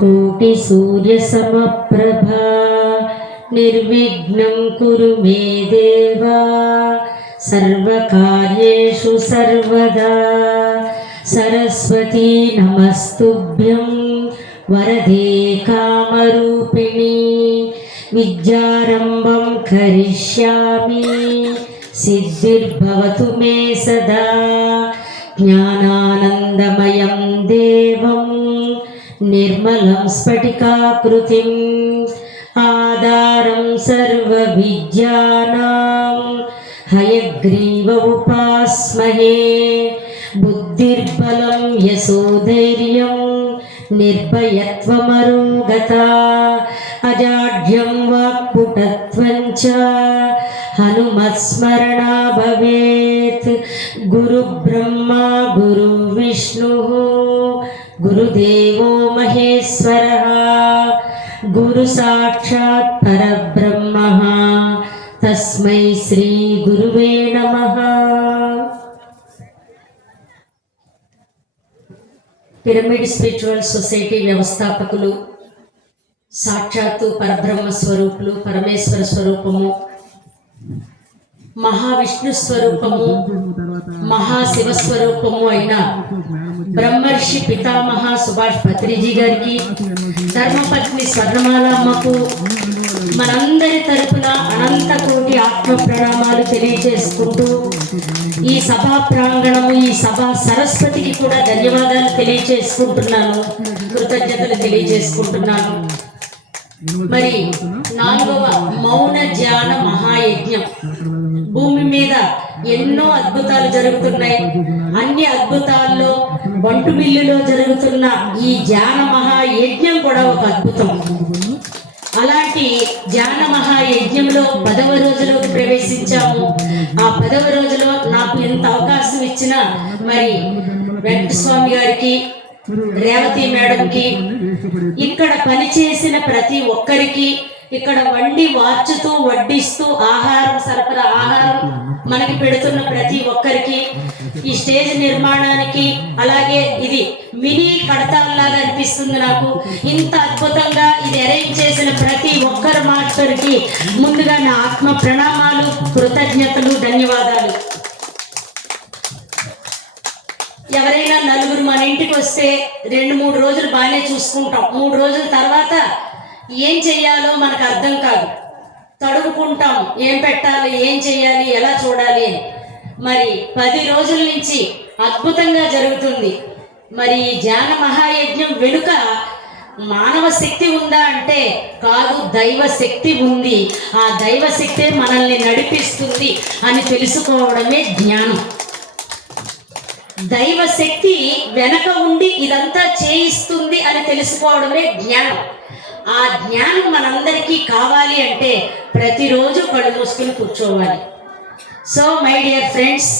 कोटि सूर्य समप्रभा निर्विघ्नं कुरु मे देवा सर्वकार्येषु सर्वदा सरस्वती नमस्तुभ्यं वरदे कामरूपिणी विद्यारम्भं करिष्यामि सिद्धिर्भवतु मे सदा ज्ञानानन्दमयं देवं निर्मलं स्फटिकाकृतिम् आधारं सर्वविद्यानां हयग्रीव उपास्महे बुद्धिर्बलं यशोधैर्यं निर्भयत्वमरोगता अजाड्यं वाक्पुटत्वं च हनुमत्स्मरणा भवेत् गुरुब्रह्मा गुरुविष्णुः गुरुदेवो महेश्वरः गुरु साक्षात् परब्रह्मः तस्मै श्री गुरुवे नमः। పిరమిడ్ స్పిరిచువల్ సొసైటీ వ్యవస్థాపకులు సాక్షాత్తు పరబ్రహ్మ స్వరూపులు పరమేశ్వర స్వరూపము మహావిష్ణు స్వరూపము మహాశివ స్వరూపము అయిన బ్రహ్మర్షి పితామహ సుభాష్ పత్రిజీ గారికి ధర్మపత్ని స్వర్ణమాలమ్మకు మనందరి తరపున అనంత కోటి ఆత్మ ప్రణామాలు తెలియజేసుకుంటూ ఈ సభా ప్రాంగణము ఈ సభ సరస్వతికి కూడా ధన్యవాదాలు తెలియజేసుకుంటున్నాను, కృతజ్ఞతలు తెలియజేసుకుంటున్నాను. మరి 4వ మౌన ధ్యాన మహాయజ్ఞం భూమి మీద ఎన్నో అద్భుతాలు జరుగుతున్నాయి. అన్ని అద్భుతాల్లో బంటు మిల్లులో జరుగుతున్న ఈ ధ్యాన మహాయజ్ఞం కూడా ఒక అద్భుతం. అలాంటి ధ్యాన మహాయజ్ఞంలో 10వ రోజులోకి ప్రవేశించాము. ఆ 10వ రోజులో నాకు ఎంత అవకాశం ఇచ్చినా మరి వెంకటస్వామి గారికి, రేవతి మేడంకి, ఇక్కడ పనిచేసిన ప్రతి ఒక్కరికి, ఇక్కడ వండి వార్చుతూ వడ్డిస్తూ ఆహారం సరఫరా ఆహారం మనకి పెడుతున్న ప్రతి ఒక్కరికి, ఈ స్టేజ్ నిర్మాణానికి, అలాగే ఇది మినీ కడతాల్లాగా అనిపిస్తుంది నాకు. ఇంత అద్భుతంగా ఇది అరేంజ్ చేసిన ప్రతి ఒక్కరు మాస్టర్కి ముందుగా నా ఆత్మ ప్రణామాలు, కృతజ్ఞతలు, ధన్యవాదాలు. ఎవరైనా నలుగురు మన ఇంటికి వస్తే 2-3 రోజులు బాగానే చూసుకుంటాం. 3 రోజుల తర్వాత ఏం చెయ్యాలో మనకు అర్థం కాదు, తడుముకుంటాం. ఏం పెట్టాలి, ఏం చెయ్యాలి, ఎలా చూడాలి అని. మరి 10 రోజుల నుంచి అద్భుతంగా జరుగుతుంది. మరి ఈ ధ్యాన మహాయజ్ఞం వెనుక మానవ శక్తి ఉందా అంటే కాదు, దైవ శక్తి ఉంది. ఆ దైవ శక్తే మనల్ని నడిపిస్తుంది అని తెలుసుకోవడమే జ్ఞానం. దైవ శక్తి వెనక ఉండి ఇదంతా చేయిస్తుంది అని తెలుసుకోవడమే జ్ఞానం. ఆ జ్ఞానం మనందరికీ కావాలి అంటే ప్రతిరోజు కళ్ళు మూసుకుని కూర్చోవాలి. So my dear friends,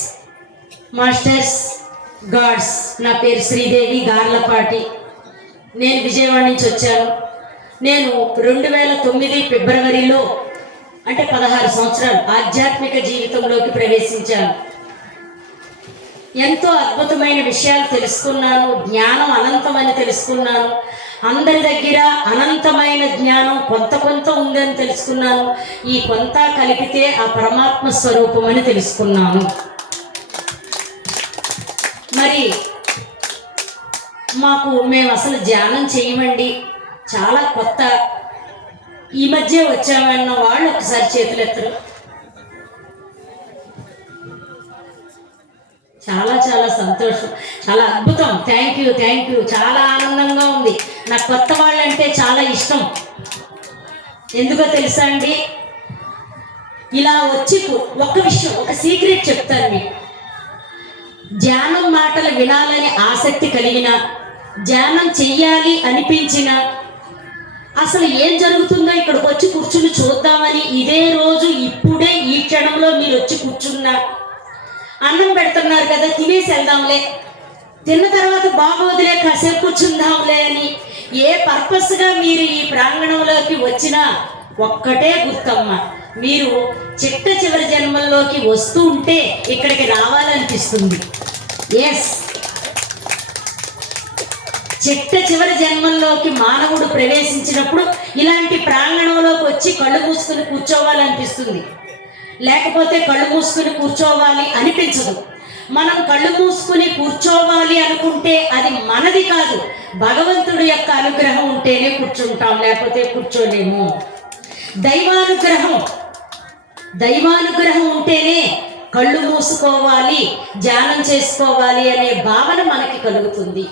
masters, gods, నా పేరు శ్రీదేవి గార్లపాటి. నేను విజయవాడ నుంచి వచ్చాను. నేను 2009 ఫిబ్రవరిలో, అంటే 16 సంవత్సరాలు ఆధ్యాత్మిక జీవితంలోకి ప్రవేశించాను. ఎంతో అద్భుతమైన విషయాలు తెలుసుకున్నాను. జ్ఞానం అనంతమని తెలుసుకున్నాను. అందరి దగ్గర అనంతమైన జ్ఞానం కొంత ఉందని తెలుసుకున్నాను. ఈ కొంత కలిపితే ఆ పరమాత్మ స్వరూపం అని తెలుసుకున్నాను. మరి మేము అసలు ధ్యానం చేయమండి, చాలా కొత్త, ఈ మధ్య వచ్చామన్న వాళ్ళు ఒకసారి చేతులు ఎత్తరు. చాలా చాలా సంతోషం, చాలా అద్భుతం. Thank you. చాలా ఆనందంగా ఉంది. నాకు కొత్త వాళ్ళంటే చాలా ఇష్టం. ఎందుకో తెలుసా అండి, ఇలా వచ్చి ఒక విషయం, ఒక సీక్రెట్ చెప్తాను మీకు. ధ్యానం మాటలు వినాలని ఆసక్తి కలిగిన, ధ్యానం చెయ్యాలి అనిపించిన, అసలు ఏం జరుగుతుందో ఇక్కడికి వచ్చి కూర్చుని చూద్దామని ఇదే రోజు ఇప్పుడే ఈ క్షణంలో మీరు వచ్చి కూర్చున్నా, అన్నం పెడుతున్నారు కదా తినేసి వెళ్దాంలే, తిన్న తర్వాత బాగోదులే కాసేపు కూర్చుందాంలే అని ఏ పర్పస్గా మీరు ఈ ప్రాంగణంలోకి వచ్చినా ఒక్కటే గుర్తమ్మ, మీరు చిట్ట చివరి జన్మల్లోకి వస్తూ ఉంటే ఇక్కడికి రావాలనిపిస్తుంది. ఎస్, చిట్ట చివరి జన్మల్లో ప్రాంగణంలోకి మానవుడు ప్రవేశించినప్పుడు ఇలాంటి ప్రాంగణంలోకి వచ్చి కళ్ళు మూసుకుని కూర్చోవాలనిపిస్తుంది, లేకపోతే కళ్ళు మూసుకుని కూర్చోవాలి అనిపించదు. మనం కళ్ళు మూసుకుని కూర్చోవాలి అనుకుంటే అది మనది కాదు, భగవంతుడి యొక్క అనుగ్రహం ఉంటేనే కూర్చుంటాం, లేకపోతే కూర్చోలేము. దైవానుగ్రహం ఉంటేనే కళ్ళు మూసుకోవాలి, ధ్యానం చేసుకోవాలి అనే భావన మనకి కలుగుతుంది.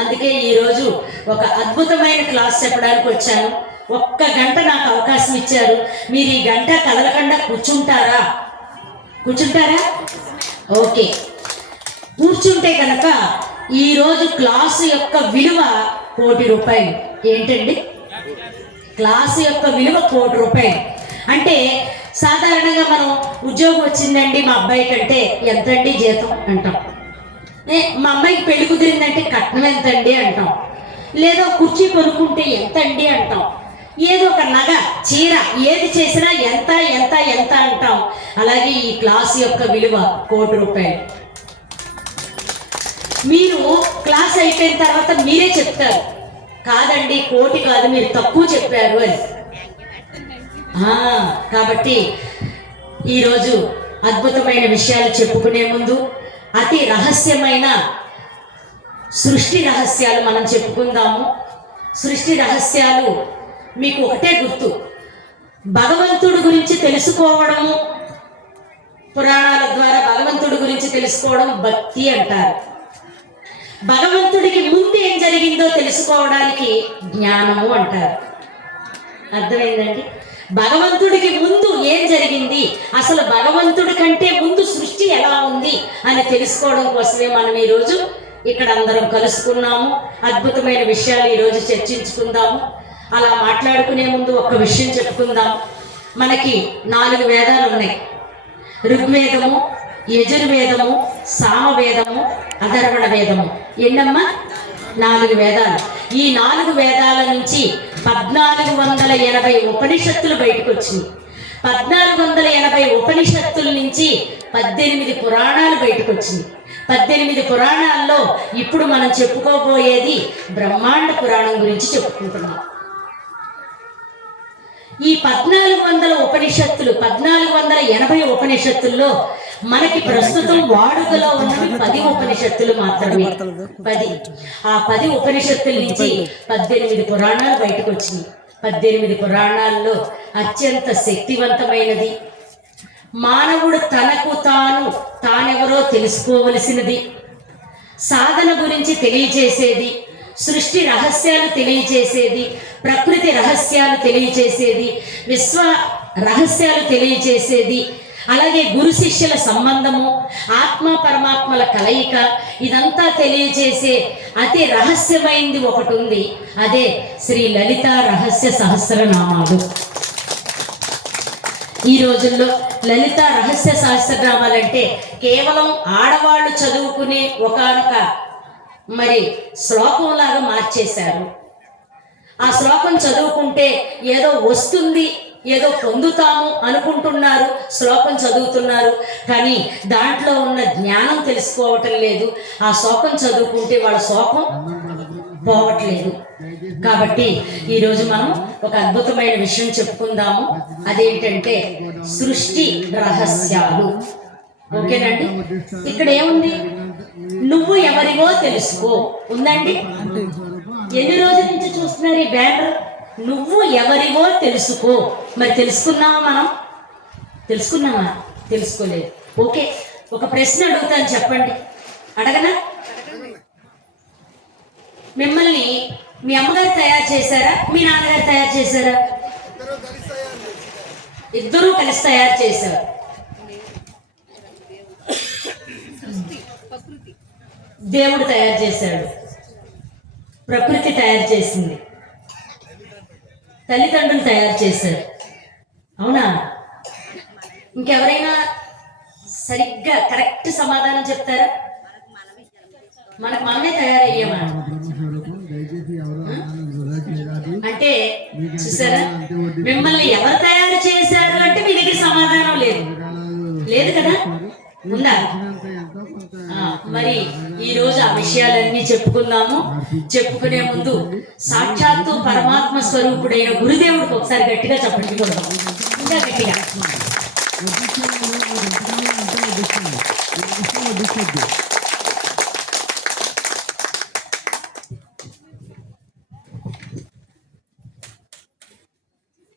అందుకే ఈరోజు ఒక అద్భుతమైన క్లాస్ చెప్పడానికి వచ్చాను. 1 గంట నాకు అవకాశం ఇచ్చారు. మీరు ఈ గంట కదలకుండా కూర్చుంటారా? ఓకే, కూర్చుంటే కనుక ఈరోజు క్లాసు యొక్క విలువ 1 కోటి రూపాయలు. ఏంటండి? క్లాసు యొక్క విలువ 1 కోటి రూపాయలు. అంటే సాధారణంగా మనం ఉద్యోగం వచ్చిందండి మా అబ్బాయి కంటే, ఎంతండి జీతం అంటాం. మా అమ్మాయికి పెళ్లి కుదిరిందంటే కట్నం ఎంతండి అంటాం. లేదో కుర్చీ కొనుక్కుంటే ఎంతండి అంటాం. ఏదో ఒక నగ, చీర, ఏది చేసినా ఎంత ఎంత ఎంత అంటాం. అలాగే ఈ క్లాస్ యొక్క విలువ 1 కోటి రూపాయలు. మీరు క్లాస్ అయిపోయిన తర్వాత మీరే చెప్తారు, కాదండి 1 కోటి కాదు, మీరు తక్కువ చెప్పారు అని. కాబట్టి ఈరోజు అద్భుతమైన విషయాలు చెప్పుకునే ముందు అతి రహస్యమైన సృష్టి రహస్యాలు మనం చెప్పుకుందాము. సృష్టి రహస్యాలు మీకు ఒకటే గుర్తు, భగవంతుడి గురించి తెలుసుకోవడము, పురాణాల ద్వారా భగవంతుడి గురించి తెలుసుకోవడం భక్తి అంటారు. భగవంతుడికి ముందు ఏం జరిగిందో తెలుసుకోవడానికి జ్ఞానము అంటారు. అర్థమైందండి? భగవంతుడికి ముందు ఏం జరిగింది, అసలు భగవంతుడి కంటే ముందు సృష్టి ఎలా ఉంది అని తెలుసుకోవడం కోసమే మనం ఈరోజు ఇక్కడ అందరం కలుసుకున్నాము. అద్భుతమైన విషయాలు ఈరోజు చర్చించుకుందాము. అలా మాట్లాడుకునే ముందు ఒక విషయం చెప్పుకుందాం. మనకి 4 వేదాలు ఉన్నాయి. ఋగ్వేదము, యజుర్వేదము, సామవేదము, అధర్వణ వేదము. ఎన్నమ్మా? 4 వేదాలు. ఈ 4 వేదాల నుంచి 1480 ఉపనిషత్తులు బయటకు వచ్చింది. 1480 ఉపనిషత్తుల నుంచి 18 పురాణాలు బయటకు వచ్చింది. 18 పురాణాల్లో ఇప్పుడు మనం చెప్పుకోబోయేది బ్రహ్మాండ పురాణం గురించి చెప్పుకుంటున్నాం. ఈ 1400 ఉపనిషత్తులు, 1480 ఉపనిషత్తుల్లో మనకి ప్రస్తుతం వాడుకలో ఉన్నవి 10 ఉపనిషత్తులు మాత్రమే. 10. ఆ 10 ఉపనిషత్తుల నుంచి 18 పురాణాలు బయటకు వచ్చినాయి. 18 పురాణాల్లో అత్యంత శక్తివంతమైనది, మానవుడు తనకు తానెవరో తెలుసుకోవలసినది, సాధన గురించి తెలియజేసేది, సృష్టి రహస్యాలు తెలియజేసేది, ప్రకృతి రహస్యాలు తెలియజేసేది, విశ్వ రహస్యాలు తెలియజేసేది, అలాగే గురు శిష్యుల సంబంధము, ఆత్మ పరమాత్మల కలయిక, ఇదంతా తెలియజేసే అతి రహస్యమైంది ఒకటి ఉంది. అదే శ్రీ లలిత రహస్య సహస్రనామాలు. ఈ రోజుల్లో లలిత రహస్య సహస్రనామాలంటే కేవలం ఆడవాళ్ళు చదువుకునే ఒకానొక శ్లోకంలాగా మార్చేశారు. ఆ శ్లోకం చదువుకుంటే ఏదో వస్తుంది, ఏదో పొందుతాము అనుకుంటున్నారు, శ్లోకం చదువుతున్నారు, కానీ దాంట్లో ఉన్న జ్ఞానం తెలుసుకోవటం లేదు. ఆ శ్లోకం చదువుకుంటే వాళ్ళ శోకం పోవట్లేదు. కాబట్టి ఈరోజు మనం ఒక అద్భుతమైన విషయం చెప్పుకుందాము. అదేంటంటే సృష్టి రహస్యాలు. ఓకేనండి? ఇక్కడ ఏముంది? నువ్వు ఎవరివో తెలుసుకో ఉందండి. ఎన్ని రోజుల నుంచి చూస్తున్నారు ఈ బ్యానర్? నువ్వు ఎవరివో తెలుసుకో. మరి తెలుసుకున్నావా? మనం తెలుసుకున్నామా? తెలుసుకోలేదు. ఓకే, ఒక ప్రశ్న అడుగుతాను, చెప్పండి. అడగనా? మిమ్మల్ని మీ అమ్మగారు తయారు చేశారా, మీ నాన్నగారు తయారు చేశారా? ఇద్దరూ కలిసి తయారు చేశారు. దేవుడు తయారు చేశాడు, ప్రకృతి తయారు చేసింది, తల్లిదండ్రులు తయారు చేశారు. అవునా? ఇంకెవరైనా సరిగ్గా కరెక్ట్ సమాధానం చెప్తారా? మనకు మనమే తయారయ్యామా? అంటే చూసారా, మిమ్మల్ని ఎవరు తయారు చేశారు అంటే మీ దగ్గర సమాధానం లేదు కదా? ఉందా? మరి ఈ రోజు ఆ విషయం విషయాలన్నీ చెప్పుకుందాము. చెప్పుకునే ముందు సాక్షాత్తు పరమాత్మ స్వరూపుడైన గురుదేవుడికి ఒకసారి గట్టిగా చెప్పండి, ఇంకా గట్టిగా.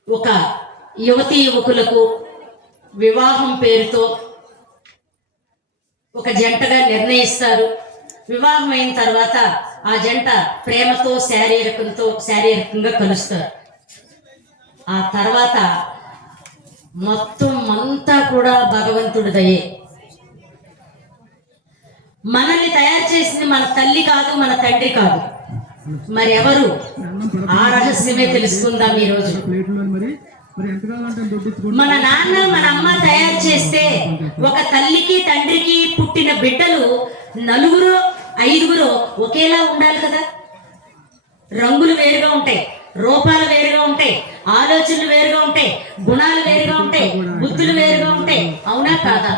ఒక యువతీ యువకులకు వివాహం పేరుతో ఒక జంటగా నిర్ణయిస్తారు. వివాహం అయిన తర్వాత ఆ జంట ప్రేమతో శారీరకంగా కలుస్తారు. ఆ తర్వాత మొత్తం అంతా కూడా భగవంతుడి దయే. మనల్ని తయారు చేసింది మన తల్లి కాదు, మన తండ్రి కాదు, మరి ఎవరు? ఆ రహస్యమే తెలుసుకుందాం ఈరోజు. మన నాన్న మన అమ్మ తయారు చేస్తే ఒక తల్లికి తండ్రికి పుట్టిన బిడ్డలు 4 5 ఒకేలా ఉండాలి కదా. రంగులు వేరుగా ఉంటాయి, రూపాలు వేరుగా ఉంటాయి, ఆలోచనలు వేరుగా ఉంటాయి, గుణాలు వేరుగా ఉంటాయి, బుద్ధులు వేరుగా ఉంటాయి. అవునా కాదా?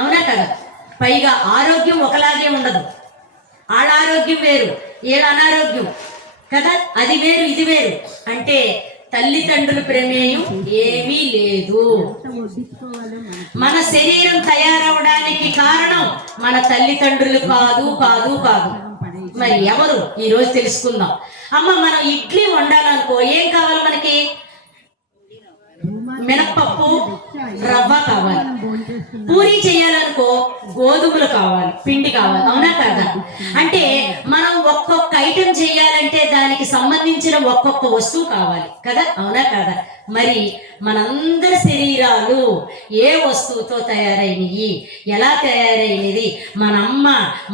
అవునా కదా? పైగా ఆరోగ్యం ఒకలాగే ఉండదు. వాళ్ళ ఆరోగ్యం వేరు, వీళ్ళ అనారోగ్యం కదా. అది వేరు, ఇది వేరు. అంటే తల్లిదండ్రుల ప్రమేయం ఏమీ లేదు. మన శరీరం తయారవడానికి కారణం మన తల్లిదండ్రులు కాదు కాదు కాదు. మరి ఎవరు? ఈరోజు తెలుసుకుందాం. అమ్మ, మనం ఇడ్లీ వండాలనుకో ఏం కావాలి మనకి? మినప్పప్పు, రవ్వ కావాలి. పూరి చేయాలనుకో గోధుమలు కావాలి, పిండి కావాలి. అవునా కాదా? అంటే మనం ఒక్కొక్క ఐటెం చేయాలంటే దానికి సంబంధించిన ఒక్కొక్క వస్తువు కావాలి కదా. అవునా కాదా? మరి మనందరి శరీరాలు ఏ వస్తువుతో తయారైనవి, ఎలా తయారైనది? మన అమ్మ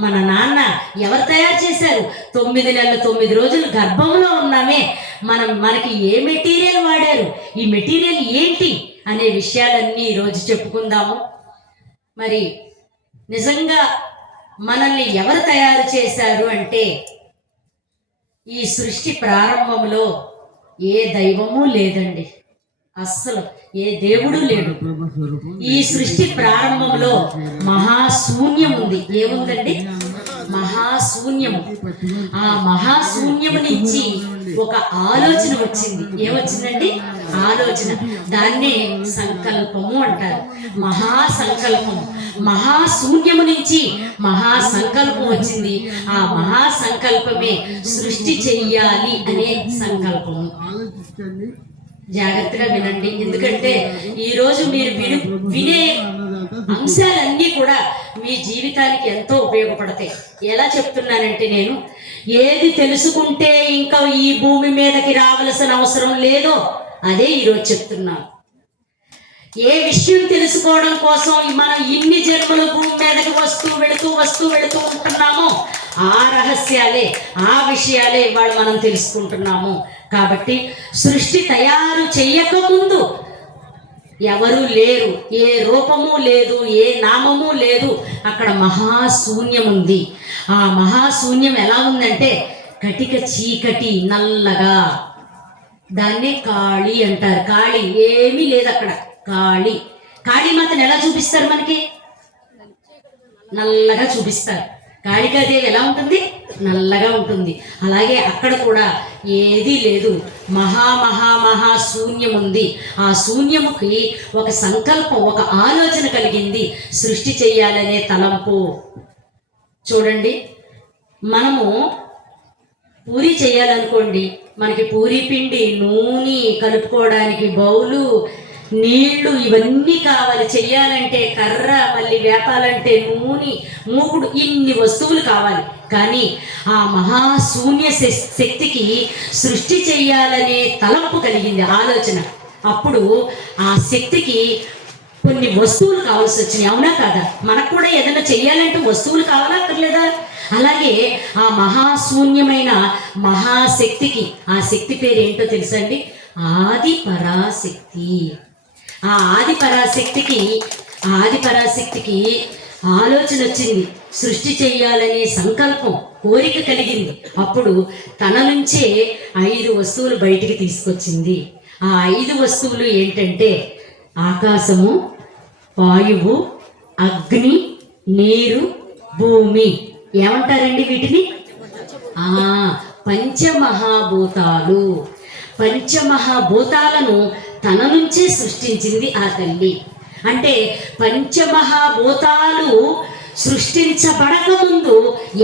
మన నాన్న ఎవరు తయారు చేశారు? 9 నెలలు 9 రోజులు గర్భంలో ఉన్నామే, మనకి ఏ మెటీరియల్ వాడారు, ఈ మెటీరియల్ ఏంటి అనే విషయాలన్నీ ఈరోజు చెప్పుకుందాము. మరి నిజంగా మనల్ని ఎవరు తయారు చేశారు అంటే, ఈ సృష్టి ప్రారంభంలో ఏ దైవము లేదండి, అస్సలు ఏ దేవుడు లేడు. ఈ సృష్టి ప్రారంభంలో మహాశూన్యం ఉంది. ఏముందండి? మహాశూన్యము. ఆ మహాశూన్యము నుంచి ఒక ఆలోచన వచ్చింది. ఏమొచ్చిందండి? ఆలోచన. దాన్నే సంకల్పము అంటారు. మహాసంకల్పము. మహాశూన్యము నుంచి మహాసంకల్పం వచ్చింది. ఆ మహాసంకల్పమే సృష్టి చెయ్యాలి అనే సంకల్పము. జాగ్రత్తగా వినండి, ఎందుకంటే ఈరోజు మీరు వినే అంశాలన్నీ కూడా మీ జీవితానికి ఎంతో ఉపయోగపడతాయి. ఎలా చెప్తున్నానంటే, నేను ఏది తెలుసుకుంటే ఇంకా ఈ భూమి మీదకి రావలసిన అవసరం లేదో అదే ఈరోజు చెప్తున్నాను. ఏ విషయం తెలుసుకోవడం కోసం మనం ఇన్ని జన్మలు భూమి మీదకి వస్తూ వెళుతూ ఉంటున్నామో ఆ రహస్యాలే, ఆ విషయాలే ఇవాళ మనం తెలుసుకుంటున్నాము. కాబట్టి సృష్టి తయారు చెయ్యకముందు ఎవరు లేరు, ఏ రూపము లేదు, ఏ నామము లేదు. అక్కడ మహాశూన్యం ఉంది. ఆ మహాశూన్యం ఎలా ఉందంటే కటిక చీకటి, నల్లగా. దాన్నే కాళీ అంటారు. కాళీ, ఏమీ లేదు అక్కడ. కాళీ. కాళీమాతను ఎలా చూపిస్తారు? మనకి నల్లగా చూపిస్తారు. కాళికాదేవి ఎలా ఉంటుంది? నల్లగా ఉంటుంది. అలాగే అక్కడ కూడా ఏదీ లేదు, మహా శూన్యం ఉంది. ఆ శూన్యముకి ఒక సంకల్పం, ఒక ఆలోచన కలిగింది, సృష్టి చెయ్యాలనే తలంపు. చూడండి, మనము పూరి చేయాలనుకోండి, మనకి పూరి పిండి, నూనె కలుపుకోవడానికి బౌలు, నీళ్లు, ఇవన్నీ కావాలి. చెయ్యాలంటే కర్ర, మళ్ళీ వేపాలంటే నూనె, మూకుడు, ఇన్ని వస్తువులు కావాలి. కానీ ఆ మహాశూన్య శక్తికి సృష్టి చెయ్యాలనే తలంపు కలిగింది, ఆలోచన. అప్పుడు ఆ శక్తికి కొన్ని వస్తువులు కావాల్సి వచ్చినాయి. అవునా కాదా? మనకు కూడా ఏదైనా చెయ్యాలంటే వస్తువులు కావాలా అక్కర్లేదా? అలాగే ఆ మహాశూన్యమైన మహాశక్తికి, ఆ శక్తి పేరు ఏంటో తెలుసా అండి? ఆది పరాశక్తి. ఆ ఆది పరాశక్తికి ఆలోచన వచ్చింది, సృష్టి చెయ్యాలనే సంకల్పం, కోరిక కలిగింది. అప్పుడు తన నుంచే 5 వస్తువులు బయటికి తీసుకొచ్చింది. ఆ 5 వస్తువులు ఏంటంటే ఆకాశము, వాయువు, అగ్ని, నీరు, భూమి. ఏమంటారండి వీటిని? ఆ పంచమహాభూతాలు. పంచమహాభూతాలను తన నుంచే సృష్టించింది ఆ తల్లి. అంటే పంచమహాభూతాలు సృష్టించబడక ముందు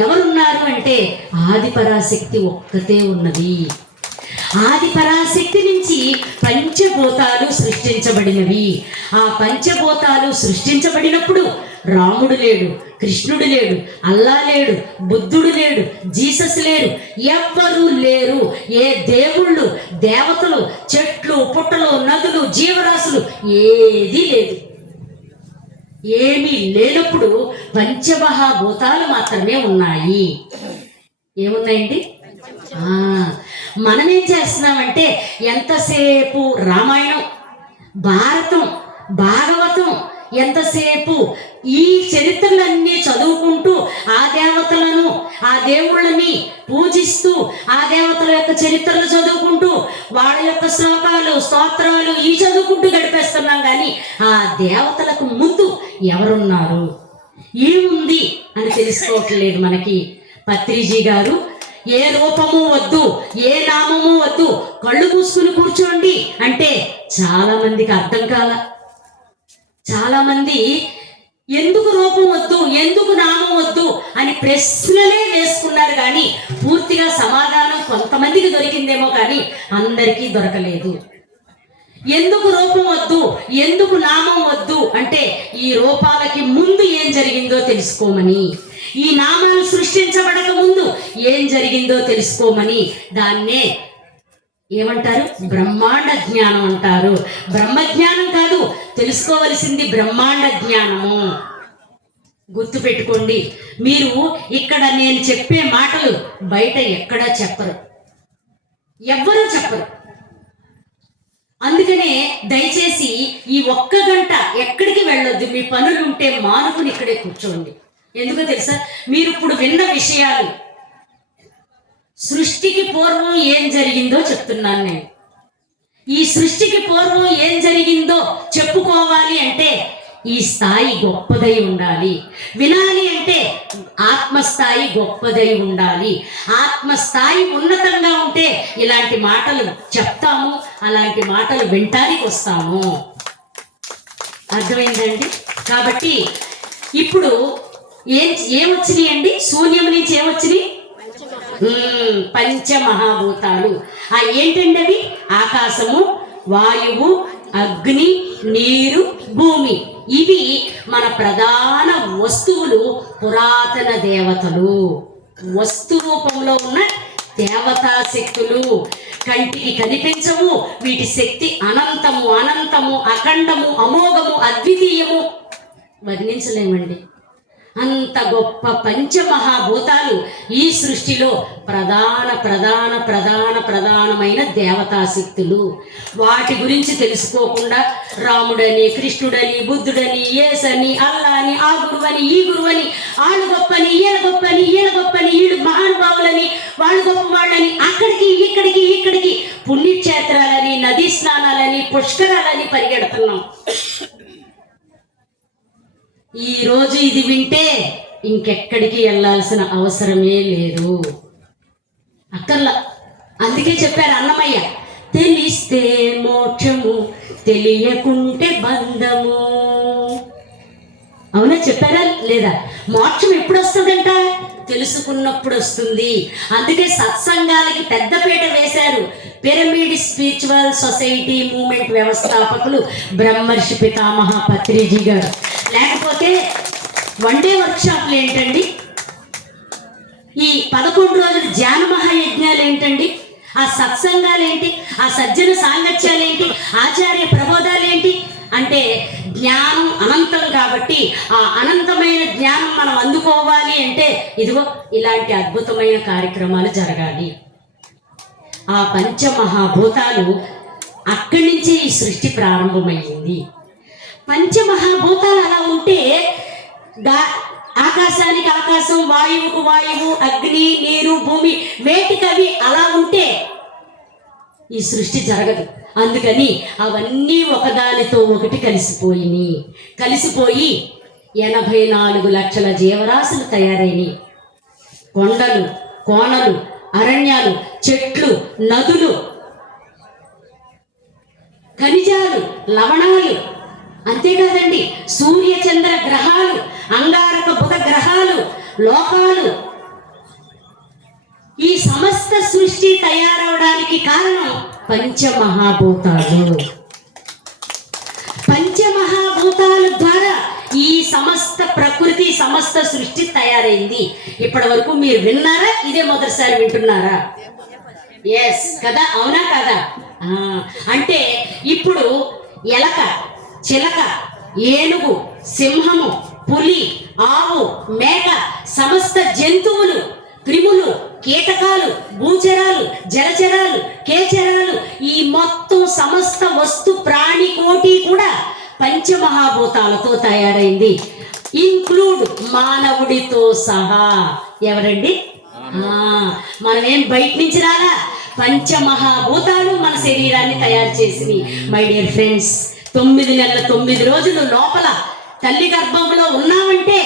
ఎవరున్నారు అంటే ఆదిపరాశక్తి ఒక్కతే ఉన్నది. ఆదిపరాశక్తి నుంచి పంచభూతాలు సృష్టించబడినవి. ఆ పంచభూతాలు సృష్టించబడినప్పుడు రాముడు లేడు, కృష్ణుడు లేడు, అల్లా లేడు, బుద్ధుడు లేడు, జీసస్ లేరు, ఎవ్వరూ లేరు. ఏ దేవుళ్ళు, దేవతలు, చెట్లు, పుట్టలు, నదులు, జీవరాశులు ఏదీ లేదు. ఏమీ లేనప్పుడు పంచమహాభూతాలు మాత్రమే ఉన్నాయి. ఏమున్నాయండి? మనమేం చేస్తున్నామంటే ఎంతసేపు రామాయణం, భారతం, భాగవతం, ఎంతసేపు ఈ చరిత్రలన్నీ చదువుకుంటూ ఆ దేవతలను, ఆ దేవుళ్ళని పూజిస్తూ ఆ దేవతల యొక్క చరిత్రలు చదువుకుంటూ వాళ్ళ యొక్క శ్లోకాలు, స్తోత్రాలు ఈ చదువుకుంటూ గడిపేస్తున్నాం. కానీ ఆ దేవతలకు ముందు ఎవరున్నారు, ఏముంది అని తెలుసుకోవట్లేదు మనకి. పత్రిజీ గారు ఏ రూపము వద్దు, ఏ నామము వద్దు, కళ్ళు మూసుకుని కూర్చోండి అంటే చాలా మందికి అర్థం కాల. చాలా మంది ఎందుకు రూపం వద్దు, ఎందుకు నామం వద్దు అని ప్రశ్నలే వేసుకున్నారు. కానీ పూర్తిగా సమాధానం కొంతమందికి దొరికిందేమో కానీ అందరికీ దొరకలేదు. ఎందుకు రూపం వద్దు, ఎందుకు నామం వద్దు అంటే ఈ రూపాలకి ముందు ఏం జరిగిందో తెలుసుకోమని, ఈ నామాలు సృష్టించబడక ముందు ఏం జరిగిందో తెలుసుకోమని. దాన్నే ఏమంటారు? బ్రహ్మాండ జ్ఞానం అంటారు. బ్రహ్మజ్ఞానం కాదు, తెలుసుకోవలసింది బ్రహ్మాండ జ్ఞానము. గుర్తు పెట్టుకోండి. మీరు ఇక్కడ నేను చెప్పే మాటలు బయట ఎక్కడా చెప్పరు, ఎవ్వరూ చెప్పరు. అందుకనే దయచేసి ఈ ఒక్క గంట ఎక్కడికి వెళ్ళొద్దు. మీ పనులు ఉంటే మానుకుని ఇక్కడే కూర్చోండి. ఎందుకో తెలుసా? మీరు ఇప్పుడు విన్న విషయాలు సృష్టికి పూర్వం ఏం జరిగిందో చెప్తున్నాను నేను. ఈ సృష్టికి పూర్వం ఏం జరిగిందో చెప్పుకోవాలి అంటే ఈ స్థాయి గొప్పదై ఉండాలి. వినాలి అంటే ఆత్మస్థాయి గొప్పదై ఉండాలి. ఆత్మస్థాయి ఉన్నతంగా ఉంటే ఇలాంటి మాటలు చెప్తాము, అలాంటి మాటలు వింటానికి వస్తాము. అర్థమైందండి? కాబట్టి ఇప్పుడు ఏమొచ్చినాయి అండి? శూన్యం నుంచి ఏమొచ్చినాయి? పంచమహాభూతాలు. ఏంటండి అవి? ఆకాశము, వాయువు, అగ్ని, నీరు, భూమి. ఇవి మన ప్రధాన వస్తువులు, పురాతన దేవతలు, వస్తు రూపంలో ఉన్న దేవతా శక్తులు. కంటికి కనిపించవు, వీటి శక్తి అనంతము, అనంతము, అఖండము, అమోఘము, అద్వితీయము, వర్ణించలేమండి. అంత గొప్ప పంచమహాభూతాలు ఈ సృష్టిలో ప్రధాన ప్రధాన ప్రధాన ప్రధానమైన దేవతాశక్తులు. వాటి గురించి తెలుసుకోకుండా రాముడని, కృష్ణుడని, బుద్ధుడని, యేసని, అల్లాని, ఆ గురువని, ఈ గురువని, వాళ్ళు గొప్పని, ఈయన గొప్పని, ఈయన గొప్పని, వీళ్ళు మహానుభావులని, వాళ్ళు గొప్ప వాళ్ళని, అక్కడికి ఇక్కడికి ఇక్కడికి పుణ్యక్షేత్రాలని, నదీ స్నానాలని, పుష్కరాలని పరిగెడుతున్నాం. ఈరోజు ఇది వింటే ఇంకెక్కడికి వెళ్ళాల్సిన అవసరమే లేదు, అక్కర్లా. అందుకే చెప్పారు అన్నమయ్య, తెలిస్తే మోక్షము, తెలియకుంటే బంధము. అవునా? చెప్పారా లేదా? మోక్షం ఎప్పుడు వస్తుందంట? తెలుసుకున్నప్పుడు వస్తుంది. అందుకే సత్సంగాలకి పెద్దపీట వేశారు పిరమిడ్ స్పిరిచువల్ సొసైటీ మూమెంట్ వ్యవస్థాపకులు బ్రహ్మర్షి పితామహ పత్రిజీ గారు. లేకపోతే వన్ డే వర్క్షాప్లు ఏంటండి? ఈ 11 రోజుల ధ్యాన మహాయజ్ఞాలు ఏంటండి? ఆ సత్సంగాలు ఏంటి? ఆ సజ్జన సాంగత్యాలు ఏంటి? ఆచార్య ప్రబోధాలు ఏంటి? అంటే జ్ఞానం అనంతం కాబట్టి ఆ అనంతమైన జ్ఞానం మనం అందుకోవాలి అంటే ఇదిగో ఇలాంటి అద్భుతమైన కార్యక్రమాలు జరగాలి. ఆ పంచమహాభూతాలు అక్కడి నుంచే ఈ సృష్టి ప్రారంభమైంది. పంచమహాభూతాలు అలా ఉంటే ఆకాశానికి ఆకాశం, వాయువుకు వాయువు, అగ్ని, నీరు, భూమి, వేటికవి అలా ఉంటే ఈ సృష్టి జరగదు. అందుకని అవన్నీ ఒకదానితో ఒకటి కలిసిపోయి 84 లక్షల జీవరాశులు తయారైనవి. కొండలు, కోనలు, అరణ్యాలు, చెట్లు, నదులు, ఖనిజాలు, లవణాలు, అంతేకాదండి సూర్య చంద్ర గ్రహాలు, అంగారక బుధ గ్రహాలు, లోకాలు, ఈ సమస్త సృష్టి తయారవడానికి కారణం పంచమహాభూతాలు. పంచమహాభూతాల ద్వారా ఈ సమస్త ప్రకృతి, సమస్త సృష్టి తయారైంది. ఇప్పటి వరకు మీరు విన్నారా? ఇదే మొదటిసారి వింటున్నారా? ఎస్ కదా, అవునా కదా? అంటే ఇప్పుడు ఎలక, చిలక, ఏనుగు, సింహము, పులి, ఆవు, మేక, సమస్త జంతువులు, క్రిములు, కీటకాలు, భూచరాలు, జలచరాలు, కేచరాలు, ఈ మొత్తం సమస్త వస్తు ప్రాణి కోటి కూడా పంచమహాభూతాలతో తయారైంది. ఇన్క్లూడ్ మానవుడితో సహా. ఎవరండి? మనమేం బయట నుంచి రాలా, పంచమహాభూతాలు మన శరీరాన్ని తయారు చేసినవి. మై డియర్ ఫ్రెండ్స్, 9 నెలల 9 రోజులు లోపల తల్లి గర్భంలో ఉన్నామంటే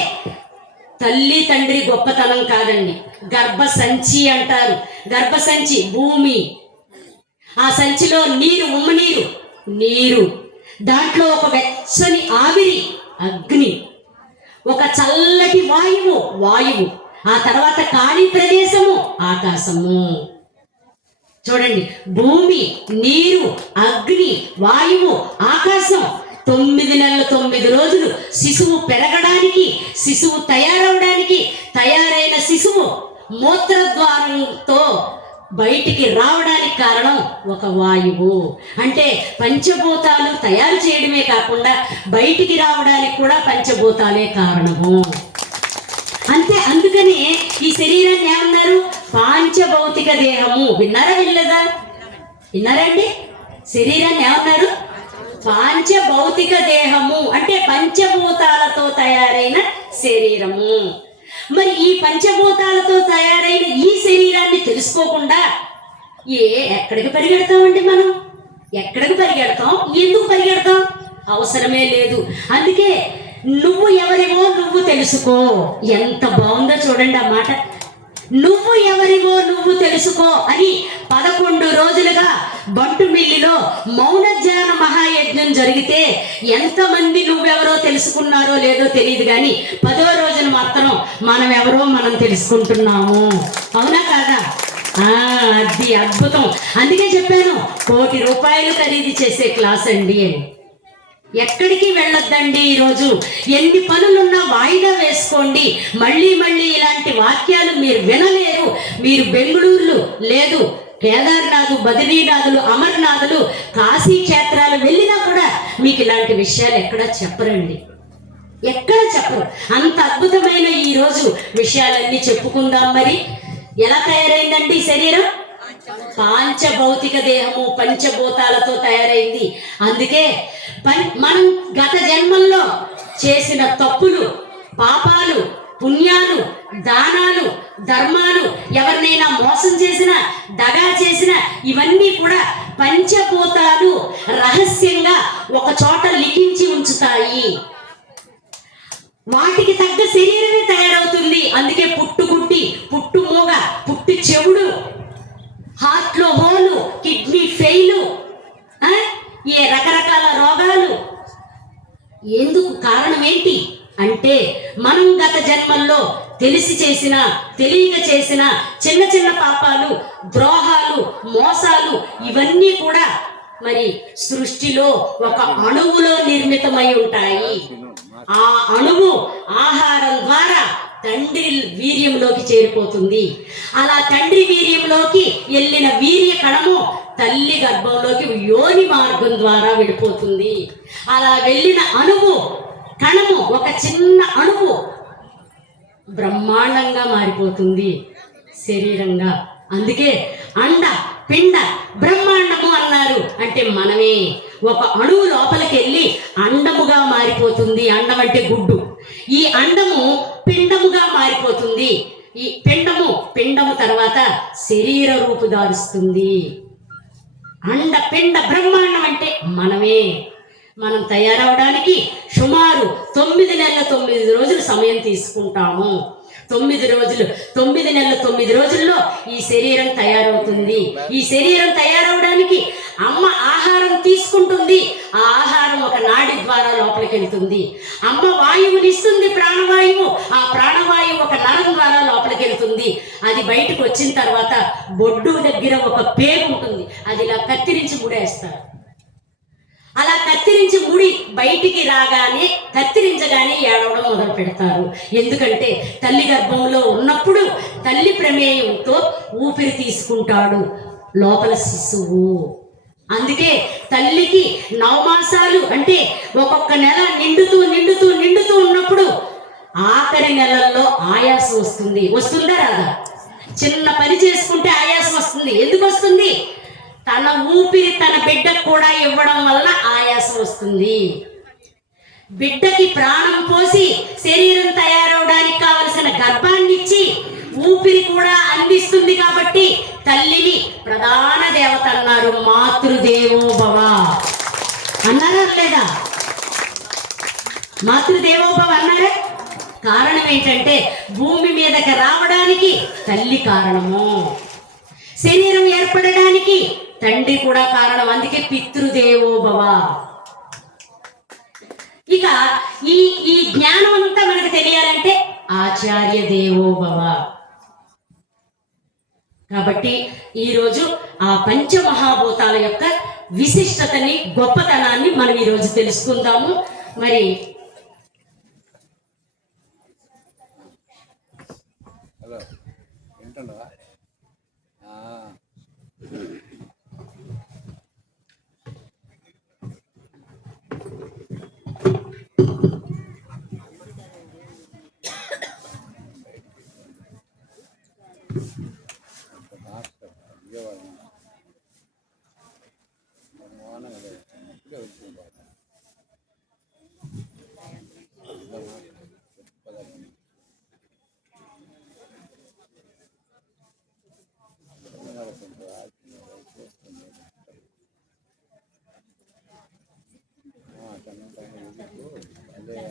తల్లి తండ్రి గొప్పతనం కాదండి, గర్భ సంచి అంటారు. గర్భ సంచి భూమి, ఆ సంచిలో నీరు, ఉమ్మనీరు, నీరు, దాంట్లో ఒక వెచ్చని ఆవిరి, అగ్ని, ఒక చల్లటి వాయువు, వాయువు, ఆ తర్వాత ఖాళీ ప్రదేశము, ఆకాశము. చూడండి, భూమి, నీరు, అగ్ని, వాయువు, ఆకాశం. 9 నెలల 9 రోజులు శిశువు పెరగడానికి, శిశువు తయారవడానికి, తయారైన శిశువు మూత్రద్వారంతో బయటికి రావడానికి కారణం ఒక వాయువు. అంటే పంచభూతాలు తయారు చేయడమే కాకుండా బయటికి రావడానికి కూడా పంచభూతాలే కారణము. అంతే. అందుకని ఈ శరీరాన్ని ఏమన్నారు? పాంచభౌతిక దేహము. విన్నారా? వినలేదా? విన్నారండి? శరీరాన్ని ఏమన్నారు? పాంచభౌతిక దేహము. అంటే పంచభూతాలతో తయారైన శరీరము. మరి ఈ పంచభూతాలతో తయారైన ఈ శరీరాన్ని తెలుసుకోకుండా ఎక్కడికి పరిగెడతామండి మనం? ఎక్కడికి పరిగెడతాం? ఎందుకు పరిగెడతాం? అవసరమే లేదు. అందుకే నువ్వు ఎవరివో నువ్వు తెలుసుకో. ఎంత బాగుందో చూడండి ఆ మాట. నువ్వు ఎవరివో నువ్వు తెలుసుకో అని 11 రోజులుగా బంటుమిల్లిలో మౌన ధ్యాన మహాయజ్ఞం జరిగితే ఎంతమంది నువ్వెవరో తెలుసుకున్నారో లేదో తెలియదు, కానీ 10వ రోజున మాత్రం మనం ఎవరో మనం తెలుసుకుంటున్నాము. అవునా కాదా? అది అద్భుతం. అందుకే చెప్పాను, 1 కోటి రూపాయలు ఖరీదు చేసే క్లాస్ అండి అని. ఎక్కడికి వెళ్ళొద్దండి. ఈరోజు ఎన్ని పనులున్నా వాయిదా వేసుకోండి. మళ్ళీ మళ్ళీ ఇలాంటి వాక్యాలు మీరు వినలేరు. మీరు బెంగళూరులో లేదు, కేదార్నాథ్, బద్రీనాథులు, అమర్నాథులు, కాశీ క్షేత్రాలు వెళ్ళినా కూడా మీకు ఇలాంటి విషయాలు ఎక్కడా చెప్పరండి, ఎక్కడ చెప్పరు. అంత అద్భుతమైన ఈరోజు విషయాలన్నీ చెప్పుకుందాం. మరి ఎలా తయారైందండి శరీరం? పాంచభౌతిక దేహము, పంచభూతాలతో తయారైంది. అందుకే మనం గత జన్మల్లో చేసిన తప్పులు, పాపాలు, పుణ్యాలు, దానాలు, ధర్మాలు, ఎవరినైనా మోసం చేసినా, దగా చేసినా, ఇవన్నీ కూడా పంచభూతాలు రహస్యంగా ఒక చోట లిఖించి ఉంచుతాయి. వాటికి తగ్గ శరీరమే తయారవుతుంది. అందుకే పుట్టుగుడ్డి, పుట్టు మూగ, పుట్టు చెవుడు, హార్ట్లో హోలు, కిడ్నీ ఫెయిలు, ఏ రకరకాల రోగాలు. ఎందుకు? కారణం ఏంటి అంటే మనం గత జన్మల్లో తెలిసి చేసిన, తెలియక చేసిన చిన్న చిన్న పాపాలు, ద్రోహాలు, మోసాలు, ఇవన్నీ కూడా మరి సృష్టిలో ఒక అణువులో నిర్మితమై ఉంటాయి. ఆ అణువు ఆహారం ద్వారా తండ్రి వీర్యంలోకి చేరిపోతుంది. అలా తండ్రి వీర్యంలోకి వెళ్ళిన వీర్య కణము తల్లి గర్భంలోకి యోని మార్గం ద్వారా వెళ్ళిపోతుంది. అలా వెళ్ళిన అణువు, కణము, ఒక చిన్న అణువు బ్రహ్మాండంగా మారిపోతుంది శరీరంగా. అందుకే అండ, పిండ, బ్రహ్మాండము అన్నారు. అంటే మనమే ఒక అణువు లోపలికి వెళ్ళి అండముగా మారిపోతుంది. అండం అంటే గుడ్డు. ఈ అండము పిండముగా మారిపోతుంది. ఈ పిండము తర్వాత శరీర రూపు దారుస్తుంది. అండ, పిండ, బ్రహ్మాండం అంటే మనమే. మనం తయారవడానికి సుమారు 9 నెలల 9 రోజులు సమయం తీసుకుంటాము. 9 రోజులు, 9 నెలలు 9 రోజుల్లో ఈ శరీరం తయారవుతుంది. ఈ శరీరం తయారవడానికి అమ్మ ఆహారం తీసుకుంటుంది. ఆ ఆహారం ఒక నాడి ద్వారా లోపలికి వెళ్తుంది. అమ్మ వాయువుని ఇస్తుంది, ప్రాణవాయువు. ఆ ప్రాణవాయువు ఒక నరం ద్వారా లోపలికి వెళ్తుంది. అది బయటకు వచ్చిన తర్వాత బొడ్డు దగ్గర ఒక పేరు ఉంటుంది. అది ఇలా కత్తిరించి ముడేస్తారు. అలా కత్తిరించి ముడి బయటికి రాగానే, కత్తిరించగానే ఏడవడం మొదలు పెడతారు. ఎందుకంటే తల్లి గర్భంలో ఉన్నప్పుడు తల్లి ప్రమేయంతో ఊపిరి తీసుకుంటాడు లోపల శిశువు. అందుకే తల్లికి 9 మాసాలు అంటే ఒక్కొక్క నెల నిండుతూ నిండుతూ నిండుతూ ఉన్నప్పుడు ఆఖరి నెలల్లో ఆయాసం వస్తుంది. వస్తుందా రాదా? చిన్న పని చేసుకుంటే ఆయాసం వస్తుంది. ఎందుకు వస్తుంది? తన ఊపిరి తన బిడ్డకు కూడా ఇవ్వడం వలన ఆయాసం వస్తుంది. బిడ్డకి ప్రాణం పోసి శరీరం తయారవడానికి కావలసిన గర్భాన్ని ఇచ్చి ఊపిరి కూడా అందిస్తుంది. కాబట్టి తల్లిని ప్రధాన దేవత అన్నారు. మాతృదేవోభవ అన్నారా లేదా? మాతృదేవోభవ అన్నారా? కారణం ఏంటంటే భూమి మీదకి రావడానికి తల్లి కారణము, శరీరం ఏర్పడడానికి తండ్రి కూడా కారణం. అందుకే పితృదేవోభవ. ఇక ఈ జ్ఞానం అంతా మనకు తెలియాలంటే ఆచార్య దేవోభవ. కాబట్టి ఈరోజు ఆ పంచమహాభూతాల యొక్క విశిష్టతని, గొప్పతనాన్ని మనం ఈరోజు తెలుసుకుందాము. మరి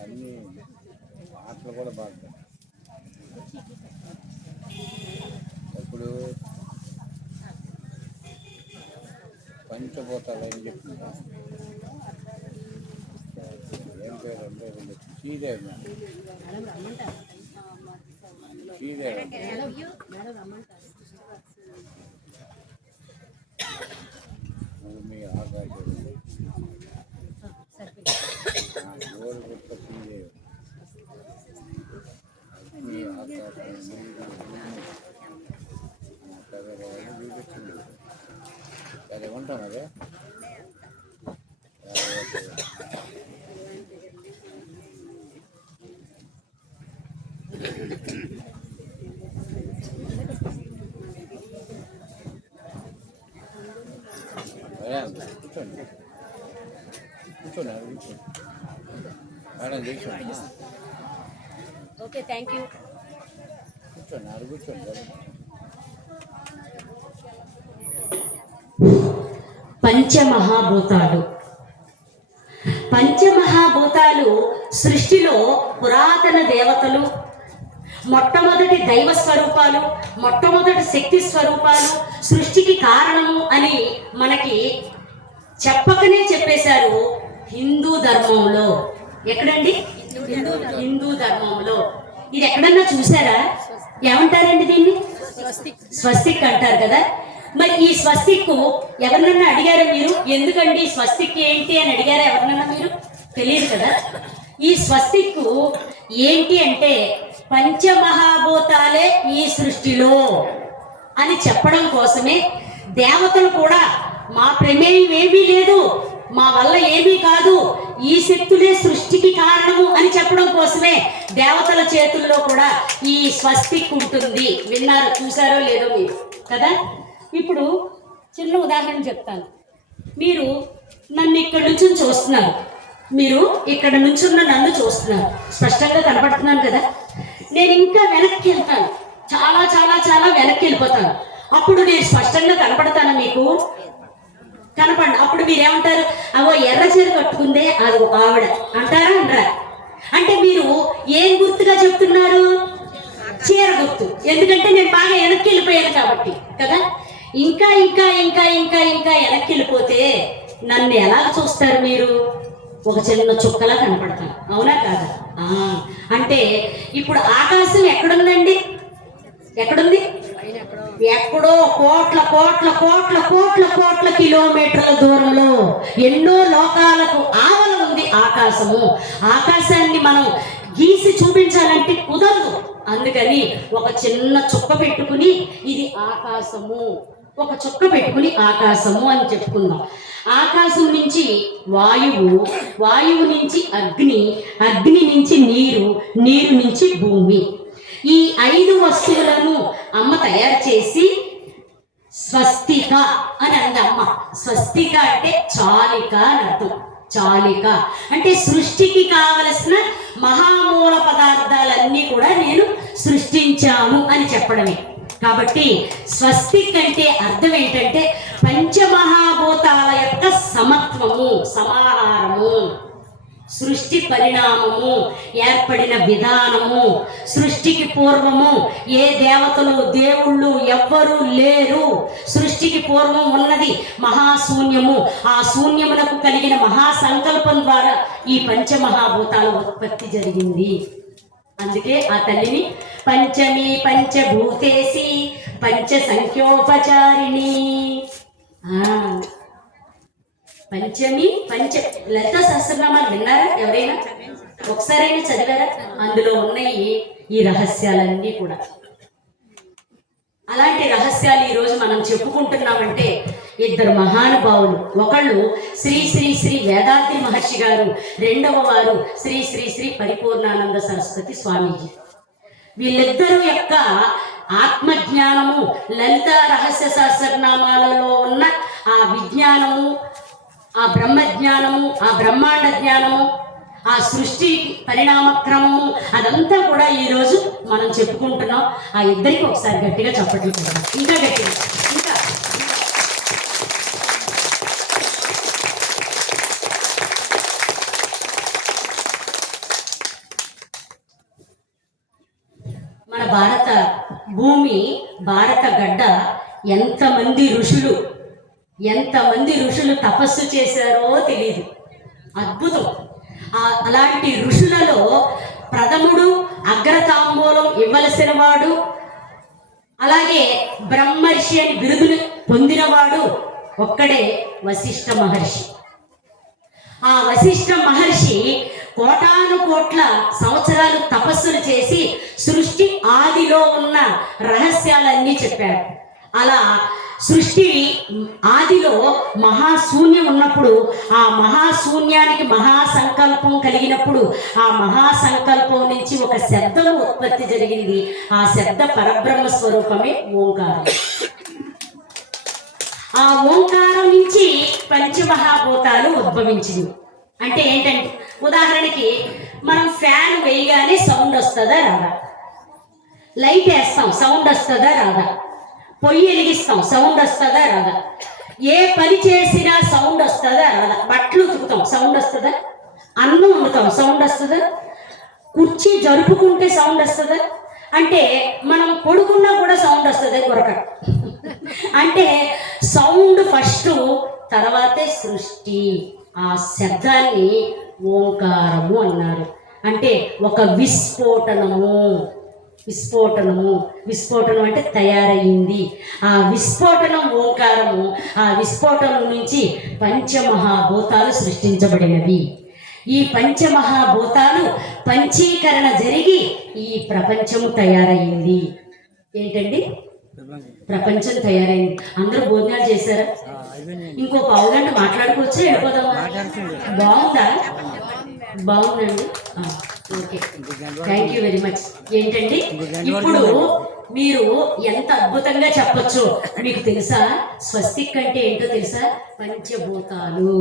అన్ని పాటలు కూడా బాగుంటాయి. ఇప్పుడు పంచభూతాలు ఏం చెప్తుందా? ఏం పేరు అంటే శ్రీదేవి. శ్రీదేవి భూమి ఆకాశం గోరు గుట్ట శ్రీదేవి, అగ్ని ఆకాశం నీరు చూపించింది. అది ఉంటాం అదే కూర్చోండి కూర్చోండి మేడం కూర్చోండి. Okay, thank you. కూర్చోండి కూర్చోండి. పంచమహాభూతాలు. పంచమహాభూతాలు సృష్టిలో పురాతన దేవతలు, మొట్టమొదటి దైవ స్వరూపాలు, మొట్టమొదటి శక్తి స్వరూపాలు, సృష్టికి కారణము అని మనకి చెప్పకనే చెప్పేశారు హిందూ ధర్మంలో. ఎక్కడండి? హిందూ ధర్మంలో. ఇది ఎక్కడన్నా చూసారా? ఏమంటారండి దీన్ని? స్వస్తిక్ అంటారు కదా. మరి ఈ స్వస్తిక్ ఎవరినన్నా అడిగారా మీరు? ఎందుకండి స్వస్తిక్ ఏంటి అని అడిగారా ఎవరినన్నా మీరు? తెలియదు కదా. ఈ స్వస్తిక్ ఏంటి అంటే పంచమహాభూతాలే ఈ సృష్టిలో అని చెప్పడం కోసమే దేవతలు కూడా మా ప్రమేయం ఏమీ లేదు, మా వల్ల ఏమీ కాదు, ఈ శక్తులే సృష్టికి కారణము అని చెప్పడం కోసమే దేవతల చేతుల్లో కూడా ఈ స్వస్తిక్ ఉంటుంది. విన్నారో చూసారో లేదో మీరు కదా. ఇప్పుడు చిన్న ఉదాహరణ చెప్తాను. మీరు నన్ను ఇక్కడ నుంచి చూస్తున్నారు, మీరు ఇక్కడ నుంచున్న నన్ను చూస్తున్నారు, స్పష్టంగా కనపడుతున్నాను కదా. నేను ఇంకా వెనక్కి వెళ్తాను, చాలా చాలా చాలా వెనక్కి వెళ్ళిపోతాను. అప్పుడు నేను స్పష్టంగా కనపడతాను మీకు? కనపడి అప్పుడు మీరేమంటారు? అవో ఎర్ర చీర కట్టుకుందే అది ఆవిడ అంటారా? అనరా? అంటే మీరు ఏం గుర్తుగా చెప్తున్నారు? చీర గుర్తు, ఎందుకంటే నేను బాగా వెనక్కి వెళ్ళిపోయాను కాబట్టి కదా. ఇంకా ఇంకా ఇంకా ఇంకా ఇంకా వెనక్కి వెళ్ళిపోతే నన్ను ఎలా చూస్తారు మీరు? ఒక చిన్న చుక్కలా కనపడతాను, అవునా కాదా? అంటే ఇప్పుడు ఆకాశం ఎక్కడుందండి? ఎక్కడుంది? ఎక్కడో కోట్ల కోట్ల కోట్ల కోట్ల కోట్ల కిలోమీటర్ల దూరంలో ఎన్నో లోకాలకు ఆవల ఉంది ఆకాశము. ఆకాశాన్ని మనం గీసి చూపించాలంటే కుదరదు. అందుకని ఒక చిన్న చుక్క పెట్టుకుని ఇది ఆకాశము, ఒక చుక్క పెట్టుకుని ఆకాశము అని చెప్పుకుందాం. ఆకాశం నుంచి వాయువు, వాయువు నుంచి అగ్ని, అగ్ని నుంచి నీరు, నీరు నుంచి భూమి. ఈ 5 వస్తువులను అమ్మ తయారు చేసి స్వస్తిక అని అంది అమ్మ. స్వస్తిక అంటే చాలిక అని అర్థం. చాలిక అంటే సృష్టికి కావలసిన మహామూల పదార్థాలన్నీ కూడా నేను సృష్టించాను అని చెప్పడమే. కాబట్టి స్వస్తిక్ అంటే అర్థం ఏంటంటే పంచమహాభూతాల యొక్క సమత్వము, సమాహారము, సృష్టి పరిణామము, ఏర్పడిన విధానము. సృష్టికి పూర్వము ఏ దేవతలు దేవుళ్ళు ఎవ్వరూ లేరు. సృష్టికి పూర్వం ఉన్నది మహాశూన్యము. ఆ శూన్యమునకు కలిగిన మహాసంకల్పం ద్వారా ఈ పంచమహాభూతాల ఉత్పత్తి జరిగింది. అందుకే ఆ తల్లిని పంచమి పంచభూతేసి పంచ సంఖ్యోపచారిణి. పంచమి పంచ లలిత సహస్రనామాలు విన్నారా? ఎవరైనా ఒకసారైనా చదివారా? అందులో ఉన్నాయి ఈ రహస్యాలన్నీ కూడా. అలాంటి రహస్యాలు ఈరోజు మనం చెప్పుకుంటున్నామంటే ఇద్దరు మహానుభావులు. ఒకళ్ళు శ్రీ శ్రీ శ్రీ వేదాద్రి మహర్షి గారు, రెండవ వారు శ్రీ శ్రీ శ్రీ పరిపూర్ణానంద సరస్వతి స్వామీజీ. వీళ్ళిద్దరూ యొక్క ఆత్మజ్ఞానము, లలిత రహస్య సహస్రనామాలలో ఉన్న ఆ విజ్ఞానము, ఆ బ్రహ్మజ్ఞానము, ఆ బ్రహ్మాండ జ్ఞానము, ఆ సృష్టి పరిణామక్రమము అదంతా కూడా ఈరోజు మనం చెప్పుకుంటున్నాం. ఆ ఇద్దరికి ఒకసారి గట్టిగా చప్పట్లు కొడదాం. ఇంకా గట్టిగా, ఇంకా మన భారత భూమి, భారత గడ్డ ఎంతమంది ఋషులు తపస్సు చేశారో తెలియదు. అద్భుతం. అలాంటి ఋషులలో ప్రథముడు, అగ్రతాంబూలం ఇవ్వలసిన వాడు, అలాగే బ్రహ్మర్షి అని బిరుదులు పొందినవాడు ఒక్కడే వశిష్ఠ మహర్షి. ఆ వశిష్ఠ మహర్షి కోటాను కోట్ల సంవత్సరాలు తపస్సులు చేసి సృష్టి ఆదిలో ఉన్న రహస్యాలన్నీ చెప్పాడు. అలా సృష్టి ఆదిలో మహాశూన్యం ఉన్నప్పుడు, ఆ మహాశూన్యానికి మహాసంకల్పం కలిగినప్పుడు, ఆ మహాసంకల్పం నుంచి ఒక శబ్దం ఉత్పత్తి జరిగింది. ఆ శబ్ద పరబ్రహ్మ స్వరూపమే ఓంకారం. ఆ ఓంకారం నుంచి పంచమహాభూతాలు ఉద్భవించింది. అంటే ఏంటంటే, ఉదాహరణకి మనం ఫ్యాన్ వేయగానే సౌండ్ వస్తుందా రాదా? లైట్ వేస్తాం, సౌండ్ వస్తుందా రాదా? పొయ్యి వెలిగిస్తాం, సౌండ్ వస్తుందా రాదా? ఏ పని చేసినా సౌండ్ వస్తుందా రాదా? బట్టలు ఉతుకుతాం, సౌండ్ వస్తుందా? అన్నం వండుతాం, సౌండ్ వస్తుందా? కుర్చీ జరుపుకుంటే సౌండ్ వస్తుందా? అంటే మనం పడుకున్నా కూడా సౌండ్ వస్తుంది కొరక. అంటే సౌండ్ ఫస్ట్, తర్వాతే సృష్టి. ఆ శబ్దాన్ని ఓంకారము అన్నారు. అంటే ఒక విస్ఫోటనం అంటే తయారయ్యింది. ఆ విస్ఫోటనం ఓంకారము. ఆ విస్ఫోటనం నుంచి పంచమహాభూతాలు సృష్టించబడినవి. ఈ పంచమహాభూతాలు పంచీకరణ జరిగి ఈ ప్రపంచము తయారయ్యింది. ఏంటండి? ప్రపంచం తయారైంది. అందరూ భోజనాలు చేశారా? ఇంకో పావుగంట మాట్లాడుకోవచ్చా, వెళ్ళిపోదామా? బాగుందా? బాగుందండి. Okay, thank you very much. ఏంటండి, ఇప్పుడు మీరు ఎంత అద్భుతంగా చెప్పొచ్చో మీకు తెలుసా? స్వస్తిక్ అంటే ఏంటో తెలుసా? పంచభూతాలు.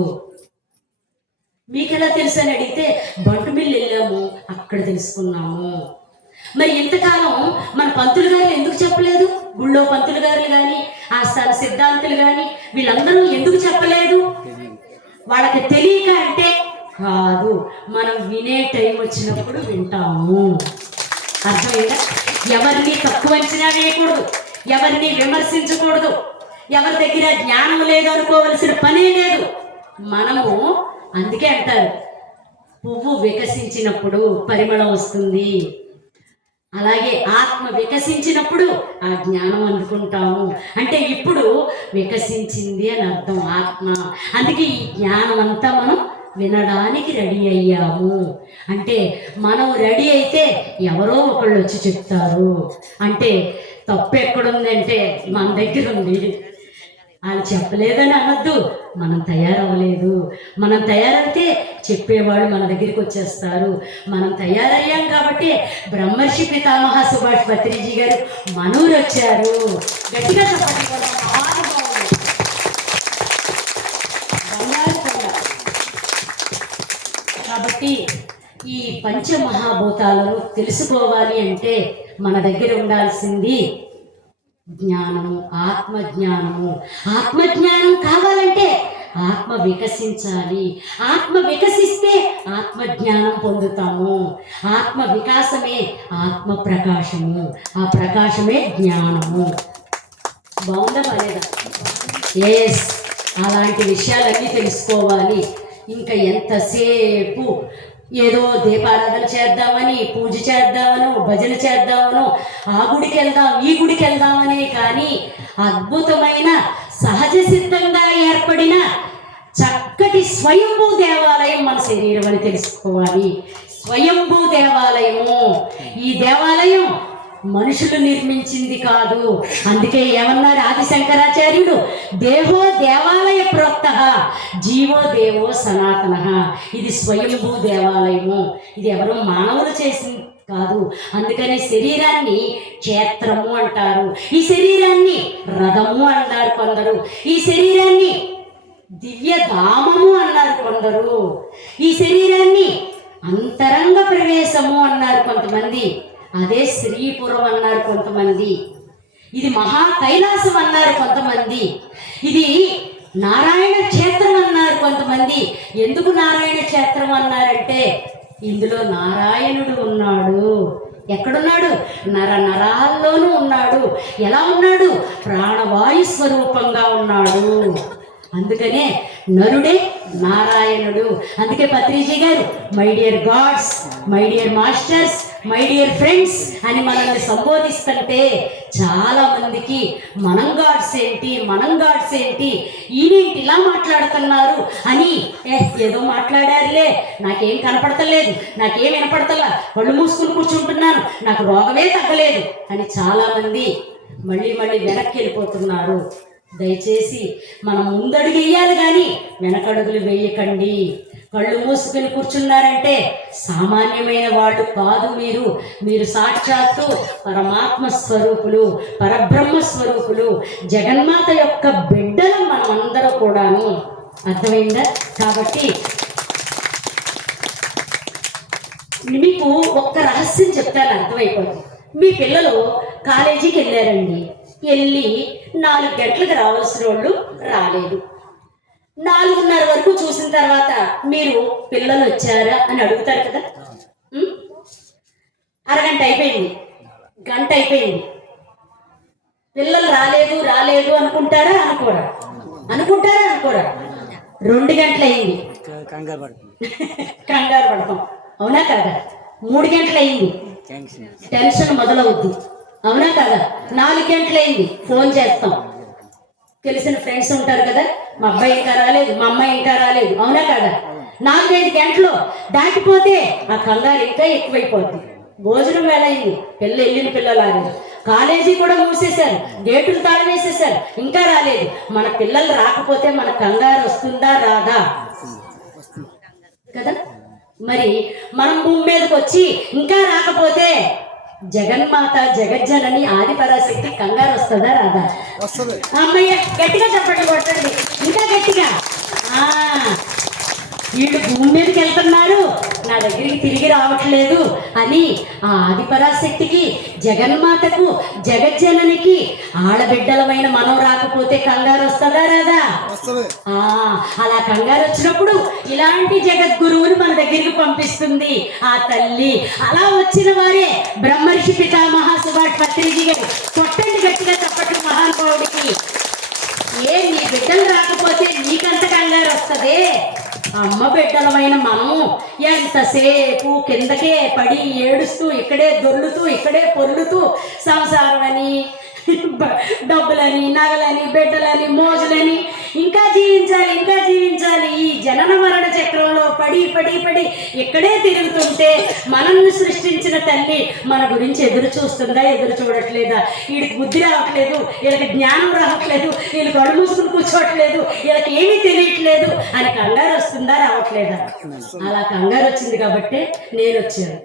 మీకు ఎలా తెలుసు అని అడిగితే, బంటుమిల్లి వెళ్ళాము, అక్కడ తెలుసుకున్నాము. మరి ఇంతకాలం మన పంతులు గారు ఎందుకు చెప్పలేదు? గుళ్ళో పంతులు గారు కానీ, ఆస్థాన సిద్ధాంతులు కానీ వీళ్ళందరూ ఎందుకు చెప్పలేదు? వాళ్ళకి తెలియక అంటే కాదు, మనం వినే టైం వచ్చినప్పుడు వింటాము. అర్థమైందా? ఎవరిని తక్కువ అంచనా వేయకూడదు, ఎవరిని విమర్శించకూడదు, ఎవరి దగ్గర జ్ఞానం లేదు అనుకోవలసిన పనే లేదు. మనము అందుకే అంటారు, పువ్వు వికసించినప్పుడు పరిమళం వస్తుంది, అలాగే ఆత్మ వికసించినప్పుడు ఆ జ్ఞానం అందుకుంటాము. అంటే ఇప్పుడు వికసించింది అని అర్థం ఆత్మ. అందుకే ఈ జ్ఞానం అంతా మనం వినడానికి రెడీ అయ్యాము. అంటే మనం రెడీ అయితే ఎవరో ఒకళ్ళు వచ్చి చెప్తారు. అంటే తప్పు ఎక్కడుందంటే మన దగ్గర ఉంది. వాళ్ళు చెప్పలేదని అనొద్దు, మనం తయారవ్వలేదు. మనం తయారైతే చెప్పేవాళ్ళు మన దగ్గరికి వచ్చేస్తారు. మనం తయారయ్యాం కాబట్టి బ్రహ్మర్షి పితామహ సుభాష్ పత్రిజీ గారు మనూరు వచ్చారు. గట్టిగా చెప్పండి. కాబట్టి ఈ పంచమహాభూతాలను తెలుసుకోవాలి అంటే మన దగ్గర ఉండాల్సింది జ్ఞానము, ఆత్మజ్ఞానము. ఆత్మజ్ఞానం కావాలంటే ఆత్మ వికసించాలి. ఆత్మ వికసిస్తే ఆత్మజ్ఞానం పొందుతాము. ఆత్మ వికాసమే ఆత్మ ప్రకాశము, ఆ ప్రకాశమే జ్ఞానము. బాగుందా బాలేదా? ఎస్, అలాంటి విషయాలన్నీ తెలుసుకోవాలి. ఇంకా ఎంతసేపు ఏదో దీపారాధన చేద్దామని, పూజ చేద్దామనో, భజన చేద్దామనో, ఆ గుడికి వెళ్దాం ఈ గుడికి వెళ్దామనే కానీ అద్భుతమైన సహజ సిద్ధంగా ఏర్పడిన చక్కటి స్వయంభూ దేవాలయం మన శరీరం అని తెలుసుకోవాలి. స్వయంభూ దేవాలయము. ఈ దేవాలయం మనుషులు నిర్మించింది కాదు. అందుకే ఏమన్నారు ఆది శంకరాచార్యుడు, దేహో దేవాలయ ప్రోక్త జీవో దేవో సనాతన. ఇది స్వయంభూ దేవాలయము. ఇది ఎవరో మానవులు చేసింది కాదు. అందుకని శరీరాన్ని క్షేత్రము అంటారు, ఈ శరీరాన్ని రథము అన్నారు కొందరు, ఈ శరీరాన్ని దివ్యధామము అన్నారు కొందరు, ఈ శరీరాన్ని అంతరంగ ప్రవేశము అన్నారు కొంతమంది, అదే శ్రీపురం అన్నారు కొంతమంది, ఇది మహా కైలాసం అన్నారు కొంతమంది, ఇది నారాయణ క్షేత్రం అన్నారు కొంతమంది. ఎందుకు నారాయణ క్షేత్రం అన్నారంటే ఇందులో నారాయణుడు ఉన్నాడు. ఎక్కడున్నాడు? నరాల్లోనూ ఉన్నాడు. ఎలా ఉన్నాడు? ప్రాణవాయు స్వరూపంగా ఉన్నాడు. అందుకనే నరుడే నారాయణుడు. అందుకే పత్రిజీ గారు my dear God's, my dear masters, my dear friends అని మనల్ని సంబోధిస్తుంటే చాలా మందికి మనం గాడ్స్ ఏంటి, మనం గాడ్స్ ఏంటి, ఈయనేంటి ఇలా మాట్లాడుతున్నారు అని ఏదో మాట్లాడారులే, నాకేం కనపడతలేదు, నాకేం వినపడతలా, కళ్ళు మూసుకుని కూర్చుంటున్నాను, నాకు రోగమే తగ్గలేదు అని చాలామంది మళ్ళీ వెనక్కి వెళ్ళిపోతున్నారు. దయచేసి మనం ముందడుగు వేయాలి కానీ వెనకడుగులు వేయకండి. కళ్ళు మూసుకుని కూర్చున్నారంటే సామాన్యమైన వాళ్ళు కాదు. మీరు సాక్షాత్తు పరమాత్మ స్వరూపులు, పరబ్రహ్మ స్వరూపులు, జగన్మాత యొక్క బిడ్డలు మనమందరూ కూడాను. అర్థమైందా? కాబట్టి మీకు ఒక్క రహస్యం చెప్తాను, అర్థమైపోతుంది. మీ పిల్లలు కాలేజీకి వెళ్ళారండి, వెళ్ళి 4 గంటలకు రావాల్సిన వాళ్ళు రాలేదు. 4:30 వరకు చూసిన తర్వాత మీరు పిల్లలు వచ్చారా అని అడుగుతారు కదా. అరగంట అయిపోయింది, గంట అయిపోయింది, పిల్లలు రాలేదు అనుకుంటారా అనుకోరా? అనుకోరా? 2 గంటలు అయింది, కంగారు పడతాం, అవునా కాదా? 3 గంటలు అయింది, టెన్షన్ మొదలవుద్ది, అవునా కాదా? 4 గంటలు అయింది, ఫోన్ చేస్తాం. తెలిసిన ఫ్రెండ్స్ ఉంటారు కదా, మా అబ్బాయి ఇంకా రాలేదు, మా అమ్మాయి ఇంకా రాలేదు, అవునా కాదా? 4-5 గంటలు దాటిపోతే ఆ కంగారు ఇంకా ఎక్కువైపోద్ది. భోజనం వేళ అయింది, వెళ్ళిన పిల్లలు రాలేదు, కాలేజీ కూడా మూసేశారు, గేటులు తాళం వేసేశారు, ఇంకా రాలేదు. మన పిల్లలు రాకపోతే మన కంగారు వస్తుందా రాదా కదా? మరి మనం భూమి మీదకి వచ్చి ఇంకా రాకపోతే జగన్మాత జగజ్జనని ఆది పరాశక్తి కంగారు వస్తుందా రాదా? అమ్మయ్య గట్టిగా చెప్పండి, కొట్టండి ఇంకా గట్టిగా. వీళ్ళు భూమి మీదకి వెళ్తున్నారు, నా దగ్గరికి తిరిగి రావట్లేదు అని ఆ ఆది పరాశక్తికి జగన్మాతకు జగజ్జననికి ఆడబిడ్డలమైన మనం రాకపోతే కంగారు వస్తుందా రాదా? అలా కంగారు వచ్చినప్పుడు ఇలాంటి జగద్గురువుని మన దగ్గరికి పంపిస్తుంది ఆ తల్లి. అలా వచ్చిన వారే బ్రహ్మర్షి పితామహ సుభాష్ పత్రిజీ గారు. కొట్టండి గట్టిగా చప్పట్లు మహానుభావుడికి. ఏ నీ బిడ్డలు రాకపోతే నీకంత కంగారు వస్తుంది? అమ్మ బిడ్డలమైన మనం ఎంతసేపు కిందకే పడి ఏడుస్తూ, ఇక్కడే దొర్లుతూ, ఇక్కడే పొర్లుతూ, సంసారం అని, డబ్బులని, నగలని, బిడ్డలని, మోజులని, ఇంకా జీవించాలి, ఇంకా జీవించాలి. ఈ జనన మరణ చక్రంలో పడి పడి పడి ఇక్కడే తిరుగుతుంటే మనల్ని సృష్టించిన తల్లి మన గురించి ఎదురు చూస్తుందా? ఎదురు చూడట్లేదా? వీడికి బుద్ధి రావట్లేదు, వీళ్ళకి జ్ఞానం రావట్లేదు, వీళ్ళు కళ్ళు మూసుకుని కూర్చోవట్లేదు, వీళ్ళకి ఏమీ తెలియట్లేదు అని కంగారు వస్తుందా? రావట్లేదా? అలా కంగారు వచ్చింది కాబట్టి నేను వచ్చాను.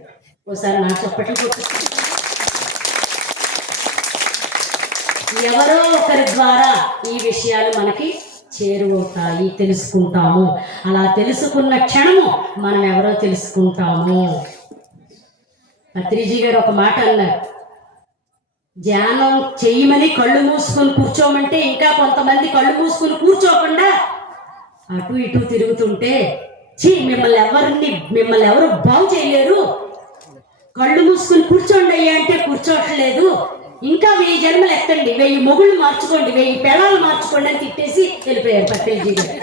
ఒకసారి నా చప్పట్లు కొట్టుకుంటాను. ఎవరో ఒకరి ద్వారా ఈ విషయాలు మనకి చేరువవుతాయి, తెలుసుకుంటాము. అలా తెలుసుకున్న క్షణము మనం ఎవరో తెలుసుకుంటాము. పత్రిజీ గారు ఒక మాట అన్నారు, ధ్యానం చేయమని కళ్ళు మూసుకొని కూర్చోమంటే ఇంకా కొంతమంది కళ్ళు మూసుకొని కూర్చోకుండా అటు ఇటు తిరుగుతుంటే, మిమ్మల్ని ఎవరు బాగు చేయలేరు, కళ్ళు మూసుకొని కూర్చోండి అయ్యా అంటే కూర్చోవట్లేదు, ఇంకా 1000 జన్మలు ఎత్తండి, 1000 మొగుళ్ళు మార్చుకోండి, 1000 పెళ్ళాలు మార్చుకోండి అని తిట్టేసి వెళ్ళిపోయారు పత్రిజీ గారు.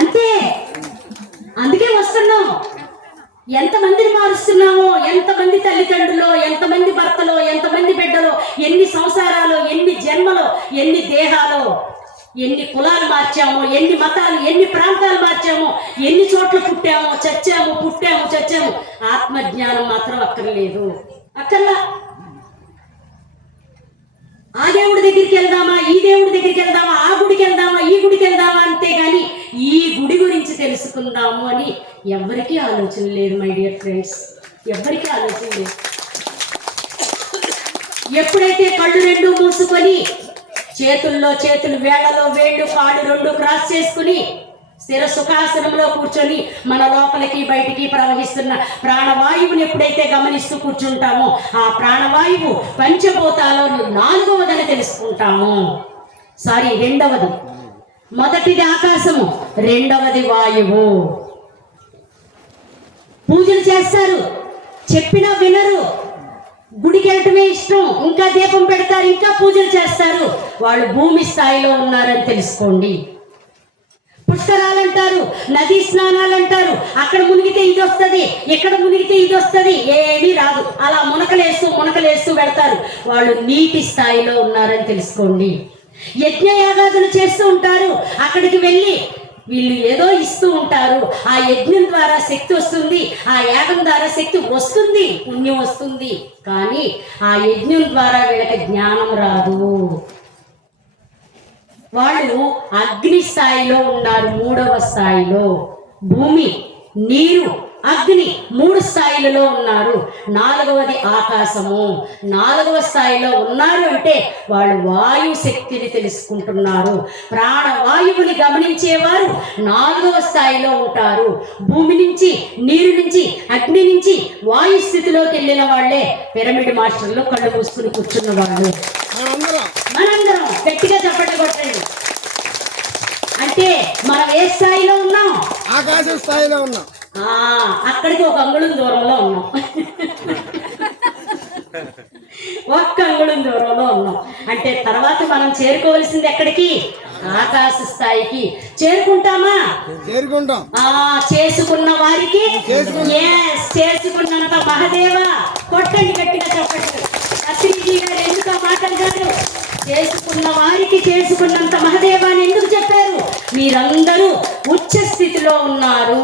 అంతే. అందుకే వస్తున్నాం. ఎంతమందిని మారుస్తున్నామో, ఎంతమంది తల్లిదండ్రులో, ఎంతమంది భర్తలో, ఎంతమంది బిడ్డలో, ఎన్ని సంసారాలు, ఎన్ని జన్మలో, ఎన్ని దేహాలో, ఎన్ని కులాలు మార్చామో, ఎన్ని మతాలు, ఎన్ని ప్రాంతాలు మార్చామో, ఎన్ని చోట్ల పుట్టామో, చచ్చాము, పుట్టాము, చచ్చాము. ఆత్మజ్ఞానం మాత్రం అక్కర్లేదు. అక్కర్లా. ఆ దేవుడి దగ్గరికి వెళ్దామా, ఈ దేవుడి దగ్గరికి వెళ్దామా, ఆ గుడికి వెళ్దామా, ఈ గుడికి వెళ్దామా, అంతేగాని ఈ గుడి గురించి తెలుసుకుందాము అని ఎవరికీ ఆలోచన లేదు మై డియర్ ఫ్రెండ్స్. ఎవరికీ ఆలోచన లేదు. ఎప్పుడైతే కళ్ళు 2 మూసుకొని చేతుల్లో చేతులు, వేళ్లలో వేళ్ళు, కాళ్ళు 2 క్రాస్ చేసుకుని స్థిర సుఖాసనంలో కూర్చొని మన లోపలికి బయటికి ప్రవహిస్తున్న ప్రాణవాయువుని ఎప్పుడైతే గమనిస్తూ కూర్చుంటామో ఆ ప్రాణవాయువు పంచభూతాలలో 4వదని తెలుసుకుంటాము. రెండవది. మొదటిది ఆకాశము, రెండవది వాయువు. పూజలు చేస్తారు, చెప్పినా వినరు, గుడికి వెళ్ళటమే ఇష్టం, ఇంకా దీపం పెడతారు, ఇంకా పూజలు చేస్తారు. వాళ్ళు భూమి స్థాయిలో ఉన్నారని తెలుసుకోండి. పుష్కరాలు అంటారు, నదీ స్నానాలు అంటారు, అక్కడ మునిగితే ఇది వస్తుంది, ఇక్కడ మునిగితే ఇది వస్తుంది, ఏమీ రాదు. అలా మునకలేస్తూ వెళ్తారు. వాళ్ళు నీటి స్థాయిలో ఉన్నారని తెలుసుకోండి. యజ్ఞయాగాదులు చేస్తూ ఉంటారు, అక్కడికి వెళ్ళి వీళ్ళు ఏదో ఇస్తూ ఉంటారు. ఆ యజ్ఞం ద్వారా శక్తి వస్తుంది, ఆ యాగం ద్వారా శక్తి వస్తుంది, పుణ్యం వస్తుంది. కానీ ఆ యజ్ఞం ద్వారా వీళ్ళకి జ్ఞానం రాదు. వాళ్ళు అగ్ని స్థాయిలో ఉన్నారు, 3వ స్థాయిలో. భూమి, నీరు, అగ్ని 3 స్థాయిలలో ఉన్నారు. 4వది ఆకాశము, 4వ స్థాయిలో ఉన్నారు. అంటే వాళ్ళు వాయు శక్తిని తెలుసుకుంటున్నారు. ప్రాణవాయువుని గమనించేవారు 4వ స్థాయిలో ఉంటారు. భూమి నుంచి, నీరు నుంచి, అగ్ని నుంచి వాయు స్థితిలోకి వెళ్ళిన వాళ్ళే పిరమిడ్ మాస్టర్లు, కళ్ళు మూసుకుని కూర్చున్న వాళ్ళు. మనందరం గట్టిగా చప్పట్లు కొట్టండి. అంటే మనం ఏ స్థాయిలో ఉన్నాం? ఆకాశ స్థాయిలో ఉన్నాం. అక్కడికి 1 అంగుళం దూరంలో ఉన్నాం. 1 అంగుళం దూరంలో ఉన్నాం. అంటే తర్వాత మనం చేరుకోవలసింది ఎక్కడికి? ఆకాశ స్థాయికి. చేరుకుంటామా? చేరుకుంటాం. చేసుకున్న వారికి చేసుకున్నంత మహదేవ. కొట్టండి గట్టిగా చెప్పండి. పత్రిజీ గారు ఎందుకు ఆ మాట అన్నారు? చేసుకున్న వారికి చేసుకున్నంత మహదేవాన్ని ఎందుకు చెప్పారు? మీరందరూ ఉచ్చ స్థితిలో ఉన్నారు,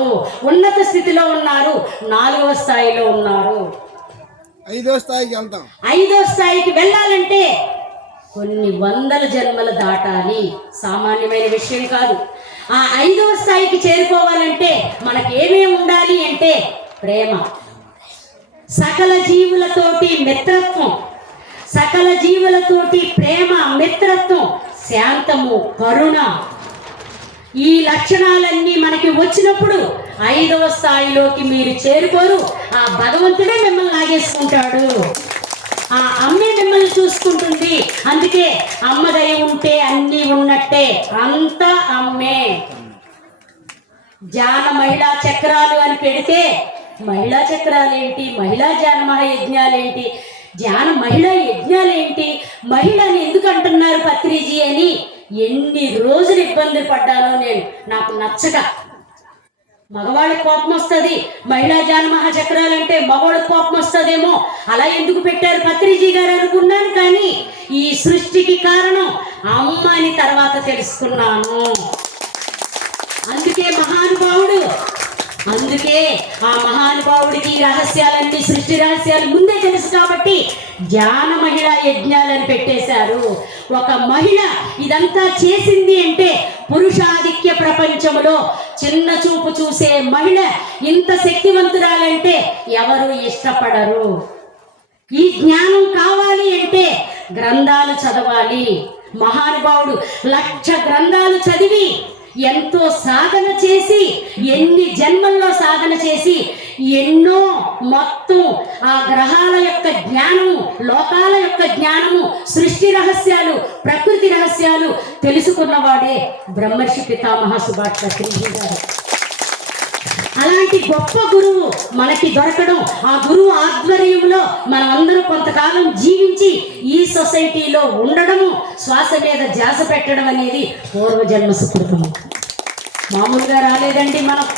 ఉన్నత స్థితిలో ఉన్నారు, 4వ స్థాయిలో ఉన్నారు. 5వ స్థాయికి వెళ్తాం. 5వ స్థాయికి వెళ్ళాలంటే కొన్ని 100 జన్మలు దాటాలి. సామాన్యమైన విషయం కాదు. ఆ 5వ స్థాయికి చేరుకోవాలంటే మనకి ఏమేమి ఉండాలి అంటే ప్రేమ, సకల జీవులతోటి మిత్రత్వం, సకల జీవులతోటి ప్రేమ, మిత్రత్వం, శాంతము, కరుణ. ఈ లక్షణాలన్నీ మనకి వచ్చినప్పుడు 5వ స్థాయిలోకి మీరు చేరుకోరు. ఆ భగవంతుడే మిమ్మల్ని లాగేసుకుంటాడు. ఆ అమ్మే మిమ్మల్ని చూసుకుంటుంది. అందుకే అమ్మ దయ ఉంటే అన్నీ ఉన్నట్టే, అంతా అమ్మే. ధ్యాన మహిళా చక్రాలు అని పెడితే మహిళా చక్రాలేంటి, మహిళా ధ్యాన మహాయజ్ఞాలేంటి, ధ్యాన మహిళా యజ్ఞాలేంటి, మహిళని ఎందుకు అంటున్నారు పత్రిజీ అని ఎన్ని రోజులు ఇబ్బందులు పడ్డానో నేను. నాకు నచ్చక మగవాళ్ళకి కోపం వస్తుంది, మహిళా ధ్యాన మహాచక్రాలు అంటే మగవాళ్ళకి కోపం వస్తుందేమో, అలా ఎందుకు పెట్టారు పత్రిజీ గారు అనుకున్నాను. కానీ ఈ సృష్టికి కారణం అమ్మ అని తర్వాత తెలుసుకున్నాను. అందుకే మహానుభావుడు, అందుకే ఆ మహానుభావుడికి రహస్యాలన్నీ, సృష్టి రహస్యాలు ముందే తెలుసు కాబట్టి ధ్యాన మహిళా యజ్ఞాలని పెట్టేశారు. ఒక మహిళ ఇదంతా చేసింది అంటే పురుషాధిక్య ప్రపంచంలో చిన్న చూపు చూసే మహిళ ఇంత శక్తివంతురాలంటే ఎవరు ఇష్టపడరు. ఈ జ్ఞానం కావాలి అంటే గ్రంథాలు చదవాలి. మహానుభావుడు 1,00,000 గ్రంథాలు చదివి ఎంతో సాధన చేసి, ఎన్ని జన్మల్లో సాధన చేసి, ఎన్నో మొత్తం ఆ గ్రహాల యొక్క జ్ఞానము, లోకాల యొక్క జ్ఞానము, సృష్టి రహస్యాలు, ప్రకృతి రహస్యాలు తెలుసుకున్నవాడే బ్రహ్మర్షి పితామహ సుభాష్ పత్రిజీ గారు. అలాంటి గొప్ప గురువు మనకి దొరకడం, ఆ గురువు ఆధ్వర్యంలో మనమందరూ కొంతకాలం జీవించి ఈ సొసైటీలో ఉండడము, శ్వాస మీద ధ్యాస పెట్టడం అనేది పూర్వజన్మ సుకృతము. మామూలుగా రాలేదండి మనం.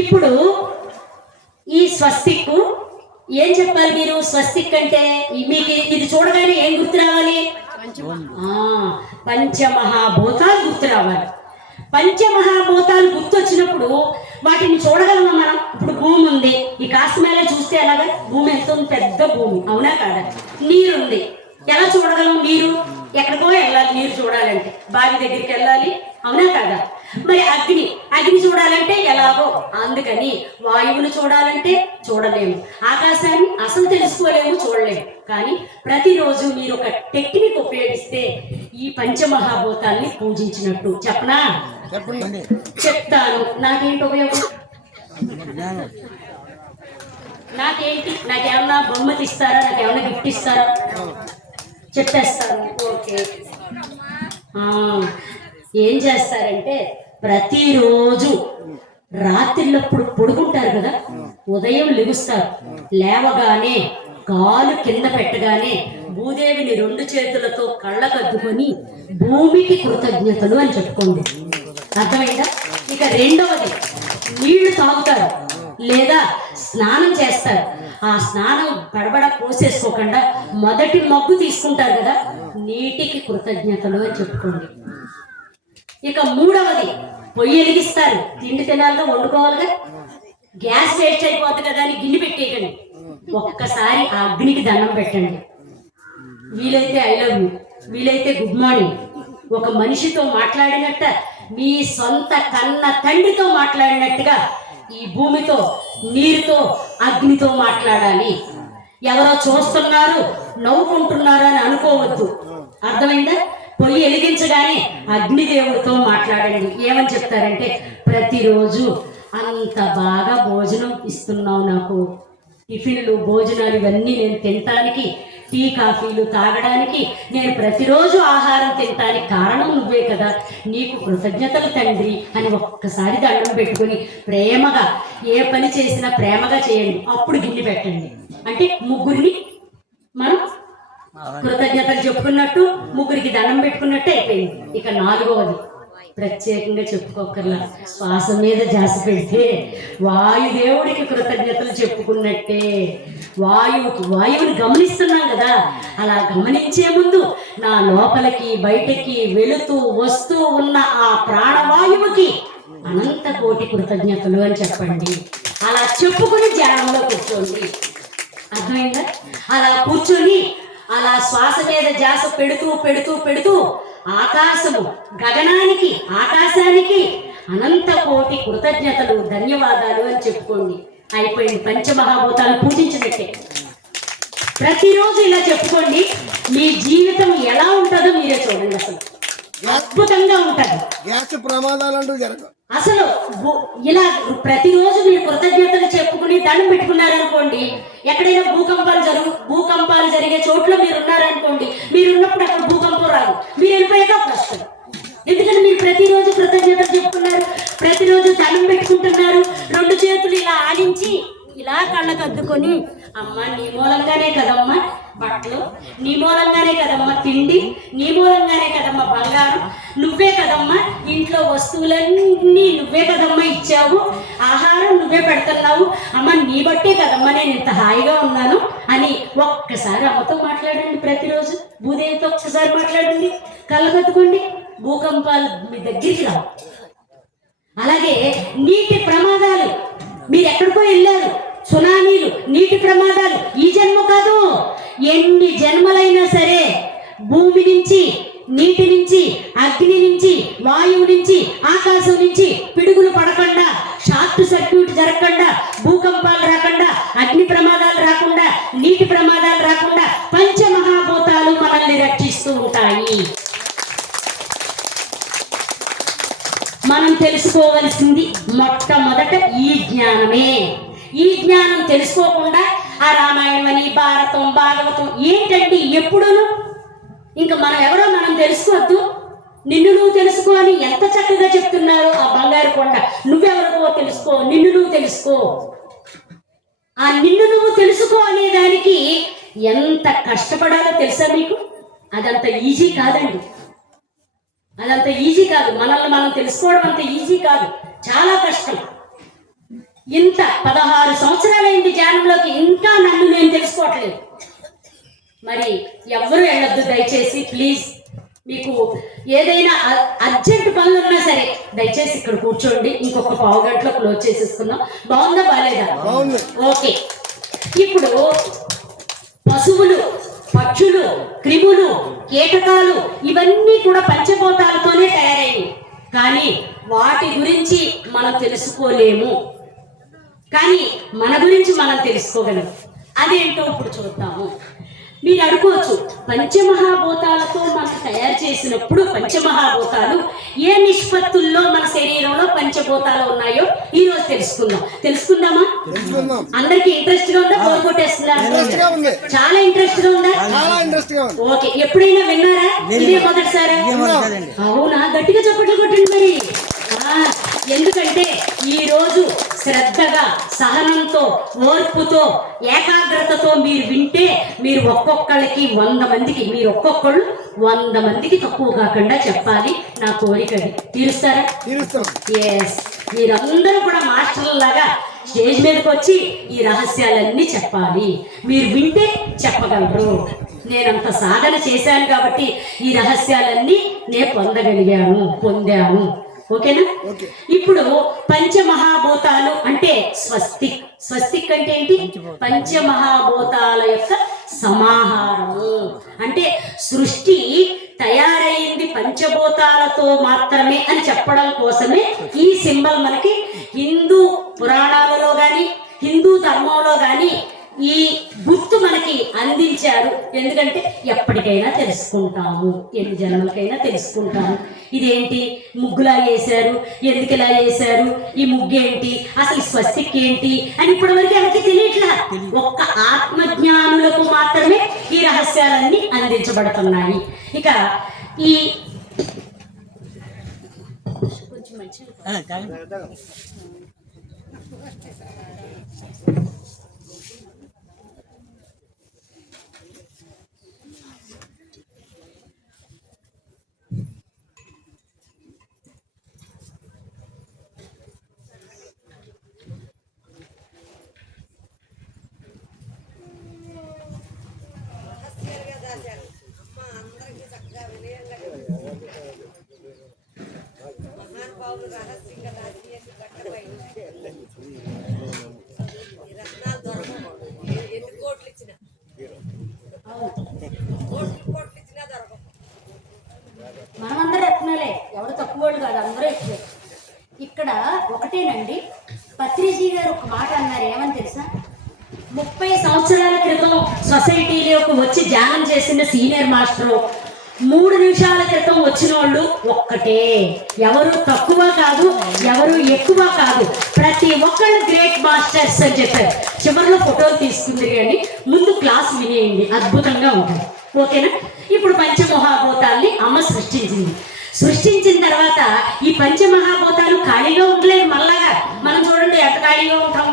ఇప్పుడు ఈ స్వస్తిక్ ఏం చెప్పాలి మీరు? స్వస్తిక్ అంటే మీకు ఇది చూడగానే ఏం గుర్తు రావాలి? పంచమహాభూతాలు గుర్తు రావాలి. పంచమహాభూతాలు గుర్తొచ్చినప్పుడు వాటిని చూడగలమా మనం? ఇప్పుడు భూమి ఉంది, ఈ కాస్త మేళ చూస్తే ఎలాగా? భూమి ఎంత ఉంది? పెద్ద భూమి, అవునా కాదా? నీరుంది, ఎలా చూడగలం? నీరు ఎక్కడికో వెళ్ళాలి, నీరు చూడాలంటే బావి దగ్గరికి వెళ్ళాలి, అవునా కాదా? మరి అగ్ని చూడాలంటే ఎలాగో, అందుకని వాయువును చూడాలంటే చూడలేము, ఆకాశాన్ని అసలు తెలుసుకోలేము, చూడలేము. కానీ ప్రతిరోజు మీరు ఒక టెక్నిక్ ఉపయోగిస్తే ఈ పంచమహాభూతాల్ని పూజించినట్టు. చెప్పనా? చెప్తాను. నాకేంటి ఉపయోగం? నాకేమన్నా బొమ్మతి ఇస్తారా? నాకేమన్నా గిఫ్ట్ ఇస్తారా? చెప్పేస్తాను. ఓకే. ఏం చేస్తారంటే ప్రతిరోజు రాత్రిలప్పుడు పడుకుంటారు కదా, ఉదయం లెగుస్తారు, లేవగానే కాలు కింద పెట్టగానే భూదేవిని 2 చేతులతో కళ్ళకద్దుకొని భూమికి కృతజ్ఞతలు అని చెప్పుకోండి. అర్థమైందా? ఇక రెండవది, నీళ్లు తాగుతారు లేదా స్నానం చేస్తారు. ఆ స్నానం గడబడ పోసేసుకోకుండా మొదటి మగ్గు తీసుకుంటారు కదా, నీటికి కృతజ్ఞతలు అని చెప్పుకోండి. ఇక మూడవది, పొయ్యి వెలిగిస్తారు. తిండి తినాలిగా, వండుకోవాలిగా, గ్యాస్ వేస్ట్ అయిపోతుంది కదా అని గిన్నె పెట్టేయకండి. ఒక్కసారి ఆ అగ్నికి దండం పెట్టండి. వీలైతే ఐ లవ్ యూ, వీలైతే గుడ్ మార్నింగ్. ఒక మనిషితో మాట్లాడినట్ట, మీ సొంత కన్న తండ్రితో మాట్లాడినట్టుగా ఈ భూమితో, నీరుతో, అగ్నితో మాట్లాడాలి. ఎవరో చూస్తున్నారు, నవ్వుకుంటున్నారు అని అనుకోవద్దు. అర్థమైందా? పొయ్యి వెలిగించగానే అగ్నిదేవుడితో మాట్లాడండి. ఏమని చెప్తారంటే, ప్రతిరోజు అంత బాగా భోజనం ఇస్తున్నావు నాకు, టిఫిన్లు, భోజనాలు ఇవన్నీ నేను తినటానికి, టీ కాఫీలు తాగడానికి, నేను ప్రతిరోజు ఆహారం తినటానికి కారణం నువ్వే కదా, నీకు కృతజ్ఞతలు తండ్రి అని ఒక్కసారి దండం పెట్టుకుని ప్రేమగా ఏ పని చేసినా ప్రేమగా చేయండి. అప్పుడు గిన్నె పెట్టండి. అంటే ముగ్గురిని మనం కృతజ్ఞతలు చెప్పుకున్నట్టు, ముగ్గురికి దండం పెట్టుకున్నట్టు అయిపోయింది. ఇక నాలుగవది ప్రత్యేకంగా చెప్పుకోకర్లా, శ్వాస మీద ధ్యాస పెడితే వాయుదేవుడికి కృతజ్ఞతలు చెప్పుకున్నట్టే. వాయువుని గమనిస్తున్నాం కదా, అలా గమనించే ముందు నా లోపలికి బయటకి వెళుతూ వస్తూ ఉన్న ఆ ప్రాణవాయువుకి అనంత కోటి కృతజ్ఞతలు అని చెప్పండి. అలా చెప్పుకుని ధ్యానంలో కూర్చోండి. అర్థమైందా? అలా కూర్చొని అలా శ్వాస మీద ధ్యాస పెడుతూ పెడుతూ పెడుతూ ఆకాశము, గగనానికి, ఆకాశానికి అనంత కోటి కృతజ్ఞతలు, ధన్యవాదాలు అని చెప్పుకోండి. అయిపోయింది. పంచమహాభూతాలు పూజించినట్టే. ప్రతిరోజు ఇలా చెప్పుకోండి. మీ జీవితం ఎలా ఉంటుందో మీరే చూడండి. అసలు అద్భుతంగా ఉంటుంది. గ్యాస్ ప్రమాదాలు అంటూ జరగవు. అసలు ఇలా ప్రతిరోజు మీరు కృతజ్ఞతలు చెప్పుకుని దండం పెట్టుకున్నారనుకోండి, ఎక్కడైనా భూకంపాలు జరిగే చోట్ల మీరు ఉన్నారనుకోండి, మీరు ఉన్నప్పుడు అక్కడ భూకంపం రాదు, మీరు వెళ్ళిపోయాక వస్తుంది. ఎందుకంటే మీరు ప్రతిరోజు కృతజ్ఞతలు చెప్పుకున్నారు, ప్రతిరోజు దండం పెట్టుకుంటున్నారు, రెండు చేతులు ఇలా ఆడించి ఇలా కళ్ళకు అద్దుకొని, అమ్మ నీ మూలంగానే కదమ్మా బట్టలు, నీ మూలంగానే కదమ్మా తిండి, నీ మూలంగానే కదమ్మా బంగారం, నువ్వే కదమ్మా ఇంట్లో వస్తువులన్నీ నువ్వే కదమ్మా ఇచ్చావు, ఆహారం నువ్వే పెడుతున్నావు, అమ్మ నీ బట్టే కదమ్మా నేను ఇంత హాయిగా ఉన్నాను అని ఒక్కసారి అమ్మతో మాట్లాడండి. ప్రతిరోజు భూదేవితో ఒక్కసారి మాట్లాడండి, కళ్ళకద్దుకోండి, భూకంపాలు మీ దగ్గరికి రావు. అలాగే నీటి ప్రమాదాలు, మీరు ఎక్కడికో వెళ్ళారు, సునామీలు, నీటి ప్రమాదాలు ఈ జన్మ కాదు, ఎన్ని జన్మలైనా సరే భూమి నుంచి, నీటి నుంచి, అగ్ని నుంచి, వాయువు నుంచి, ఆకాశం నుంచి పిడుగులు పడకుండా, షార్ట్ సర్క్యూట్ జరగకుండా, భూకంపాలు రాకుండా, అగ్ని ప్రమాదాలు రాకుండా, నీటి ప్రమాదాలు రాకుండా పంచమహాభూతాలు మనల్ని రక్షిస్తూ ఉంటాయి. మనం తెలుసుకోవలసింది మొట్టమొదట ఈ జ్ఞానమే. ఈ జ్ఞానం తెలుసుకోకుండా ఆ రామాయణం అని, భారతం, భాగవతం ఏంటండి ఎప్పుడును ఇంకా మనం ఎవరో మనం తెలుసుకోవద్దు, నిన్ను నువ్వు తెలుసుకో అని ఎంత చక్కగా చెప్తున్నారు ఆ బంగారు కొండ. నువ్వెవరికో తెలుసుకో, నిన్ను నువ్వు తెలుసుకో. ఆ నిన్ను నువ్వు తెలుసుకో అనే దానికి ఎంత కష్టపడాలో తెలుసా మీకు? అదంత ఈజీ కాదండి, అదంత ఈజీ కాదు. మనల్ని మనం తెలుసుకోవడం అంత ఈజీ కాదు, చాలా కష్టం. ఇంత 16 సంవత్సరాలైంది ధ్యానంలోకి, ఇంకా నన్ను నేను తెలుసుకోవట్లేదు. మరి ఎవరు వెళ్ళొద్దు దయచేసి, ప్లీజ్. మీకు ఏదైనా అర్జెంట్ పనులు ఉన్నా సరే దయచేసి ఇక్కడ కూర్చోండి. ఇంకొక పావు గంటలో క్లోజ్ చేసేసుకుందాం. బాగుందా బాగాలేదా? ఓకే. ఇప్పుడు పశువులు, పక్షులు, క్రిములు, కీటకాలు ఇవన్నీ కూడా పంచభూతాలతోనే తయారైనవి. కానీ వాటి గురించి మనం తెలుసుకోలేము, కానీ మన గురించి మనం తెలుసుకోగలం. అదేంటో ఇప్పుడు చూద్దాము. మీరు అనుకోవచ్చు, పంచమహాభూతాలతో మనం తయారు చేసినప్పుడు పంచమహాభూతాలు ఏ నిష్పత్తుల్లో మన శరీరంలో పంచభూతాలు ఉన్నాయో ఈ రోజు తెలుసుకుందామా? అందరికి ఇంట్రెస్ట్ గా ఉందా? బోర్ కొట్టేస్తుందా? చాలా ఇంట్రెస్ట్ గా ఉందా? ఓకే. ఎప్పుడైనా విన్నారా? ఇదే మొదటిసారా? అవునా? గట్టిగా చప్పట్లు కొట్టండి మరి. ఎందుకంటే ఈ రోజు శ్రద్ధగా, సహనంతో, ఓర్పుతో, ఏకాగ్రతతో మీరు వింటే మీరు ఒక్కొక్కళ్ళకి 100 మందికి, మీరు ఒక్కొక్కళ్ళు 100 మందికి తక్కువ కాకుండా చెప్పాలి. నా కోరిక తీరుస్తారా? ఎస్. మీరందరూ కూడా మాస్టర్లాగా స్టేజ్ మీదకి వచ్చి ఈ రహస్యాలన్నీ చెప్పాలి. మీరు వింటే చెప్పగలరు. నేనంత సాధన చేశాను కాబట్టి ఈ రహస్యాలన్నీ నేను పొందాను. ఓకేనా? ఇప్పుడు పంచమహాభూతాలు అంటే స్వస్తిక్. స్వస్తిక్ అంటే ఏంటి? పంచమహాభూతాల యొక్క సమాహారము. అంటే సృష్టి తయారైంది పంచభూతాలతో మాత్రమే అని చెప్పడం కోసమే ఈ సింబల్ మనకి హిందూ పురాణాలలో కానీ, హిందూ ధర్మంలో కానీ ఈ గుర్తు మనకి అందించారు. ఎందుకంటే ఎప్పటికైనా తెలుసుకుంటాము, ఎన్ని జన్మలకైనా తెలుసుకుంటాము. ఇదేంటి ముగ్గులా వేశారు, ఎందుకు ఇలా వేశారు, ఈ ముగ్గు ఏంటి, అసలు స్వస్తిక్ ఏంటి అని ఇప్పటి వరకు ఎవరికి తెలియట్లా. ఒక్క ఆత్మజ్ఞానులకు మాత్రమే ఈ రహస్యాలన్నీ అందించబడుతున్నాయి. ఇక ఈ కొంచెం మంచి మనమందరూ రత్నాలే, ఎవరు తక్కువ వాళ్ళు కాదు, అందరూ ఎక్కువ. ఇక్కడ ఒకటేనండి, పత్రిజీ గారు ఒక మాట అన్నారు. ఏమని తెలుసా? 30 సంవత్సరాల క్రితం సొసైటీలోకి వచ్చి ధ్యానం చేసిన సీనియర్ మాస్టరు 3 నిమిషాల క్రితం వచ్చిన వాళ్ళు ఒక్కటే. ఎవరు తక్కువ కాదు, ఎవరు ఎక్కువ కాదు, ప్రతి ఒక్కళ్ళు గ్రేట్ మాస్టర్స్ అని చెప్పారు. చివరిలో ఫోటోలు తీసుకుంది కానీ ముందు క్లాస్ వినేయండి, అద్భుతంగా ఉంటుంది. ఓకేనా? ఇప్పుడు పంచమహాభూతాల్ని అమ్మ సృష్టించిన తర్వాత ఈ పంచమహాభూతాలు ఖాళీగా ఉండలేదు. మళ్ళాగా మనం చూడండి ఎంత ఖాళీగా ఉంటాం,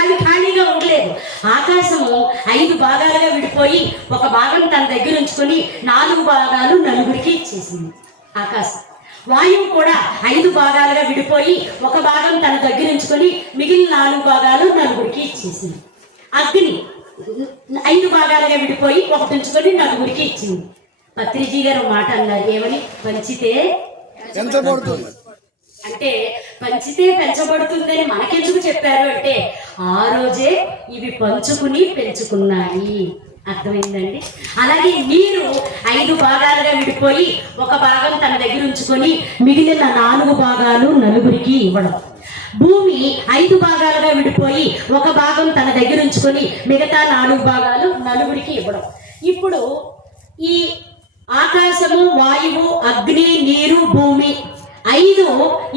అది ఖాళీగా ఉండలేదు. ఆకాశము 5 భాగాలుగా విడిపోయి ఒక భాగం తన దగ్గర ఉంచుకొని 4 భాగాలు నలుగురికి ఇచ్చేసింది ఆకాశం. వాయువు కూడా 5 భాగాలుగా విడిపోయి ఒక భాగం తన దగ్గర ఉంచుకొని మిగిలిన 4 భాగాలు నలుగురికి ఇచ్చేసింది. అగ్ని 5 భాగాలుగా విడిపోయి ఒకటి ఉంచుకొని నలుగురికి ఇచ్చింది. పత్రిజీ గారు మాట అన్నారు, ఏమని? పంచితే పెంచబడుతుంది. అంటే పంచితే పెంచబడుతుందని మనకెందుకు చెప్పారు అంటే ఆ రోజే ఇవి పంచుకుని పెంచుకున్నాయి. అర్థమైందండి? అలాగే నీరు 5 భాగాలుగా విడిపోయి ఒక భాగం తన దగ్గర ఉంచుకొని మిగిలిన 4 భాగాలు నలుగురికి ఇవ్వడం. భూమి 5 భాగాలుగా విడిపోయి ఒక భాగం తన దగ్గర ఉంచుకొని మిగతా 4 భాగాలు నలుగురికి ఇవ్వడం. ఇప్పుడు ఈ ఆకాశము, వాయువు, అగ్ని, నీరు, భూమి 5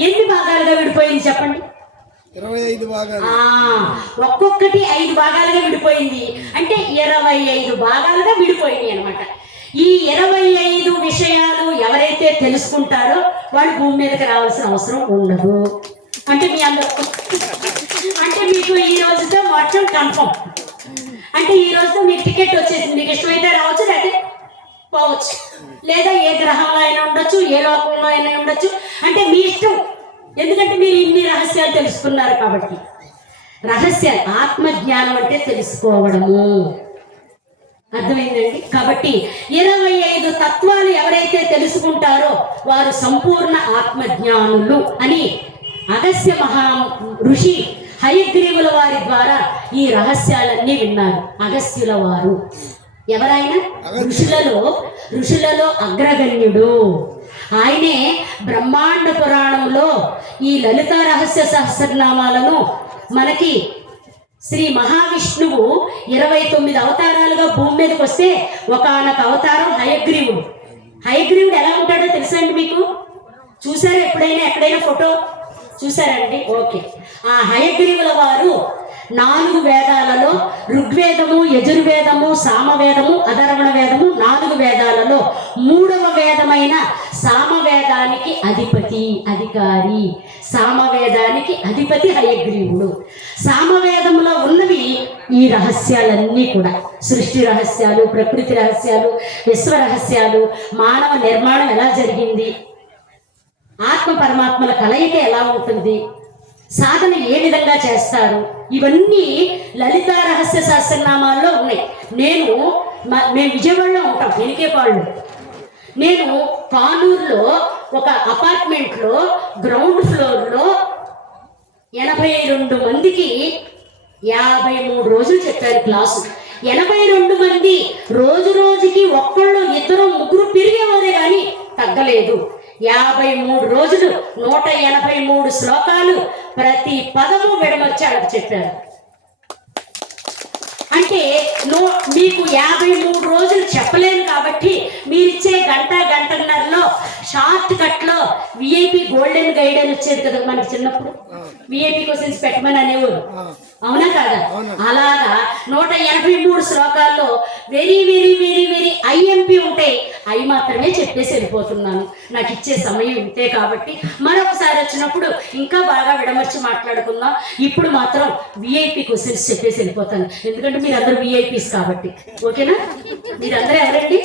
ఎన్ని భాగాలుగా విడిపోయింది చెప్పండి? 25 భాగాలు. ఒక్కొక్కటి 5 భాగాలుగా విడిపోయింది. అంటే 25 భాగాలుగా విడిపోయింది అనమాట. ఈ 25 విషయాలు ఎవరైతే తెలుసుకుంటారో వాళ్ళు భూమి మీదకి రావాల్సిన అవసరం ఉండదు. అంటే మీ అందరూ అంటే మీకు ఈ రోజుతో మొత్తం కన్ఫర్మ్. అంటే ఈ రోజుతో మీకు టికెట్ వచ్చేసింది. మీకు ఇష్టమైతే రావచ్చు, లేకపోతే పోవచ్చు, లేదా ఏ గ్రహంలో అయినా ఉండొచ్చు, ఏ లోకంలో అయినా ఉండొచ్చు. అంటే మీ ఇష్టం. ఎందుకంటే మీరు ఇన్ని రహస్యాలు తెలుసుకున్నారు కాబట్టి. రహస్యాలు, ఆత్మజ్ఞానం అంటే తెలుసుకోవడము. అర్థమైందండి? కాబట్టి 25 తత్వాలు ఎవరైతే తెలుసుకుంటారో వారు సంపూర్ణ ఆత్మజ్ఞానులు అని అగస్త్య మహా ఋషి హయగ్రీవుల వారి ద్వారా ఈ రహస్యాలన్నీ విన్నారు. అగస్త్యుల వారు ఎవరైనా ఋషులలో అగ్రగణ్యుడు. ఆయనే బ్రహ్మాండ పురాణంలో ఈ లలిత రహస్య సహస్రనామాలను మనకి శ్రీ మహావిష్ణువు 29 అవతారాలుగా భూమి మీదకి వస్తే ఒకానొక అవతారం హయగ్రీవుడు. హయగ్రీవుడు ఎలా ఉంటాడో తెలుసా అండి మీకు? చూసారా ఎప్పుడైనా ఎక్కడైనా ఫోటో చూసారండి? ఓకే. ఆ హయగ్రీవుల వారు 4 వేదాలలో ఋగ్వేదము, యజుర్వేదము, సామవేదము, అధర్వణ వేదము 4 వేదాలలో 3వ వేదమైన సామవేదానికి అధికారి. సామవేదానికి అధిపతి హయగ్రీవుడు. సామవేదంలో ఉన్నవి ఈ రహస్యాలన్నీ కూడా, సృష్టి రహస్యాలు, ప్రకృతి రహస్యాలు, విశ్వ రహస్యాలు, మానవ నిర్మాణం ఎలా జరిగింది, ఆత్మ పరమాత్మల కలయిక ఎలా ఉంటుంది, సాధన ఏ విధంగా చేస్తారు, ఇవన్నీ లలితా రహస్య సహస్రనామాల్లో ఉన్నాయి. మేము విజయవాడలో ఉంటాం, ఎనికేపాళ్ళు. నేను కానూరులో ఒక అపార్ట్మెంట్లో గ్రౌండ్ ఫ్లోర్లో 82 మందికి 53 రోజులు చెప్పారు క్లాసు. 82 మంది రోజు రోజుకి ఒక్కళ్ళు, ఇద్దరు, ముగ్గురు పెరిగేవారే కానీ తగ్గలేదు. 53 రోజులు 183 శ్లోకాలు, ప్రతి పదము విడమర్చి అలా చెప్పారు. అంటే మీకు 53 రోజులు చెప్పలేను కాబట్టి మీరిచ్చే గంటన్నరలో షార్ట్ కట్లో విఐపి గోల్డెన్ గైడ్ అని వచ్చేది కదా మనకి చిన్నప్పుడు. విఐపి క్వశ్చన్స్ పెట్టమని అనేవారు, అవునా కాదా? అలాగా 183 శ్లోకాల్లో very very very very IMP ఉంటాయి. అవి మాత్రమే చెప్పేసి వెళ్ళిపోతున్నాను. నాకు ఇచ్చే సమయం ఇంతే కాబట్టి మరొకసారి వచ్చినప్పుడు ఇంకా బాగా విడమర్చి మాట్లాడుకుందాం. ఇప్పుడు మాత్రం విఐపి క్వశ్చన్స్ చెప్పేసి వెళ్ళిపోతాను, ఎందుకంటే మీరందరూ విఐపీస్ కాబట్టి. ఓకేనా? మీరందరూ ఎవరండి?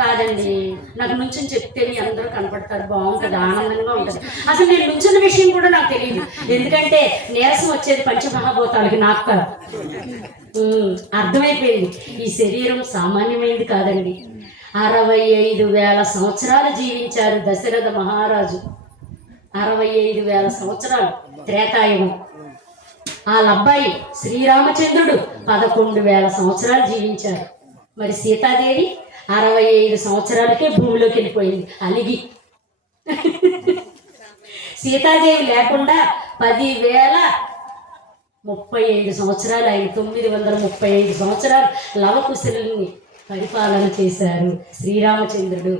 కాదండి, నాకు నుంచి చెప్తే మీ అందరూ కనపడతారు, బాగుంటుంది, ఆనందంగా ఉంటుంది. అసలు నేను నుంచున్న విషయం కూడా నాకు తెలియదు, ఎందుకంటే నీరసం వచ్చేది పంచమహాభూతాలకి, నాకు కాదు. అర్థమైపోయింది, ఈ శరీరం సామాన్యమైనది కాదండి. 65,000 సంవత్సరాలు జీవించారు దశరథ మహారాజు. 65,000 సంవత్సరాలు త్రేతాయుగం. వాళ్ళ అబ్బాయి శ్రీరామచంద్రుడు 11,000 సంవత్సరాలు జీవించారు. మరి సీతాదేవి 65 సంవత్సరాలకే భూమిలోకి వెళ్ళిపోయింది అలిగి. సీతాదేవి లేకుండా 10,035 సంవత్సరాలు, ఆయన 935 సంవత్సరాలు లవకుశల్ని పరిపాలన చేశారు శ్రీరామచంద్రుడు.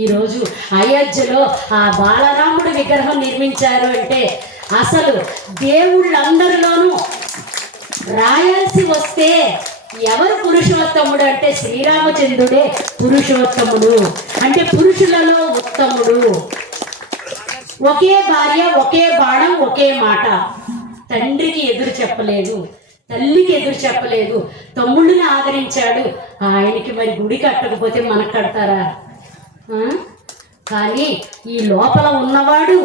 ఈరోజు అయోధ్యలో ఆ బాలరాముడు విగ్రహం నిర్మించారు అంటే అసలు దేవుళ్ళందరిలోనూ రాయాల్సి వస్తే ఎవరు పురుషోత్తముడు అంటే శ్రీరామచంద్రుడే పురుషోత్తముడు, అంటే పురుషులలో ఉత్తముడు. ఒకే భార్య, ఒకే బాణం, ఒకే మాట. తండ్రికి ఎదురు చెప్పలేదు, తల్లికి ఎదురు చెప్పలేదు, తమ్ముళ్ళని ఆదరించాడు. ఆయనకి మరి గుడి కట్టకపోతే మనకు కడతారా? కానీ ఈ లోపల ఉన్నవాడు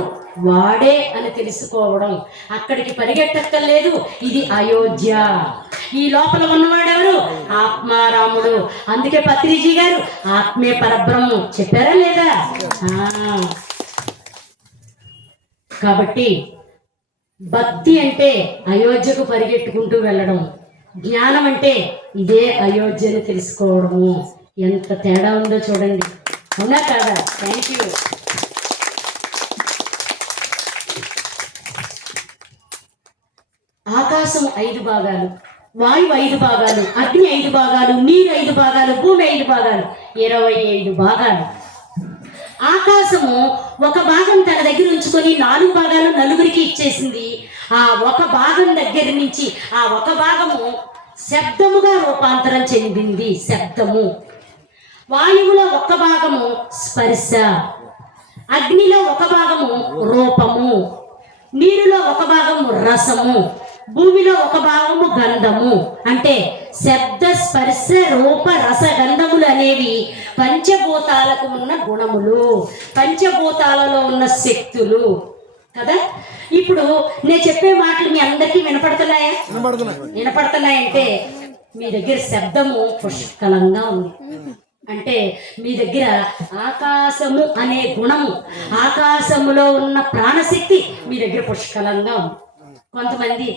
వాడే అని తెలుసుకోవడం, అక్కడికి పరిగెట్టక్కర్లేదు. ఇది అయోధ్య. ఈ లోపల ఉన్నవాడెవరు? ఆత్మారాముడు. అందుకే పత్రిజీ గారు ఆత్మే పరబ్రహ్మం చెప్పారా లేదా? కాబట్టి భక్తి అంటే అయోధ్యకు పరిగెట్టుకుంటూ వెళ్ళడం, జ్ఞానం అంటే ఇదే అయోధ్యను తెలుసుకోవడము. ఎంత తేడా ఉందో చూడండి, అవునా కాదా? Thank you. ఆకాశం 5 భాగాలు, వాయువు 5 భాగాలు, అగ్ని 5 భాగాలు, నీరు 5 భాగాలు, భూమి 5 భాగాలు, 25 భాగాలు. ఆకాశము ఒక భాగం తన దగ్గర ఉంచుకొని 4 భాగాలు నలుగురికి ఇచ్చేసింది. ఆ ఒక భాగం దగ్గర నుంచి ఆ ఒక భాగము శబ్దముగా రూపాంతరం చెందింది. శబ్దము. వాయువులో ఒక భాగము స్పర్శ, అగ్నిలో ఒక భాగము రూపము, నీరులో ఒక భాగము రసము, భూమిలో ఒక భాగము గంధము. అంటే శబ్ద స్పర్శ రూప రస గంధములు అనేవి పంచభూతాలకు ఉన్న గుణములు, పంచభూతాలలో ఉన్న శక్తులు కదా. ఇప్పుడు నేను చెప్పే మాటలు మీ అందరికీ వినపడుతున్నాయా? వినపడుతున్నాయంటే మీ దగ్గర శబ్దము పుష్కలంగా ఉంది. అంటే మీ దగ్గర ఆకాశము అనే గుణము, ఆకాశములో ఉన్న ప్రాణశక్తి మీ దగ్గర పుష్కలంగా ఉంది. కొంతమంది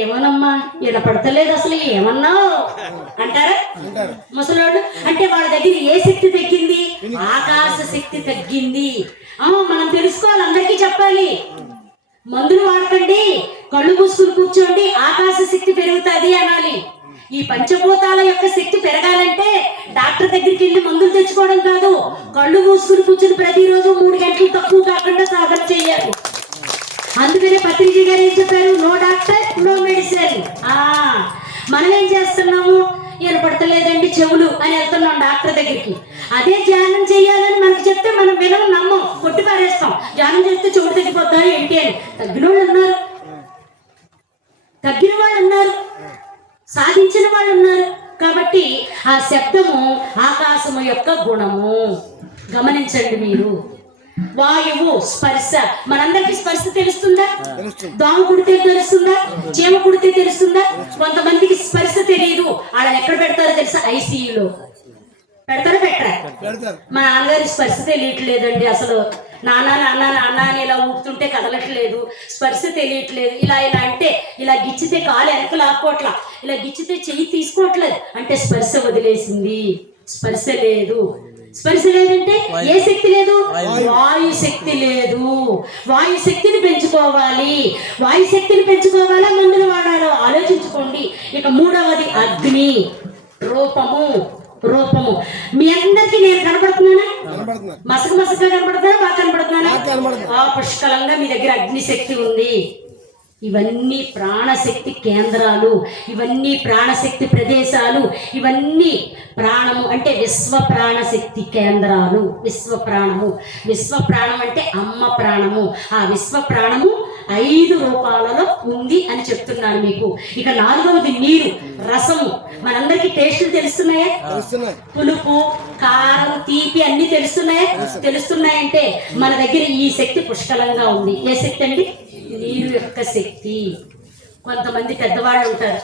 ఏమోనమ్మా వినపడతలేదు, అసలు ఏమన్నావు అంటారా ముసలోళ్ళు? అంటే వాళ్ళ దగ్గర ఏ శక్తి తగ్గింది? ఆకాశ శక్తి తగ్గింది. మనం తెలుసుకోవాలి, అందరికీ చెప్పాలి. మందులు వాడకండి, కళ్ళు మూసుకుని కూర్చోండి, ఆకాశ శక్తి పెరుగుతుంది అనాలి. ఈ పంచభూతాల యొక్క శక్తి పెరగాలంటే డాక్టర్ దగ్గరికి వెళ్ళి మందులు తెచ్చుకోవడం కాదు, కళ్ళు మూసుకుని కూర్చుని ప్రతిరోజు 3 గంటలు తక్కువ కాకుండా సాధన చేయాలి. అందుకనే పత్రిజీ గారు ఏం చెప్పారు? No doctor no medicine. మనం ఏం చేస్తున్నాము? వినపడతలేదండి చెవులు అని వెళ్తున్నాం డాక్టర్ దగ్గరికి. అదే ధ్యానం చేయాలని మనకు చెప్తే మనం వినం, నమ్మం, కొట్టి పారేస్తాం. ధ్యానం చేస్తే చెవులు తగ్గిపోతారు ఏంటి అని. తగ్గిన వాళ్ళు ఉన్నారు, తగ్గిన వాళ్ళు ఉన్నారు, సాధించిన వాళ్ళు ఉన్నారు. కాబట్టి ఆ శబ్దము ఆకాశము యొక్క గుణము. గమనించండి మీరు. వాయువు స్పర్శ, మనందరికి స్పర్శ తెలుస్తుందా? దోమ కుడితే తెలుస్తుందా? చీమ కుడితే తెలుస్తుందా? కొంతమందికి స్పర్శ తెలియదు. వాళ్ళని ఎక్కడ పెడతారో తెలుసా? ఐసీయూలో పెడతారా? పెట్టరా? మా నాన్నగారి స్పర్శ తెలియట్లేదండి, అసలు నాన్న నాన్న నాన్న అని ఇలా ఊపుతుంటే కదలట్లేదు, స్పర్శ తెలియట్లేదు. ఇలా ఇలా అంటే ఇలా గిచ్చితే కాలు వెనక లాక్కోట్లా, ఇలా గిచ్చితే చెయ్యి తీసుకోవట్లేదు అంటే స్పర్శ వదిలేసింది, స్పర్శ లేదు. స్పర్శ లేదంటే ఏ శక్తి లేదు? వాయు శక్తి లేదు. వాయు శక్తిని పెంచుకోవాలి. వాయు శక్తిని పెంచుకోవాలా, మందులు వాడాలో ఆలోచించుకోండి. ఇక 3వది అగ్ని, రూపము. రూపము మీ అందరికి నేను కనపడుతున్నానా? మసక మసక కనపడుతున్నా, బాగా కనపడుతున్నానా? పుష్కలంగా మీ దగ్గర అగ్ని శక్తి ఉంది. ఇవన్నీ ప్రాణశక్తి కేంద్రాలు, ఇవన్నీ ప్రాణశక్తి ప్రదేశాలు, ఇవన్నీ ప్రాణము అంటే విశ్వ ప్రాణశక్తి కేంద్రాలు. విశ్వ ప్రాణము, విశ్వ ప్రాణం అంటే అమ్మ ప్రాణము. ఆ విశ్వ ప్రాణము 5 రూపాలలో ఉంది అని చెప్తున్నాను మీకు. ఇక 4వది నీరు, రసము. మనందరికి టేస్టులు తెలుస్తున్నాయా? పులుపు, కారం, తీపి అన్ని తెలుస్తున్నాయా? తెలుస్తున్నాయంటే మన దగ్గర ఈ శక్తి పుష్కలంగా ఉంది. ఏ శక్తి అండి? నీరు యొక్క శక్తి. కొంతమంది పెద్దవాళ్ళు ఉంటారు,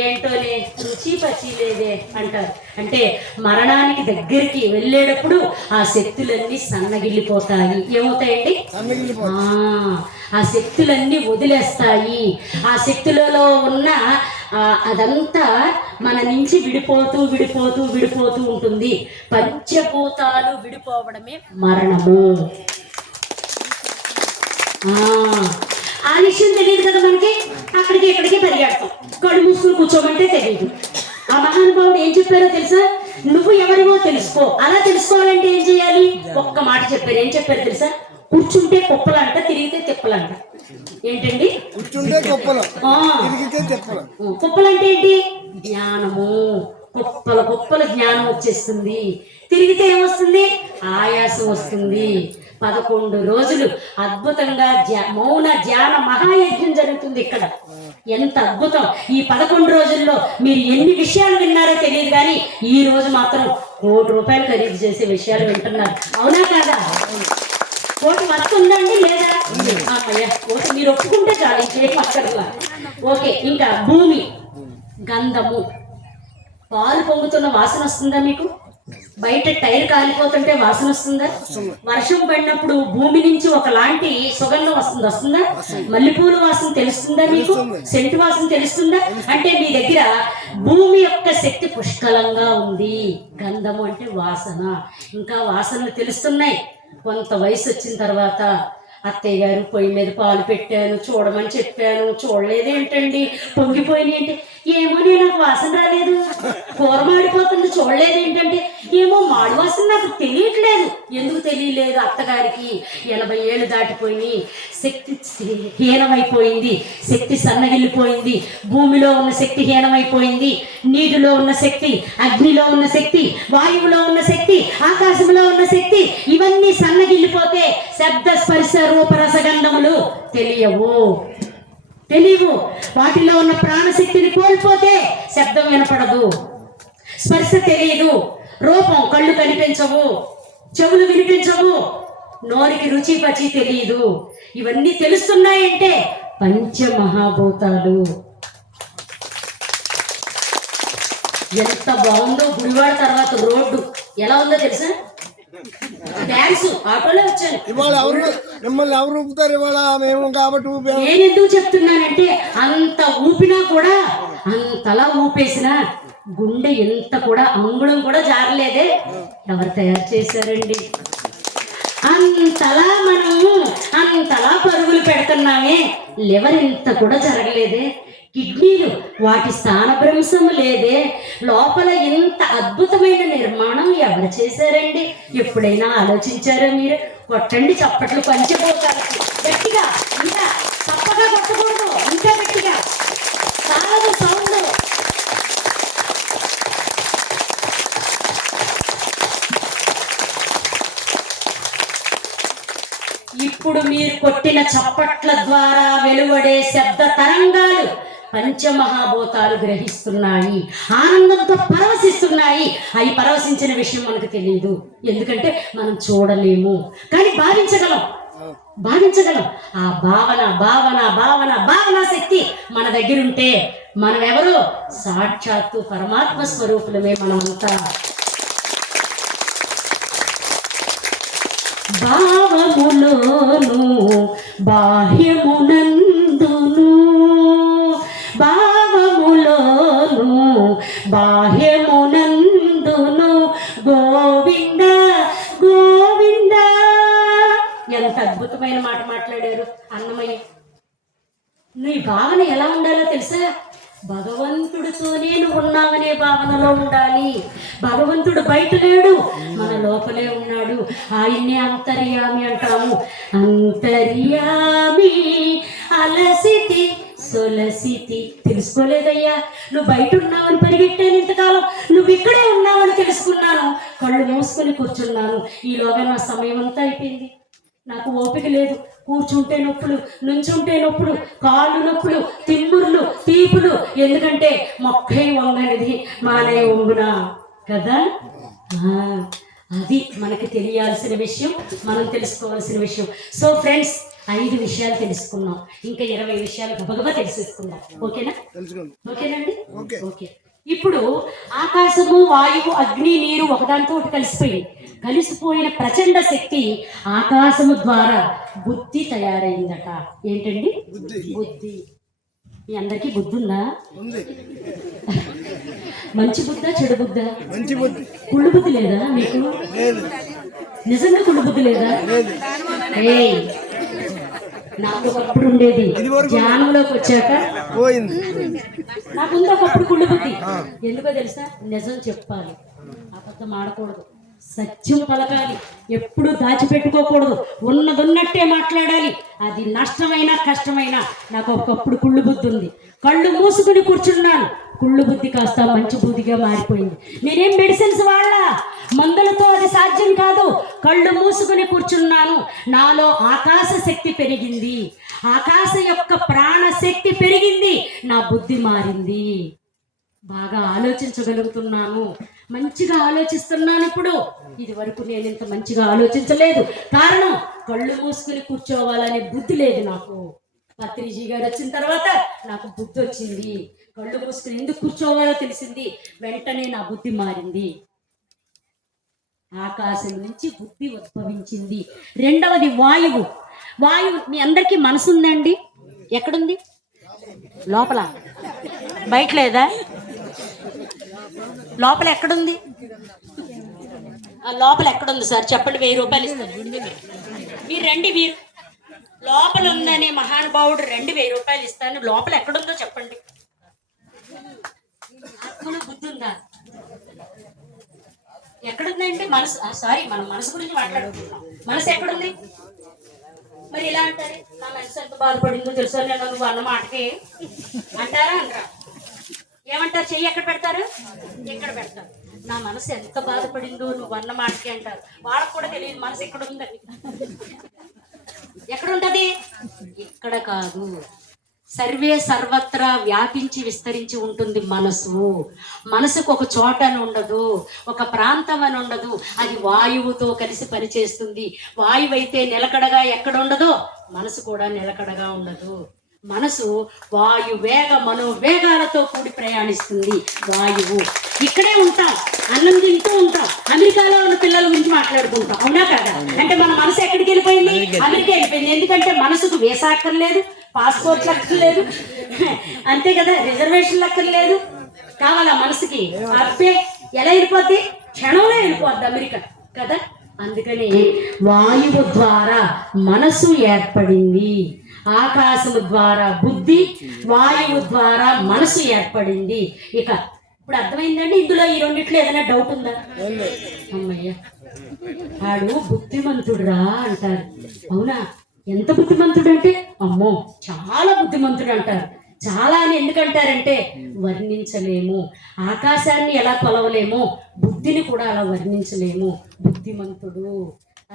ఏంటోనే రుచి పచి లేదే అంటారు. అంటే మరణానికి దగ్గరికి వెళ్ళేటప్పుడు ఆ శక్తులన్నీ సన్నగిల్లిపోతాయి. ఏమవుతాయండి? ఆ శక్తులన్నీ వదిలేస్తాయి. ఆ శక్తులలో ఉన్న అదంతా మన నుంచి విడిపోతూ విడిపోతూ విడిపోతూ ఉంటుంది. పంచభూతాలు విడిపోవడమే మరణము. ఆ విషయం తెలియదు కదా మనకి. అక్కడికి ఇక్కడికి పరిగెడతాం, కళ్ళు మూసుకుని కూర్చోమంటే తెలియదు. ఆ మహానుభావుడు ఏం చెప్పారో తెలుసా? నువ్వు ఎవరివో తెలుసుకో. అలా తెలుసుకోవాలంటే ఏం చేయాలి? ఒక్క మాట చెప్పారు. ఏం చెప్పారు తెలుసా? కూర్చుంటే కుప్పలంట, తిరిగితే తిప్పలంట. ఏంటండి? కూర్చుంటే కుప్పలు, ఆ, తిరిగితే తిప్పలు. కుప్పలంటే ఏంటి? జ్ఞానము. కుప్పల కుప్పల జ్ఞానం వచ్చేస్తుంది. తిరిగితే ఏమొస్తుంది? ఆయాసం వస్తుంది. 11 రోజులు అద్భుతంగా మౌన ధ్యాన మహాయజ్ఞం జరుగుతుంది ఇక్కడ. ఎంత అద్భుతం! ఈ 11 రోజుల్లో మీరు ఎన్ని విషయాలు విన్నారో తెలియదు, కానీ ఈ రోజు మాత్రం ₹1,00,00,000 ఖరీదు చేసే విషయాలు వింటున్నారు. అవునా కాదా? కోటి వర్క్ ఉందండి లేదా? అమ్మయ్య, ఓకే, మీరు ఒప్పుకుంటే చాలు, ఇంకేం అక్కర్లా. ఓకే, ఇంకా భూమి, గంధము. పాలు పొంగుతున్న వాసన వస్తుందా మీకు? బయట టైర్ కాలిపోతుంటే వాసన వస్తుందా? వర్షం పడినప్పుడు భూమి నుంచి ఒకలాంటి సుగంధం వస్తుందా? మల్లెపూల వాసన తెలుస్తుందా మీకు? సెంటు వాసన తెలుస్తుందా? అంటే మీ దగ్గర భూమి యొక్క శక్తి పుష్కలంగా ఉంది. గంధము అంటే వాసన. ఇంకా వాసనలు తెలుస్తున్నాయి. కొంత వయసు వచ్చిన తర్వాత అత్తయ్య గారు పొయ్యి మీద పాలు పెట్టాను, చూడమని చెప్పాను, చూడలేదేంటండి, పొంగిపోయినాయి అంటే, ఏమో నేను నాకు వాసన రాలేదు. కూర మాడిపోతుంది, చూడలేదేంటంటే, ఏమో మాడి వాసన నాకు తెలియట్లేదు. ఎందుకు తెలియలేదు? అత్తగారికి 80 ఏళ్ళు దాటిపోయి శక్తి హీనమైపోయింది, శక్తి సన్నగిల్లిపోయింది. భూమిలో ఉన్న శక్తి హీనమైపోయింది. నీటిలో ఉన్న శక్తి, అగ్నిలో ఉన్న శక్తి, వాయువులో ఉన్న శక్తి, ఆకాశంలో ఉన్న శక్తి, ఇవన్నీ సన్నగిల్లిపోతే శబ్ద స్పర్శ రూపరసగంధములు తెలియవు. వాటిలో ఉన్న ప్రాణశక్తిని కోల్పోతే శబ్దం వినపడదు, స్పర్శ తెలియదు, రూపం, కళ్ళు కనిపించవు, చెవులు వినిపించవు, నోరికి రుచి పచి తెలియదు. ఇవన్నీ తెలుస్తున్నాయంటే పంచమహాభూతాలు. ఎంత బాగుందో గుడివాడ తర్వాత రోడ్డు ఎలా ఉందో తెలుసా? డ్యాన్స్ ఆటోలో వచ్చాను. ఇవాళ మిమ్మల్ని ఎవరు ఊపుతారు? ఇవాళ మేము కాబట్టి నేను ఎందుకు చెప్తున్నానంటే, అంత ఊపినా కూడా, అంతలా ఊపేసినా గుండె ఎంత కూడా అంగుళం కూడా జారలేదే. ఎవరు తయారు చేశారండి? అంతలా పరుగులు పెడుతున్నామే, లివర్ ఎంత కూడా జరగలేదే, కిడ్నీలు వాటి స్థానభ్రంశము లేదే, లోపల ఇంత అద్భుతమైన నిర్మాణం ఎవరు చేశారండి? ఎప్పుడైనా ఆలోచించారా మీరు? కొట్టండి చప్పట్లు పంచభూతాలకి గట్టిగా. ఇంకా తప్పగా కొట్టకూడదు, ఇంకా గట్టిగా, చాలా సౌండ్. ఇప్పుడు మీరు కొట్టిన చప్పట్ల ద్వారా వెలువడే శబ్ద తరంగాలు పంచమహాభూతాలు గ్రహిస్తున్నాయి, ఆనందంతో పరవశిస్తున్నాయి. అవి పరవశించిన విషయం మనకు తెలియదు, ఎందుకంటే మనం చూడలేము, కానీ భావించగలం. ఆ భావన శక్తి మన దగ్గర ఉంటే మనం ఎవరు? సాక్షాత్తు పరమాత్మ స్వరూపులమే మనమంతా. భావములోను బాహ్యమునందును, బాహ్యమునందును గోవింద గోవింద. ఎంత అద్భుతమైన మాట మాట్లాడారు అన్నమయ్య. నీ భావన ఎలా ఉండాలో తెలుసా? భగవంతుడితోనే నువ్వు ఉన్నావనే భావనలో ఉండాలి. భగవంతుడు బయట లేడు, మన లోపలే ఉన్నాడు. ఆయన్నే అంతర్యామి అంటాము. అంతర్యామి అలసితి సొలసితి. తెలుసుకోలేదయ్యా, నువ్వు బయట ఉన్నావని పరిగెట్టాను ఇంతకాలం, నువ్వు ఇక్కడే ఉన్నావని తెలుసుకున్నాను. కళ్ళు మూసుకొని కూర్చున్నాను, ఈలోగా నా సమయం అంతా అయిపోయింది. నాకు ఓపిక లేదు. కూర్చుంటే నొప్పులు, నుంచుంటే నొప్పులు, కాళ్ళు నొప్పులు, తిమ్ముర్లు, తీపులు. ఎందుకంటే మొక్కై వంగనిది మానే వంగునా కదా. అది మనకి తెలియాల్సిన విషయం, మనం తెలుసుకోవాల్సిన విషయం. సో ఫ్రెండ్స్, 5 విషయాలు తెలుసుకున్నాం, ఇంకా 20 విషయాలు గబగబా తెలిసేసుకుందాం. ఓకేనా? ఓకేనండి? ఓకే. ఇప్పుడు ఆకాశము, వాయువు, అగ్ని, నీరు ఒకదానితో ఒకటి కలిసిపోయిన ప్రచండ శక్తి ఆకాశము ద్వారా బుద్ధి తయారైందట. ఏంటండి? బుద్ధి. మీ అందరికీ బుద్ధి ఉందా? మంచి బుద్ధా, చెడు బుద్ధా? కుళ్ళు బుద్ధి లేదా మీకు? నిజంగా కుళ్ళు బుద్ధి లేదా? నాకు ఒకప్పుడు ఉండేది, జ్ఞానంలోకి వచ్చాక పోయింది. నాకు ఒకప్పుడు కుళ్ళు బుద్ధి. ఎందుకో తెలుసా? నిజం చెప్పాలి, అబద్ధం ఆడకూడదు, సత్యం పలకాలి, ఎప్పుడు దాచిపెట్టుకోకూడదు, ఉన్నదున్నట్టే మాట్లాడాలి. అది నష్టమైనా కష్టమైనా. నాకు ఒకప్పుడు కుళ్ళు బుద్ధి ఉంది, కళ్ళు మూసుకుని కూర్చున్నాను, కుళ్ళు బుద్ధి కాస్త మంచి బుద్ధిగా మారిపోయింది. నేనేం మెడిసిన్స్ వాళ్ళ, మందులతో అది సాధ్యం కాదు. కళ్ళు మూసుకుని కూర్చున్నాను, నాలో ఆకాశ శక్తి పెరిగింది, ఆకాశ యొక్క ప్రాణశక్తి పెరిగింది, నా బుద్ధి మారింది, బాగా ఆలోచించగలుగుతున్నాను, మంచిగా ఆలోచిస్తున్నాను ఇప్పుడు. ఇది వరకు నేను ఇంత మంచిగా ఆలోచించలేదు. కారణం కళ్ళు మూసుకుని కూర్చోవాలనే బుద్ధి లేదు నాకు. పత్రిజీ గారు వచ్చిన తర్వాత నాకు బుద్ధి వచ్చింది, కళ్ళు మూసుకుని ఎందుకు కూర్చోవాలో తెలిసింది, వెంటనే నా బుద్ధి మారింది. ఆకాశం నుంచి బుద్ధి ఉద్భవించింది. రెండవది వాయువు. వాయువు మీ అందరికీ మనసు ఉందండి? ఎక్కడుంది? లోపల, బయట లేదా? లోపల ఎక్కడుంది? లోపల ఎక్కడుంది సార్ చెప్పండి, 1000 రూపాయలు ఇస్తాను. మీరు రండి, మీరు లోపల ఉందని మహానుభావుడు రండి, 1000 రూపాయలు ఇస్తాను. లోపల ఎక్కడుందో చెప్పండి. ఆత్మలో బుద్ధి ఉందా? ఎక్కడుందంటే మనసు. సారీ, మనం మనసు గురించి మాట్లాడుకుంటున్నాం. మనసు ఎక్కడుంది? మరి ఇలా అంటారు, నా మనసు ఎంత బాధపడిందో తెలుసా నేను నువ్వు అన్న మాటకి అంటారా? అంటారా? ఏమంటారు? చెయ్యి ఎక్కడ పెడతారు? ఎక్కడ పెడతారు? నా మనసు ఎంత బాధపడిందో నువ్వు అన్న మాటకి అంటారు. వాళ్ళకు కూడా తెలియదు మనసు ఎక్కడ ఉందని. ఎక్కడుంటది? ఇక్కడ కాదు, సర్వే సర్వత్రా వ్యాపించి విస్తరించి ఉంటుంది మనసు. మనసుకు ఒక చోట అని ఉండదు, ఒక ప్రాంతం అని ఉండదు. అది వాయువుతో కలిసి పనిచేస్తుంది. వాయువు అయితే నిలకడగా ఎక్కడ ఉండదో, మనసు కూడా నిలకడగా ఉండదు. మనసు వాయు వేగ మనోవేగాలతో కూడి ప్రయాణిస్తుంది. వాయువు ఇక్కడే ఉంటాం, అన్నం తింటూ ఉంటాం, అమెరికాలో ఉన్న పిల్లల గురించి మాట్లాడుకుంటాం, అవునా కదా? అంటే మన మనసు ఎక్కడికి వెళ్ళిపోయింది? అమెరికా వెళ్ళిపోయింది. ఎందుకంటే మనసుకు వీసా అక్కర్లేదు, పాస్పోర్ట్ అక్కర్లేదు, అంతే కదా, రిజర్వేషన్ అక్కర్లేదు. కావాలా మనసుకి? అప్పే ఎలా వెళ్ళిపోద్ది? క్షణంలో వెళ్ళిపోద్ది అమెరికా కదా. అందుకని వాయువు ద్వారా మనసు ఏర్పడింది, ఆకాశము ద్వారా బుద్ధి, వాయువు ద్వారా మనసు ఏర్పడింది. ఇక ఇప్పుడు అర్థమైందండి. ఇందులో ఈ రెండిట్లో ఏదైనా డౌట్ ఉందా? అమ్మయ్య, వాడు బుద్ధిమంతుడురా అంటారు. అవునా? ఎంత బుద్ధిమంతుడు అంటే, అమ్మో చాలా బుద్ధిమంతుడు అంటారు. చాలా అని ఎందుకంటారంటే వర్ణించలేము. ఆకాశాన్ని ఎలా కొలవలేమో బుద్ధిని కూడా అలా వర్ణించలేము. బుద్ధిమంతుడు.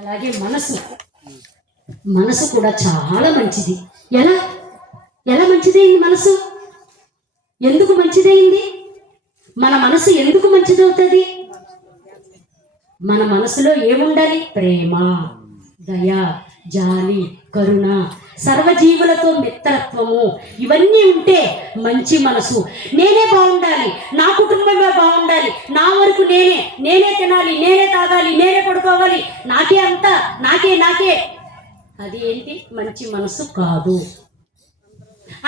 అలాగే మనసు, మనసు కూడా చాలా మంచిది. ఎలా ఎలా మంచిదైంది మనసు? ఎందుకు మంచిదైంది? మన మనసు ఎందుకు మంచిదవుతుంది? మన మనసులో ఏముండాలి? ప్రేమ, దయ, జాలి, కరుణ, సర్వజీవులతో మిత్రత్వము, ఇవన్నీ ఉంటే మంచి మనసు. నేనే బాగుండాలి, నా కుటుంబమే బాగుండాలి, నా వరకు నేనే తినాలి, నేనే తాగాలి, నేనే పడుకోవాలి, నాకే అంతా, నాకే అది ఏంటి? మంచి మనసు కాదు.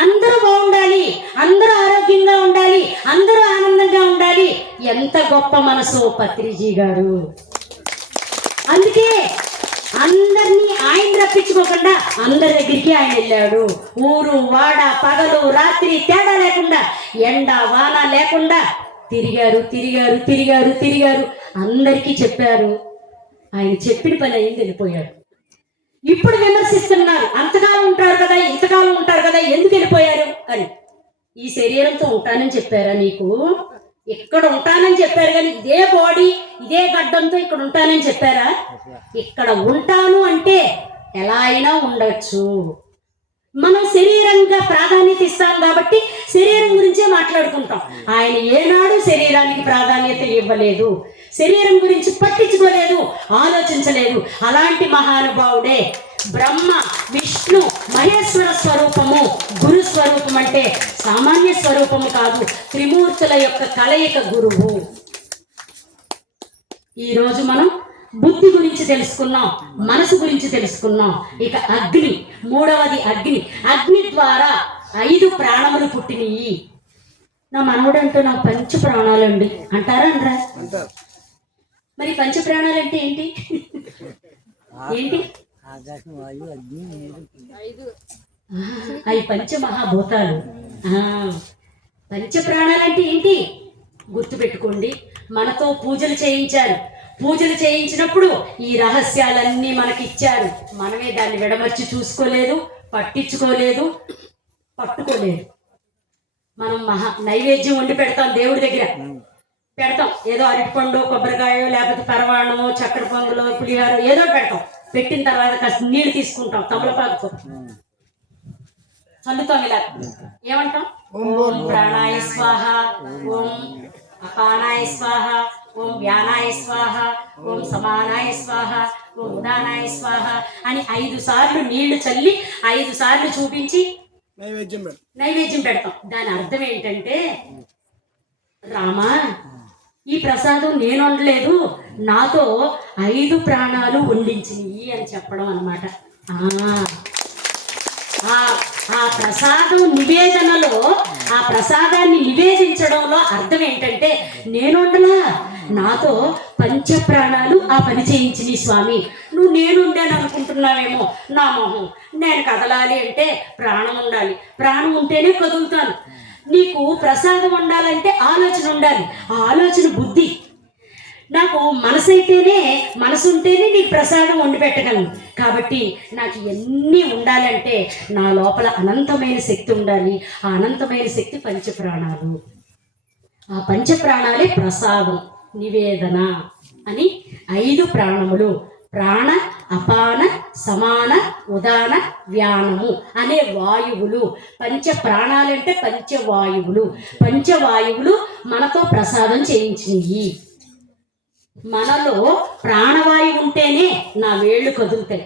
అందరూ బాగుండాలి, అందరూ ఆరోగ్యంగా ఉండాలి, అందరూ ఆనందంగా ఉండాలి. ఎంత గొప్ప మనసు పత్రిజీ గారు. అందుకే అందరినీ ఆయన రప్పించుకోకుండా అందరి దగ్గరికి ఆయన వెళ్ళాడు. ఊరు వాడ పగలు రాత్రి తేడా లేకుండా, ఎండ వాన లేకుండా తిరిగారు. అందరికీ చెప్పారు. ఆయన చెప్పిన పని అయింది, వెళ్ళిపోయాడు. ఇప్పుడు విమర్శిస్తున్నారు, అంతకాలం ఉంటారు కదా, ఇంతకాలం ఉంటారు కదా, ఎందుకు వెళ్ళిపోయారు అని. ఈ శరీరంతో ఉంటానని చెప్పారా నీకు? ఇక్కడ ఉంటానని చెప్పారు, కానీ ఇదే బాడీ ఇదే గడ్డంతో ఇక్కడ ఉంటానని చెప్పారా? ఇక్కడ ఉంటాను అంటే ఎలా అయినా ఉండొచ్చు. మనం శరీరంగా ప్రాధాన్యత ఇస్తాం కాబట్టి శరీరం గురించే మాట్లాడుకుంటాం. ఆయన ఏనాడు శరీరానికి ప్రాధాన్యత ఇవ్వలేదు, శరీరం గురించి పట్టించుకోలేదు, ఆలోచించలేదు. అలాంటి మహానుభావుడే బ్రహ్మ విష్ణు మహేశ్వర స్వరూపము. గురు స్వరూపం అంటే సామాన్య స్వరూపము కాదు, త్రిమూర్తుల యొక్క కలయిక గురువు. ఈరోజు మనం బుద్ధి గురించి తెలుసుకున్నాం, మనసు గురించి తెలుసుకున్నాం. ఇక అగ్ని, మూడవది అగ్ని. అగ్ని ద్వారా 5 ప్రాణములు పుట్టినయి. నా మనవుడు అంటూ నాకు 5 ప్రాణాలండి అంటారా? అనరా? మరి 5 ప్రాణాలు అంటే ఏంటి? ఏంటి? అవి పంచమహాభూతాలు. 5 ప్రాణాలు అంటే ఏంటి? గుర్తుపెట్టుకోండి, మనతో పూజలు చేయించారు. పూజలు చేయించినప్పుడు ఈ రహస్యాలన్నీ మనకిచ్చారు. మనమే దాన్ని విడమర్చి చూసుకోలేదు, పట్టించుకోలేదు, పట్టుకోలేదు. మనం నైవేద్యం వండి పెడతాం, దేవుడి దగ్గర పెడతాం. ఏదో అరటిపండు, కొబ్బరికాయో, లేకపోతే పరవాణమో, చక్కెర పొంగులో, పులిహార ఏదో పెడతాం. పెట్టిన తర్వాత కాస్త నీళ్ళు తీసుకుంటాం, తమలపాకుతో చల్లుతాం. ఇలా ఏమంటాం? ఓం ప్రాణాయ స్వాహ, ఓం అపానాయ స్వాహ, ఓం వ్యానాయ స్వాహ, ఓం సమానాయ స్వాహ, ఓం ఉదానాయ స్వాహ అని 5 సార్లు నీళ్లు చల్లి 5 సార్లు చూపించి నైవేద్యం పెడతాం. దాని అర్థం ఏంటంటే, రామా, ఈ ప్రసాదం నేను వండలేదు, నాతో 5 ప్రాణాలు వండించినవి అని చెప్పడం అన్నమాట. ఆ ప్రసాదం నివేదనలో, ఆ ప్రసాదాన్ని నివేదించడంలో అర్థం ఏంటంటే, నేను వండలా, నాతో పంచ ప్రాణాలు ఆ పని చేయించింది స్వామి. నువ్వు నేను ఉండాను అనుకుంటున్నావేమో, నా మొహం. నేను కదలాలి అంటే ప్రాణం ఉండాలి, ప్రాణం ఉంటేనే కదులుతాను. నీకు ప్రసాదం ఉండాలంటే ఆలోచన ఉండాలి, ఆ ఆలోచన బుద్ధి. నాకు మనసు ఉంటేనే నీకు ప్రసాదం వండి పెట్టగలను. కాబట్టి నాకు ఇవన్నీ ఉండాలంటే నా లోపల అనంతమైన శక్తి ఉండాలి. ఆ అనంతమైన శక్తి పంచప్రాణాలు. ఆ పంచప్రాణాలే ప్రసాదం, నివేదన అని 5 ప్రాణములు. ప్రాణ, అపాన, సమాన, ఉదాన, వ్యానము అనే వాయువులు. పంచ ప్రాణాలంటే పంచవాయువులు. పంచవాయువులు మనతో ప్రసాదం చేయించినవి. మనలో ప్రాణవాయువు ఉంటేనే నా వేళ్ళు కదులుతాయి,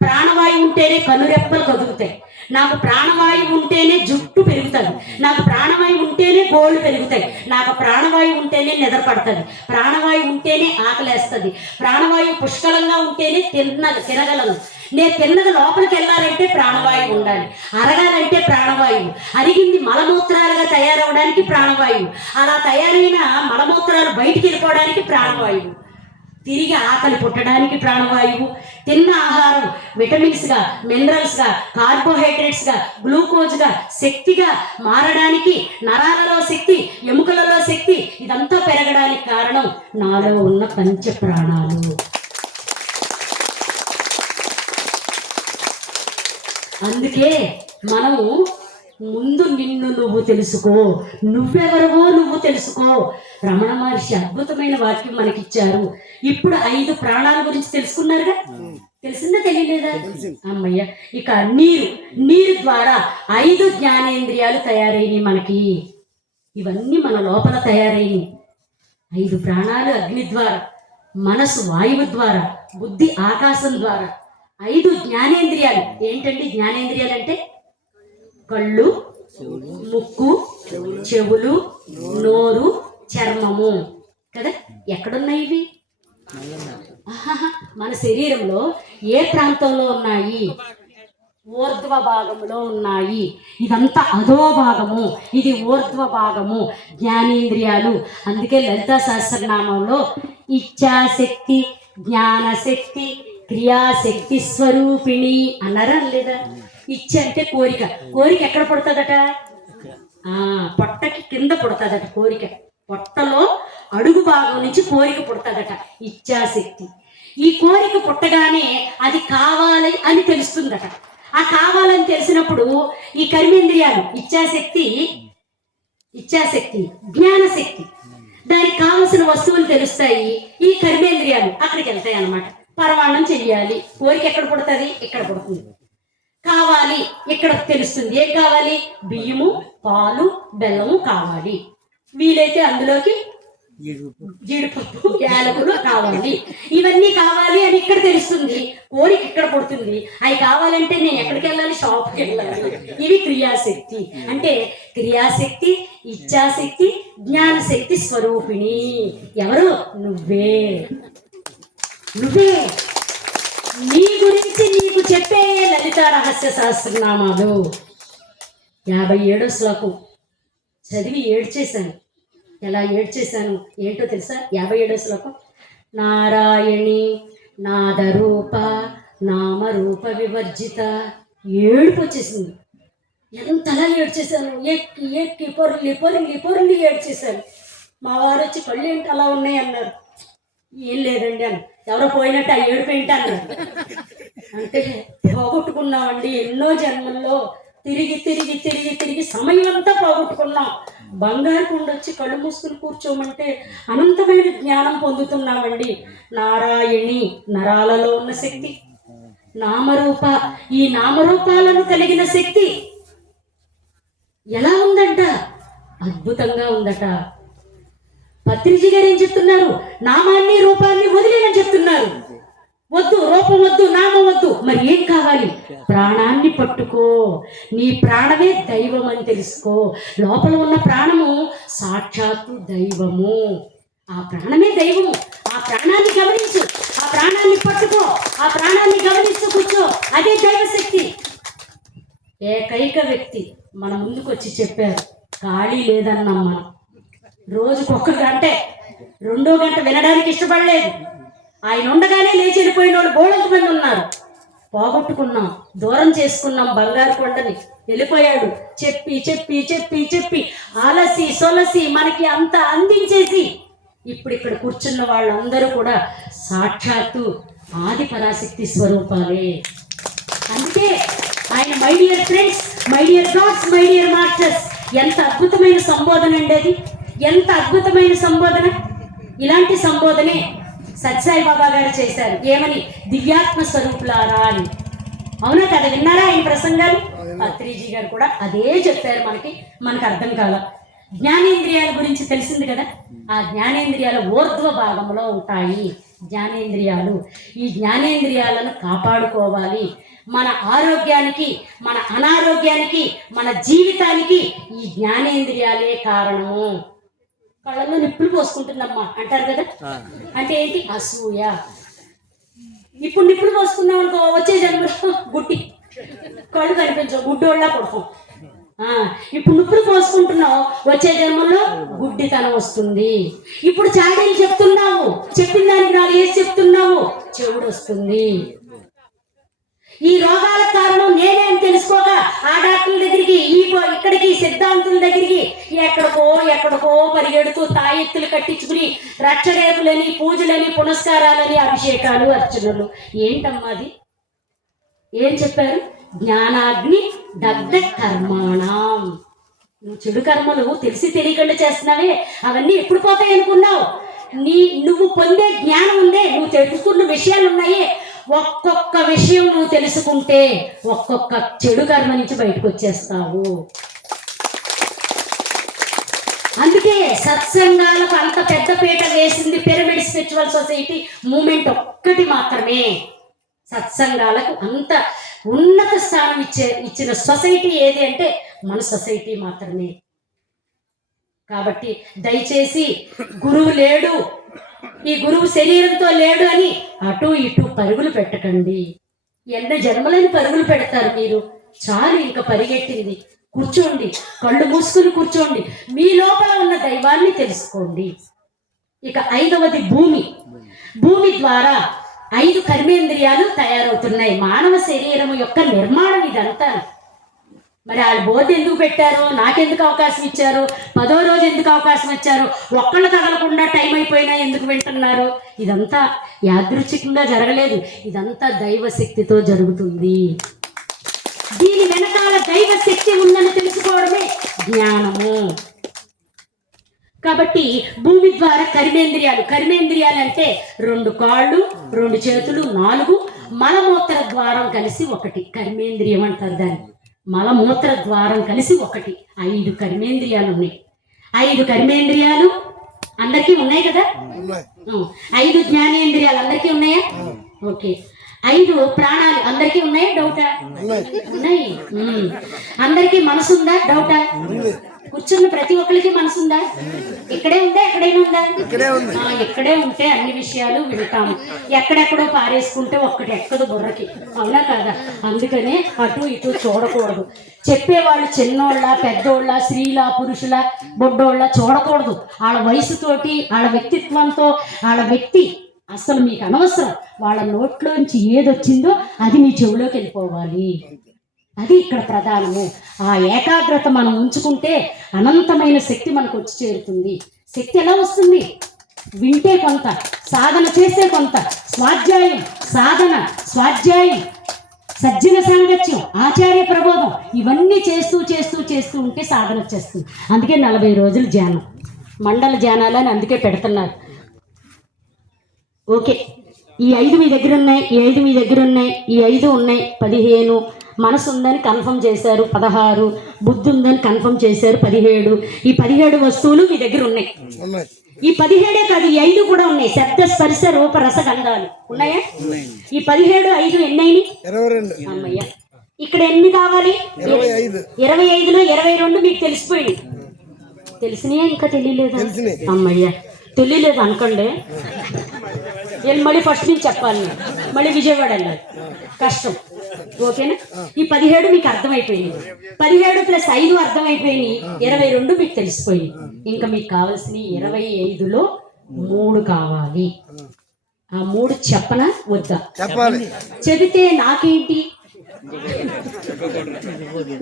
ప్రాణవాయువు ఉంటేనే కనురెప్పలు కదులుతాయి, నాకు ప్రాణవాయువు ఉంటేనే జుట్టు పెరుగుతుంది, నాకు ప్రాణవాయువు ఉంటేనే గోళ్ళు పెరుగుతాయి, నాకు ప్రాణవాయువు ఉంటేనే నిద్ర పడుతుంది, ప్రాణవాయువు ఉంటేనే ఆకలేస్తుంది, ప్రాణవాయువు పుష్కలంగా ఉంటేనే తినగలను. నేను తిన్నది లోపలికి వెళ్ళాలంటే ప్రాణవాయువు ఉండాలి, అరగాలంటే ప్రాణవాయువు, అరిగింది మలమూత్రాలుగా తయారవడానికి ప్రాణవాయువు, అలా తయారైన మలమూత్రాలు బయటికి వెళ్ళిపోవడానికి ప్రాణవాయువు, తిరిగి ఆకలి పుట్టడానికి ప్రాణవాయువు, తిన్న ఆహారం విటమిన్స్గా, మినరల్స్గా, కార్బోహైడ్రేట్స్గా, గ్లూకోజ్గా, శక్తిగా మారడానికి, నరాలలో శక్తి, ఎముకలలో శక్తి, ఇదంతా పెరగడానికి కారణం నాలో ఉన్న పంచ ప్రాణాలు. అందుకే మనము ముందు నిన్ను నువ్వు తెలుసుకో, నువ్వెవరవో నువ్వు తెలుసుకో. రమణ మహర్షి అద్భుతమైన వాక్యం మనకిచ్చారు. ఇప్పుడు 5 ప్రాణాల గురించి తెలుసుకున్నారుగా, తెలిసిందా తెలియలేదా? అమ్మయ్య. ఇక నీరు ద్వారా 5 జ్ఞానేంద్రియాలు తయారైనవి మనకి. ఇవన్నీ మన లోపల తయారైనవి. 5 ప్రాణాలు అగ్ని ద్వారా, మనసు వాయువు ద్వారా, బుద్ధి ఆకాశం ద్వారా, 5 జ్ఞానేంద్రియాలు. ఏంటండి జ్ఞానేంద్రియాలు అంటే? కళ్ళు, ముక్కు, చెవులు, నోరు, చర్మము కదా. ఎక్కడున్నాయి ఇవి? మన శరీరంలో ఏ ప్రాంతంలో ఉన్నాయి? ఊర్ధ్వ భాగంలో ఉన్నాయి. ఇదంతా అధో భాగము, ఇది ఊర్ధ్వ భాగము, జ్ఞానేంద్రియాలు. అందుకే లలితా సహస్రనామంలో ఇచ్ఛాశక్తి, జ్ఞానశక్తి, క్రియాశక్తి స్వరూపిణి అన్నారా లేదా? ఇచ్చ అంటే కోరిక. కోరిక ఎక్కడ పుడుతుందట? పొట్టకి కింద పుడుతుందట కోరిక. పొట్టలో అడుగు భాగం నుంచి కోరిక పుడుతుందట, ఇచ్ఛాశక్తి. ఈ కోరిక పుట్టగానే అది కావాలి అని తెలుస్తుందట. ఆ కావాలని తెలిసినప్పుడు ఈ కర్మేంద్రియాలు, ఇచ్ఛాశక్తి, జ్ఞానశక్తి, దానికి కావలసిన వస్తువులు తెలుస్తాయి. ఈ కర్మేంద్రియాలు అక్కడికి వెళ్తాయి అన్నమాట. పరమాణం చెయ్యాలి, కోరిక ఎక్కడ పుడుతుంది? ఇక్కడ పుడుతుంది. కావాలి ఇక్కడ తెలుస్తుంది. ఏం కావాలి? బియ్యము, పాలు, బెల్లము కావాలి. వీలైతే అందులోకి జీడిపప్పు, యాలకులు కావాలి. ఇవన్నీ కావాలి అని ఇక్కడ తెలుస్తుంది. కోరిక ఇక్కడ పుడుతుంది. అవి కావాలంటే నేను ఎక్కడికి వెళ్ళాలి? షాప్కి వెళ్ళాలి. ఇవి క్రియాశక్తి. అంటే క్రియాశక్తి, ఇచ్ఛాశక్తి, జ్ఞానశక్తి స్వరూపిణి ఎవరు? నువ్వే. నీ గురించి నీకు చెప్పే లలితా రహస్య సహస్రనామాలు. 57వ శ్లోకం చదివి ఏడ్చేశాను. ఎలా ఏడ్చేశాను ఏంటో తెలుసా? 57వ శ్లోకం. నారాయణి నాదరూప నామరూప వివర్జిత. ఏడుపు వచ్చేసింది. ఎంతలా ఏడ్చేశాను, ఎక్కి పొర్లి ఏడ్చేశాను. మా వారు వచ్చి కళ్ళు ఏంటి అలా ఉన్నాయి అన్నారు. ఏం లేదండి అని. ఎవరో పోయినట్టు ఆ ఏడుపు ఏంటి అన్నారు. అంటే పోగొట్టుకున్నామండి ఎన్నో జన్మల్లో, తిరిగి తిరిగి తిరిగి తిరిగి సమయం అంతా పోగొట్టుకున్నాం. బంగారు కొండ వచ్చి కళ్ళు మూసుకుని కూర్చోమంటే అనంతమైన జ్ఞానం పొందుతున్నామండి. నారాయణి నరాలలో ఉన్న శక్తి, నామరూప ఈ నామరూపాలను కలిగిన శక్తి ఎలా ఉందంట? అద్భుతంగా ఉందట. పత్రిజీ గారు ఏం చెప్తున్నారు? నామాన్ని రూపాన్ని వదిలేయని చెప్తున్నారు. వద్దు, రూపం వద్దు, నామం వద్దు. మరి ఏం కావాలి? ప్రాణాన్ని పట్టుకో. నీ ప్రాణమే దైవం అని తెలుసుకో. లోపల ఉన్న ప్రాణము సాక్షాత్తు దైవము. ఆ ప్రాణమే దైవము. ఆ ప్రాణాన్ని గమనించు, ఆ ప్రాణాన్ని పట్టుకో, ఆ ప్రాణాన్ని గమనిస్తూ కూర్చో. అదే దైవశక్తి. ఏకైక వ్యక్తి మన ముందుకు వచ్చి చెప్పారు, ఖాళీ లేదన్నాం మనం. రోజుకు 1 గంటే, 2వ గంట వినడానికి ఇష్టపడలేదు. ఆయన ఉండగానే లేచి వెళ్ళిపోయిన వాళ్ళు బోళంత మంది ఉన్నారు. పోగొట్టుకున్నాం, దూరం చేసుకున్నాం బంగారు కొండని. వెళ్ళిపోయాడు. చెప్పి చెప్పి చెప్పి చెప్పి అలసి సొలసి మనకి అంత అందించేసి ఇప్పుడు ఇక్కడ కూర్చున్న వాళ్ళందరూ కూడా సాక్షాత్తు ఆది పరాశక్తి స్వరూపాలే. అందుకే ఆయన my dear friends, my dear God's, my dear masters, ఎంత అద్భుతమైన సంబోధన అండి అది. ఎంత అద్భుతమైన సంబోధన. ఇలాంటి సంబోధనే సత్యసాయి బాబా గారు చేశారు. ఏమని? దివ్యాత్మ స్వరూపులారా అని. అవునా కదా? విన్నారా ఆయన ప్రసంగాలు? పత్రిజీ గారు కూడా అదే చెప్పారు. మనకు అర్థం కాల. జ్ఞానేంద్రియాల గురించి తెలిసింది కదా. ఆ జ్ఞానేంద్రియాల ఊర్ధ్వ భాగంలో ఉంటాయి జ్ఞానేంద్రియాలు. ఈ జ్ఞానేంద్రియాలను కాపాడుకోవాలి. మన ఆరోగ్యానికి, మన అనారోగ్యానికి, మన జీవితానికి ఈ జ్ఞానేంద్రియాలే కారణము. కళ్ళల్లో నిప్పులు పోసుకుంటుందమ్మా అంటారు కదా. అంటే ఏంటి? అసూయ. ఇప్పుడు నిప్పులు పోసుకున్నాం అనుకో, వచ్చే జన్మలో గుడ్డి, కళ్ళు కనిపించవు, గుడ్డోళ్ళ పడుకోం. ఇప్పుడు నిప్పులు పోసుకుంటున్నావు, వచ్చే జన్మలో గుడ్డితనం వస్తుంది. ఇప్పుడు చాడీలు చెప్తున్నావు, చెప్పిన దానికి 4 ఏసి చెప్తున్నావు, చెవుడు వస్తుంది. ఈ రోగాల కారణం నేనే అని తెలుసుకోక ఆ డాక్టర్ల దగ్గరికి, ఇక్కడికి సిద్ధాంతుల దగ్గరికి ఎక్కడికో పరిగెడుతూ తాయెత్తులు కట్టించుకుని రక్షరేపులని, పూజలని, పునస్కారాలని, అభిషేకాలు, అర్చనలు. ఏంటమ్మాది? ఏం చెప్పారు? జ్ఞానాగ్ని దగ్ధ కర్మాణం. నువ్వు చెడు కర్మలు తెలిసి తెలియకుండా చేస్తున్నావే, అవన్నీ ఎప్పుడు పోతాయి అనుకున్నావు? నువ్వు పొందే జ్ఞానం ఉందే, నువ్వు తెలుసుకున్న విషయాలు ఉన్నాయే, ఒక్కొక్క విషయం నువ్వు తెలుసుకుంటే ఒక్కొక్క చెడు కర్మ నుంచి బయటకు వచ్చేస్తావు. అందుకే సత్సంగాలకు అంత పెద్ద పీట వేసింది పిరమిడ్ స్పిరిచువల్ సొసైటీ మూమెంట్ ఒక్కటి మాత్రమే. సత్సంగాలకు అంత ఉన్నత స్థానం ఇచ్చిన సొసైటీ ఏది అంటే మన సొసైటీ మాత్రమే. కాబట్టి దయచేసి గురువు లేడు, ఈ గురువు శరీరంతో లేడు అని అటు ఇటు పరుగులు పెట్టకండి. ఎన్న జన్మలని పరుగులు పెడతారు మీరు. చాలు ఇంకా పరిగెట్టింది. కూర్చోండి, కళ్ళు మూసుకుని కూర్చోండి, మీ లోపల ఉన్న దైవాన్ని తెలుసుకోండి. ఇక 5వది భూమి. భూమి ద్వారా 5 కర్మేంద్రియాలు తయారవుతున్నాయి. మానవ శరీరం యొక్క నిర్మాణం ఇదంతా. మరి వాళ్ళు బోర్డు ఎందుకు పెట్టారు? నాకెందుకు అవకాశం ఇచ్చారు? 10వ రోజు ఎందుకు అవకాశం ఇచ్చారు? ఒక్కళ్ళు తగలకుండా టైం అయిపోయినా ఎందుకు వింటున్నారు? ఇదంతా యాదృచ్ఛికంగా జరగలేదు. ఇదంతా దైవశక్తితో జరుగుతుంది. దీని వెనకాల దైవశక్తి ఉందని తెలుసుకోవడమే జ్ఞానము. కాబట్టి భూమి ద్వారా కర్మేంద్రియాలు అంటే 2 కాళ్ళు, 2 చేతులు, 4 మలమూత్ర ద్వారం కలిసి 1 కర్మేంద్రియం అంటారు దాన్ని. మలమూత్ర ద్వారం కలిసి 1, 5 కర్మేంద్రియాలు ఉన్నాయి. 5 కర్మేంద్రియాలు అందరికీ ఉన్నాయి కదా. 5 జ్ఞానేంద్రియాలు అందరికీ ఉన్నాయా? ఓకే. 5 ప్రాణాలు అందరికీ ఉన్నాయా? డౌటా? ఉన్నాయి. అందరికీ మనసు ఉందా? డౌటా? కూర్చున్న ప్రతి ఒక్కరికి మనసు ఉందా? ఇక్కడే ఉందా? ఎక్కడైనా ఉందా? ఇక్కడే ఉంటే అన్ని విషయాలు వింటాము. ఎక్కడెక్కడో పారేసుకుంటే ఒక్కటి ఎక్కదు బుర్రకి. అవునా కదా? అందుకనే అటు ఇటు చూడకూడదు. చెప్పేవాళ్ళు చిన్నోళ్ళ, పెద్దోళ్ళ, స్త్రీల, పురుషుల, బొడ్డోళ్ళ చూడకూడదు. వాళ్ళ వయసుతోటి, వాళ్ళ వ్యక్తిత్వంతో, వాళ్ళ వ్యక్తి అసలు మీకు అనవసరం. వాళ్ళ నోట్లోంచి ఏదొచ్చిందో అది మీ చెవిలోకి వెళ్ళిపోవాలి. అది ఇక్కడ ప్రధానము. ఆ ఏకాగ్రత మనం ఉంచుకుంటే అనంతమైన శక్తి మనకు వచ్చి చేరుతుంది. శక్తి ఎలా వస్తుంది? వింటే కొంత, సాధన చేస్తే కొంత. స్వాధ్యాయం, సాధన, స్వాధ్యాయం, సజ్జన సాంగత్యం, ఆచార్య ప్రబోధం, ఇవన్నీ చేస్తూ చేస్తూ చేస్తూ ఉంటే సాధన వచ్చేస్తుంది. అందుకే 40 రోజులు ధ్యానం, మండల ధ్యానాలని అందుకే పెడుతున్నారు. ఓకే, ఈ 5 మీ దగ్గర ఉన్నాయి, ఈ 5 మీ దగ్గర ఉన్నాయి, ఈ 5 ఉన్నాయి. 15 మనసు ఉందని కన్ఫర్మ్ చేశారు, 16 బుద్ధి ఉందని కన్ఫర్మ్ చేశారు, 17 ఈ 17 వస్తువులు మీ దగ్గర ఉన్నాయి. ఈ 17 కాదు, ఈ 5 కూడా ఉన్నాయి. శబ్ద స్పర్శ రూప రస గంధాలు ఉన్నాయా? ఈ 17 5 ఎన్నైనా 22. అమ్మయ్య, ఇక్కడ ఎన్ని కావాలి? 25లో 22 మీకు తెలిసిపోయింది. తెలిసినాయా? ఇంకా తెలియలేదు. అమ్మయ్య, తెలియలేదు అనుకోండి. నేను మళ్ళీ ఫస్ట్ నుంచి చెప్పాలి, మళ్ళీ విజయవాడ వెళ్ళాలి, కష్టం. ఓకేనా? ఈ 17 మీకు అర్థమైపోయింది, 17 + 5 అర్థమైపోయినాయి, 22 మీకు తెలిసిపోయింది. ఇంకా మీకు కావాల్సిన 25లో 3 కావాలి. ఆ 3 చెప్పనా వద్దా? చెబితే నాకేంటి?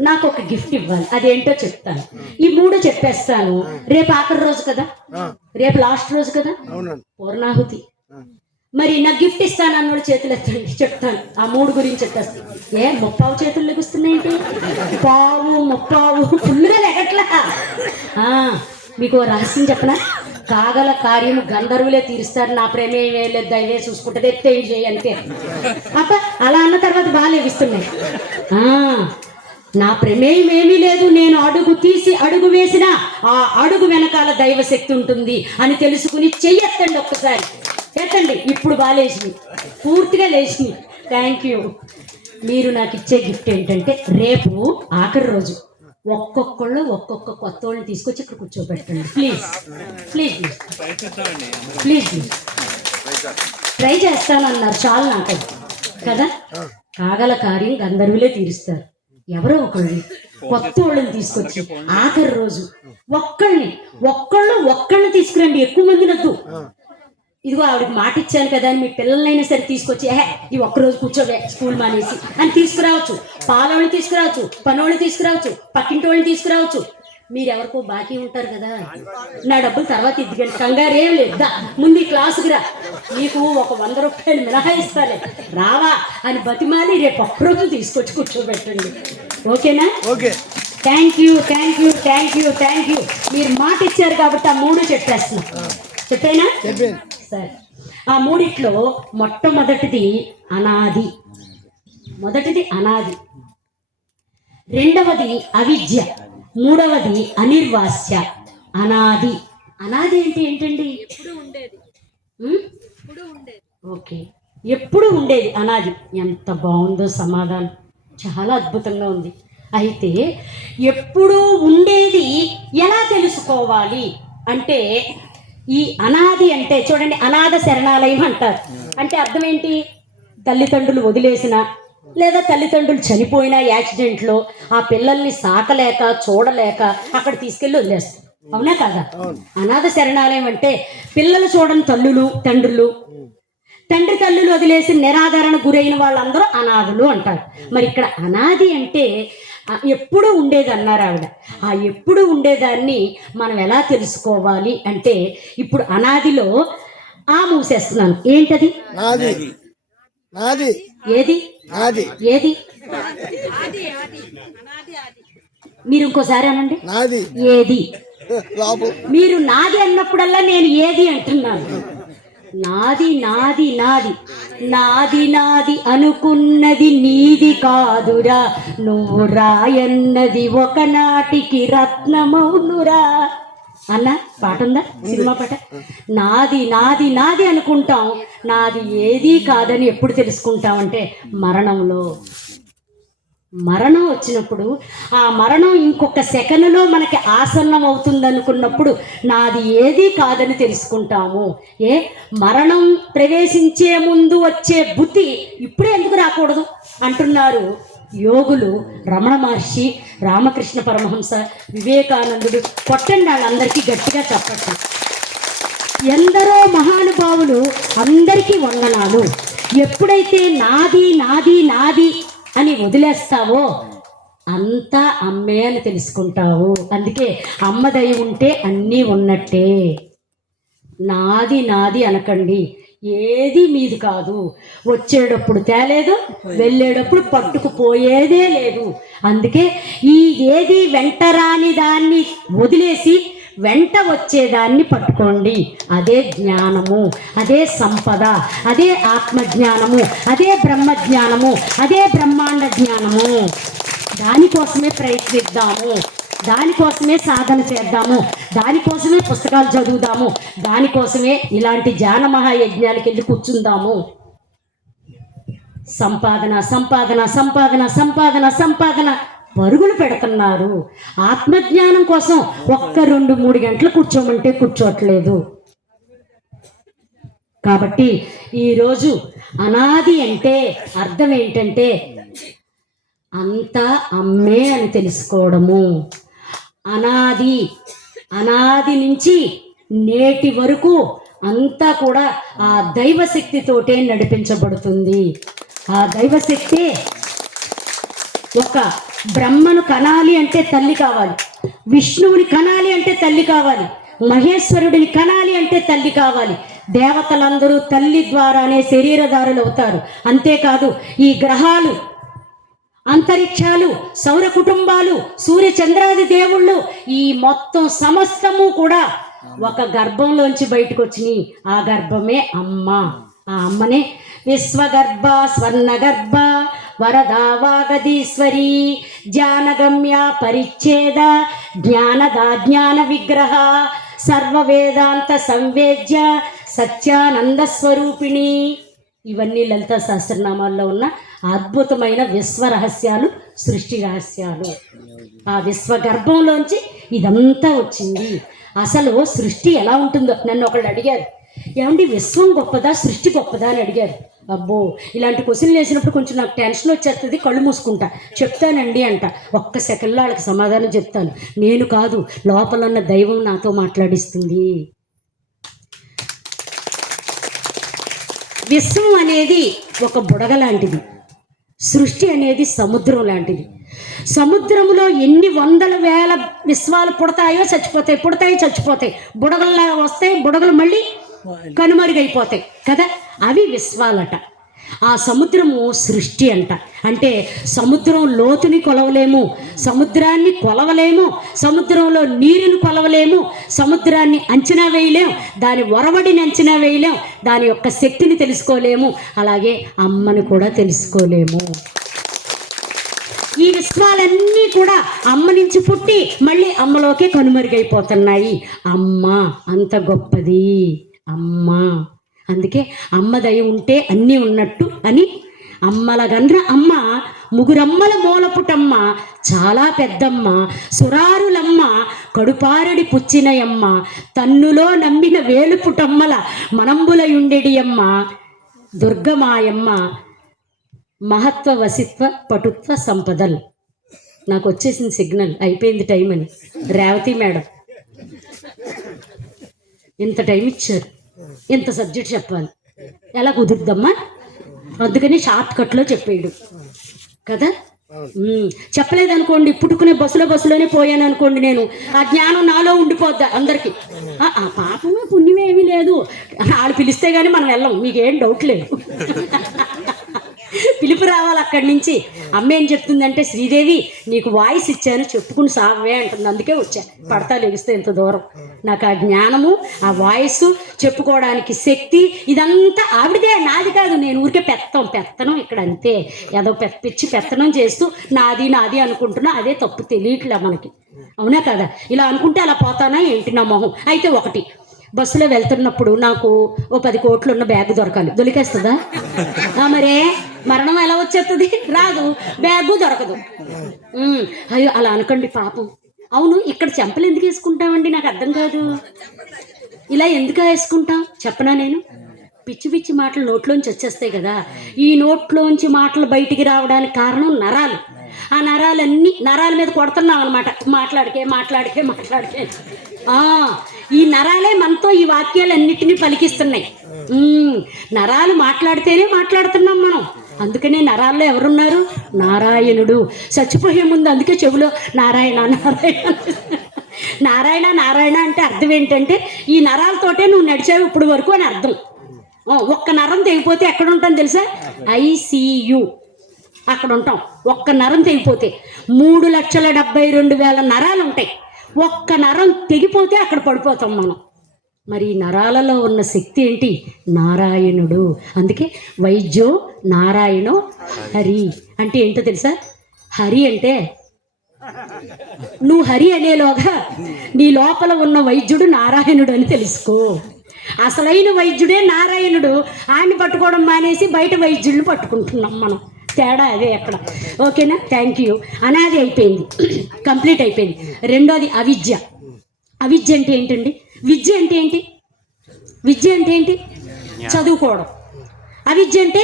నాకు ఒక గిఫ్ట్ ఇవ్వాలి, అదేంటో చెప్తాను. ఈ 3 చెప్పేస్తాను. రేపు ఆఖరి రోజు కదా, రేపు లాస్ట్ రోజు కదా, పూర్ణాహుతి. మరి నాకు గిఫ్ట్ ఇస్తాను అన్నోడు చేతులు ఎత్తండి, చెప్తాను. ఆ 3 గురించి చెప్పేస్తాను. 30 చేతులు లెగుస్తున్నాయేంటి? పావు 30 ఫుల్గా లెగట్లా. మీకు రహస్యం చెప్పనా? కాగల కార్యము గంధర్వులే తీరుస్తారు, నా ప్రేమే లేదు, దైవే చూసుకుంటుంది, ఎత్తే అంతే. అప్ప అలా అన్న తర్వాత బాగా లెగిస్తున్నాయి. నా ప్రమేయం ఏమీ లేదు, నేను అడుగు తీసి అడుగు వేసిన ఆ అడుగు వెనకాల దైవశక్తి ఉంటుంది అని తెలుసుకుని చెయ్యెత్తండి, ఒక్కసారి ఎత్తండి. ఇప్పుడు బాగా లేచినాయి, పూర్తిగా లేచినాయి. Thank you. మీరు నాకు ఇచ్చే గిఫ్ట్ ఏంటంటే, రేపు ఆఖరి రోజు ఒక్కొక్కళ్ళు ఒక్కొక్క కొత్త వాళ్ళని తీసుకొచ్చి ఇక్కడ కూర్చోబెట్టండి. Please please please please. Try చేస్తానన్నారు చాలు నాకు కదా. కాగల కార్యం గంధర్వులే తీరుస్తారు. ఎవరో ఒకళ్ళు కొత్త వాళ్ళని తీసుకొచ్చి ఆఖరి రోజు ఒక్కళ్ళని తీసుకురండి, ఎక్కువ మంది నద్దు. ఇదిగో ఆవిడకి మాట ఇచ్చాను కదా అని మీ పిల్లలైనా సరే తీసుకొచ్చి ఈ ఒక్కరోజు కూర్చోవే స్కూల్ మానేసి అని తీసుకురావచ్చు. పాలోళ్ళని తీసుకురావచ్చు, పనోళ్ళని తీసుకురావచ్చు, పక్కింటి వాళ్ళని తీసుకురావచ్చు. మీరెవరికో బాకీ ఉంటారు కదా, నా డబ్బులు తర్వాత ఇద్దికండి, కంగారేం లేదా, ముందు ఈ క్లాసుకి రా, నీకు ఒక 100 రూపాయలు మినహాయిస్తాలే, రావా అని బతిమాలి రేపు ఒక్కరోజు తీసుకొచ్చి కూర్చోబెట్టండి. ఓకేనా? Okay. Thank you thank you thank you thank you. మీరు మాట ఇచ్చారు కాబట్టి ఆ 3 చెప్పేస్తున్నా. చెప్పేనా? సరే. ఆ 3 మొట్టమొదటిది అనాది. రెండవది అవిద్య, మూడవది అనిర్వాస్య. అనాది అంటే ఏంటండి? ఓకే, ఎప్పుడు ఉండేది అనాది. ఎంత బాగుందో సమాధానం, చాలా అద్భుతంగా ఉంది. అయితే ఎప్పుడు ఉండేది ఎలా తెలుసుకోవాలి అంటే, ఈ అనాది అంటే చూడండి, అనాథ శరణాలయం అంటారు. అంటే అర్థం ఏంటి? తల్లిదండ్రులు వదిలేసిన లేదా తల్లిదండ్రులు చనిపోయిన యాక్సిడెంట్లో ఆ పిల్లల్ని సాకలేక చూడలేక అక్కడ తీసుకెళ్ళి వదిలేస్తారు. అవునా కాదా? అనాథ శరణాలయం అంటే పిల్లలు చూడని తండ్రులు తల్లులు వదిలేసి నిరాదరణ గురైన వాళ్ళందరూ అనాథులు అంటారు. మరి ఇక్కడ అనాది అంటే ఎప్పుడు ఉండేది అన్నారు ఆవిడ. ఆ ఎప్పుడు ఉండేదాన్ని మనం ఎలా తెలుసుకోవాలి అంటే, ఇప్పుడు అనాదిలో మూసేస్తున్నాను. ఏంటది? ఏది? మీరు ఇంకోసారి అనండి. ఏది? మీరు నాది అన్నప్పుడల్లా నేను ఏది అంటున్నాను. నాది నాది నాది నాది నాది అనుకున్నది నీది కాదురా, నువ్వు రాయన్నది ఒకనాటికి రత్నమౌనురా అన్న పాట ఉందా, సినిమా పాట. నాది నాది నాది అనుకుంటాం, నాది ఏదీ కాదని ఎప్పుడు తెలుసుకుంటామంటే మరణం వచ్చినప్పుడు. ఆ మరణం ఇంకొక సెకనులో మనకి ఆసన్నం అవుతుంది అనుకున్నప్పుడు నాది ఏదీ కాదని తెలుసుకుంటాము. మరణం ప్రవేశించే ముందు వచ్చే బుద్ధి ఇప్పుడే ఎందుకు రాకూడదు అంటున్నారు యోగులు. రమణ మహర్షి, రామకృష్ణ పరమహంస, వివేకానందుడు. కొట్టండి వాళ్ళందరికీ గట్టిగా చెప్పండి. ఎందరో మహానుభావులు, అందరికీ వందనాలు. ఎప్పుడైతే నాది నాది నాది అని వదిలేస్తావో అంతా అమ్మే అని తెలుసుకుంటావు. అందుకే అమ్మ దయ ఉంటే అన్నీ ఉన్నట్టే. నాది నాది అనకండి, ఏది మీది కాదు. వచ్చేటప్పుడు తేలేదు, వెళ్ళేటప్పుడు పట్టుకుపోయేదే లేదు. అందుకే ఈ ఏది వెంట రాని దాన్ని వదిలేసి వెంట వచ్చేదాన్ని పట్టుకోండి. అదే జ్ఞానము, అదే సంపద, అదే ఆత్మజ్ఞానము, అదే బ్రహ్మజ్ఞానము, అదే బ్రహ్మాండ జ్ఞానము. దానికోసమే ప్రయత్నిద్దాము, దానికోసమే సాధన చేద్దాము, దానికోసమే పుస్తకాలు చదువుదాము, దానికోసమే ఇలాంటి ధ్యాన మహాయజ్ఞాలకు వెళ్ళి కూర్చుందాము. సంపాదన సంపాదన సంపాదన సంపాదన సంపాదన పరుగులు పెడుతున్నారు. ఆత్మజ్ఞానం కోసం 1-2-3 గంటలు కూర్చోమంటే కూర్చోట్లేదు. కాబట్టి ఈరోజు అనాది అంటే అర్థం ఏంటంటే అంతా అమ్మే అని తెలుసుకోవడము. అనాది నుంచి నేటి వరకు అంతా కూడా ఆ దైవశక్తితోటే నడిపించబడుతుంది. ఆ దైవశక్తి ఒక బ్రహ్మను కనాలి అంటే తల్లి కావాలి, విష్ణువుని కనాలి అంటే తల్లి కావాలి, మహేశ్వరుడిని కనాలి అంటే తల్లి కావాలి. దేవతలందరూ తల్లి ద్వారానే శరీరధారులు అవుతారు. అంతేకాదు ఈ గ్రహాలు, అంతరిక్షాలు, సౌర కుటుంబాలు, సూర్య చంద్రాది దేవుళ్ళు, ఈ మొత్తం సమస్తము కూడా ఒక గర్భంలోంచి బయటకు వచ్చినాయి. ఆ గర్భమే అమ్మ. ఆ అమ్మనే విశ్వగర్భ స్వర్ణగర్భ వరదా వాగదీశ్వరి జ్ఞానగమ్య పరిచ్ఛేద జ్ఞానదా జ్ఞాన విగ్రహ సర్వవేదాంత సంవేద్య సత్యానంద స్వరూపిణి. ఇవన్నీ లలితా సహస్రనామాల్లో ఉన్న అద్భుతమైన విశ్వ రహస్యాలు, సృష్టి రహస్యాలు. ఆ విశ్వగర్భంలోంచి ఇదంతా వచ్చింది. అసలు సృష్టి ఎలా ఉంటుందో నన్ను ఒకళ్ళు అడిగారు, ఏమండి విశ్వం గొప్పదా సృష్టి గొప్పదా అని అడిగారు. అబ్బో, ఇలాంటి క్వశ్చన్లు వేసినప్పుడు కొంచెం నాకు టెన్షన్ వచ్చేస్తుంది, కళ్ళు మూసుకుంటా. చెప్తానండి అంట, ఒక్క సెకండ్లో వాళ్ళకి సమాధానం చెప్తాను. నేను కాదు, లోపల ఉన్న దైవం నాతో మాట్లాడిస్తుంది. విశ్వం అనేది ఒక బుడగ లాంటిది, సృష్టి అనేది సముద్రం లాంటిది. సముద్రంలో ఎన్ని వందల వేల విశ్వాలు పుడతాయో చచ్చిపోతాయి, పుడతాయి చచ్చిపోతాయి, బుడగల్లా వస్తాయి, బుడగలు మళ్ళీ కనుమరుగైపోతాయి కదా, అవి విశ్వాలట. ఆ సముద్రము సృష్టి అంట. అంటే సముద్రం లోతుని కొలవలేము, సముద్రాన్ని కొలవలేము, సముద్రంలో నీరుని కొలవలేము, సముద్రాన్ని అంచనా వేయలేము, దాని ఒరవడిని అంచనా వేయలేం, దాని యొక్క శక్తిని తెలుసుకోలేము, అలాగే అమ్మని కూడా తెలుసుకోలేము. ఈ విశ్వాలన్నీ కూడా అమ్మ నుంచి పుట్టి మళ్ళీ అమ్మలోకే కనుమరుగైపోతున్నాయి. అమ్మ అంత గొప్పది అమ్మ. అందుకే అమ్మ దయ ఉంటే అన్నీ ఉన్నట్టు అని. అమ్మల గండ్ర అమ్మ, ముగురమ్మల మూలపుటమ్మ, చాలా పెద్దమ్మ, సురారులమ్మ, కడుపారడి పుచ్చినయమ్మ, తన్నులో నమ్మిన వేలుపుటమ్మల మనంబులయుండెడి అమ్మ, దుర్గమాయమ్మ, మహత్వ వసిత్వ పటుత్వ సంపదల్. నాకు వచ్చేసింది సిగ్నల్, అయిపోయింది టైం అని. రేవతి మేడం ఇంత టైం ఇచ్చారు, ఇంత సబ్జెక్ట్ చెప్పాలి, ఎలా కుదురుద్దమ్మా? అందుకని షార్ట్ కట్లో చెప్పేయడు కదా. చెప్పలేదనుకోండి, పుట్టుకునే బస్సులోనే పోయాను అనుకోండి, నేను ఆ జ్ఞానం నాలో ఉండిపోద్దా అందరికీ. ఆ పాపమే పుణ్యమే ఏమీ లేదు, వాళ్ళు పిలిస్తే కానీ మనం వెళ్ళం, మీకేం డౌట్ లేదు. పిలుపు రావాలి అక్కడి నుంచి. అమ్మ ఏం చెప్తుందంటే, శ్రీదేవి నీకు వాయిస్ ఇచ్చాను, చెప్పుకుని సావే అంటుంది. అందుకే వచ్చా, పడతా లెగిస్తే ఇంత దూరం. నాకు ఆ జ్ఞానము, ఆ వాయిస్, చెప్పుకోవడానికి శక్తి, ఇదంతా ఆవిడదే, నాది కాదు. నేను ఊరికే పెత్తనం ఇక్కడ అంతే. ఏదో పిచ్చి పెత్తనం చేస్తూ నాది అనుకుంటున్నా, అదే తప్పు, తెలియట్లే మనకి. అవునా కదా? ఇలా అనుకుంటే అలా పోతానా ఏంటి నా మొహం? అయితే ఒకటి, బస్సులో వెళ్తున్నప్పుడు నాకు ఓ 10 కోట్లు ఉన్న బ్యాగ్ దొరకాలి, దొరికేస్తుందా? మరే మరణం ఎలా వచ్చేస్తుంది? రాదు, బ్యాగు దొరకదు. అయ్యో అలా అనకండి పాపం. అవును, ఇక్కడ చెంపలు ఎందుకు వేసుకుంటామండి? నాకు అర్థం కాదు. ఇలా ఎందుకు వేసుకుంటాం చెప్పనా? నేను పిచ్చి మాటలు నోట్లోంచి వచ్చేస్తాయి కదా. ఈ నోట్లోంచి మాటలు బయటికి రావడానికి కారణం నరాలు. ఆ నరాల మీద కొడుతున్నాం అనమాట, మాట్లాడికే. ఈ నరాలే మనతో ఈ వాక్యాలన్నిటినీ పలికిస్తున్నాయి. నరాలు మాట్లాడితేనే మాట్లాడుతున్నాం మనం. అందుకనే నరాల్లో ఎవరున్నారు? నారాయణుడు. చచ్చిపోయే ముందు అందుకే చెవులో నారాయణ నారాయణ నారాయణ నారాయణ అంటే అర్థం ఏంటంటే ఈ నరాలతోటే నువ్వు నడిచావు ఇప్పుడు వరకు అని అర్థం. ఒక్క నరం తెగిపోతే ఎక్కడ ఉంటాం తెలుసా? ICU అక్కడ ఉంటాం. ఒక్క నరం తెగిపోతే 3,72,000 నరాలు ఉంటాయి. ఒక్క నరం తెగిపోతే అక్కడ పడిపోతాం మనం. మరి ఈ నరాలలో ఉన్న శక్తి ఏంటి? నారాయణుడు. అందుకే వైద్యో నారాయణో హరి అంటే ఏంటో తెలుసా? హరి అంటే నువ్వు హరి అనేలోగా నీ లోపల ఉన్న వైద్యుడు నారాయణుడు అని తెలుసుకో. అసలైన వైద్యుడే నారాయణుడు. ఆయన్ని పట్టుకోవడం మానేసి బయట వైద్యుడిని పట్టుకుంటున్నాం మనం. తేడా అదే అక్కడ. ఓకేనా? Thank you. అనాది అయిపోయింది, కంప్లీట్ అయిపోయింది. రెండోది అవిద్య. అవిద్య అంటే ఏంటండి? విద్య అంటే ఏంటి? విద్య అంటే ఏంటి? చదువుకోవడం. అవిద్య అంటే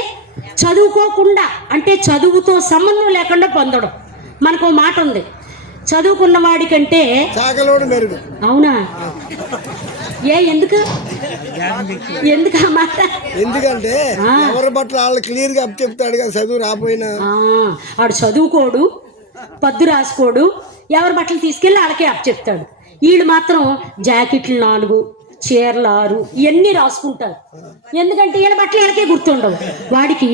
చదువుకోకుండా, అంటే చదువుతో సంబంధం లేకుండా పొందడం. మనకు మాట ఉంది, చదువుకున్న వాడికంటే చాకలోడు మెరుగు. అవునా? ఎందుకు ఆ మాట? ఎందుకంటే ఎవరి బట్టలు వాళ్ళు క్లియర్ గా చెప్తాడు కదా, చదువు రాపోయినా. ఆడు చదువుకోడు, పద్దు రాసుకోడు, ఎవరి బట్టలు తీసుకెళ్ళి వాళ్ళకే అప్ చెప్తాడు. వీళ్ళు మాత్రం జాకెట్లు 4, చీరలు 6 ఇవన్నీ రాసుకుంటారు. ఎందుకంటే వీళ్ళ బట్టలు వీళ్ళకే గుర్తుండవు. వాడికి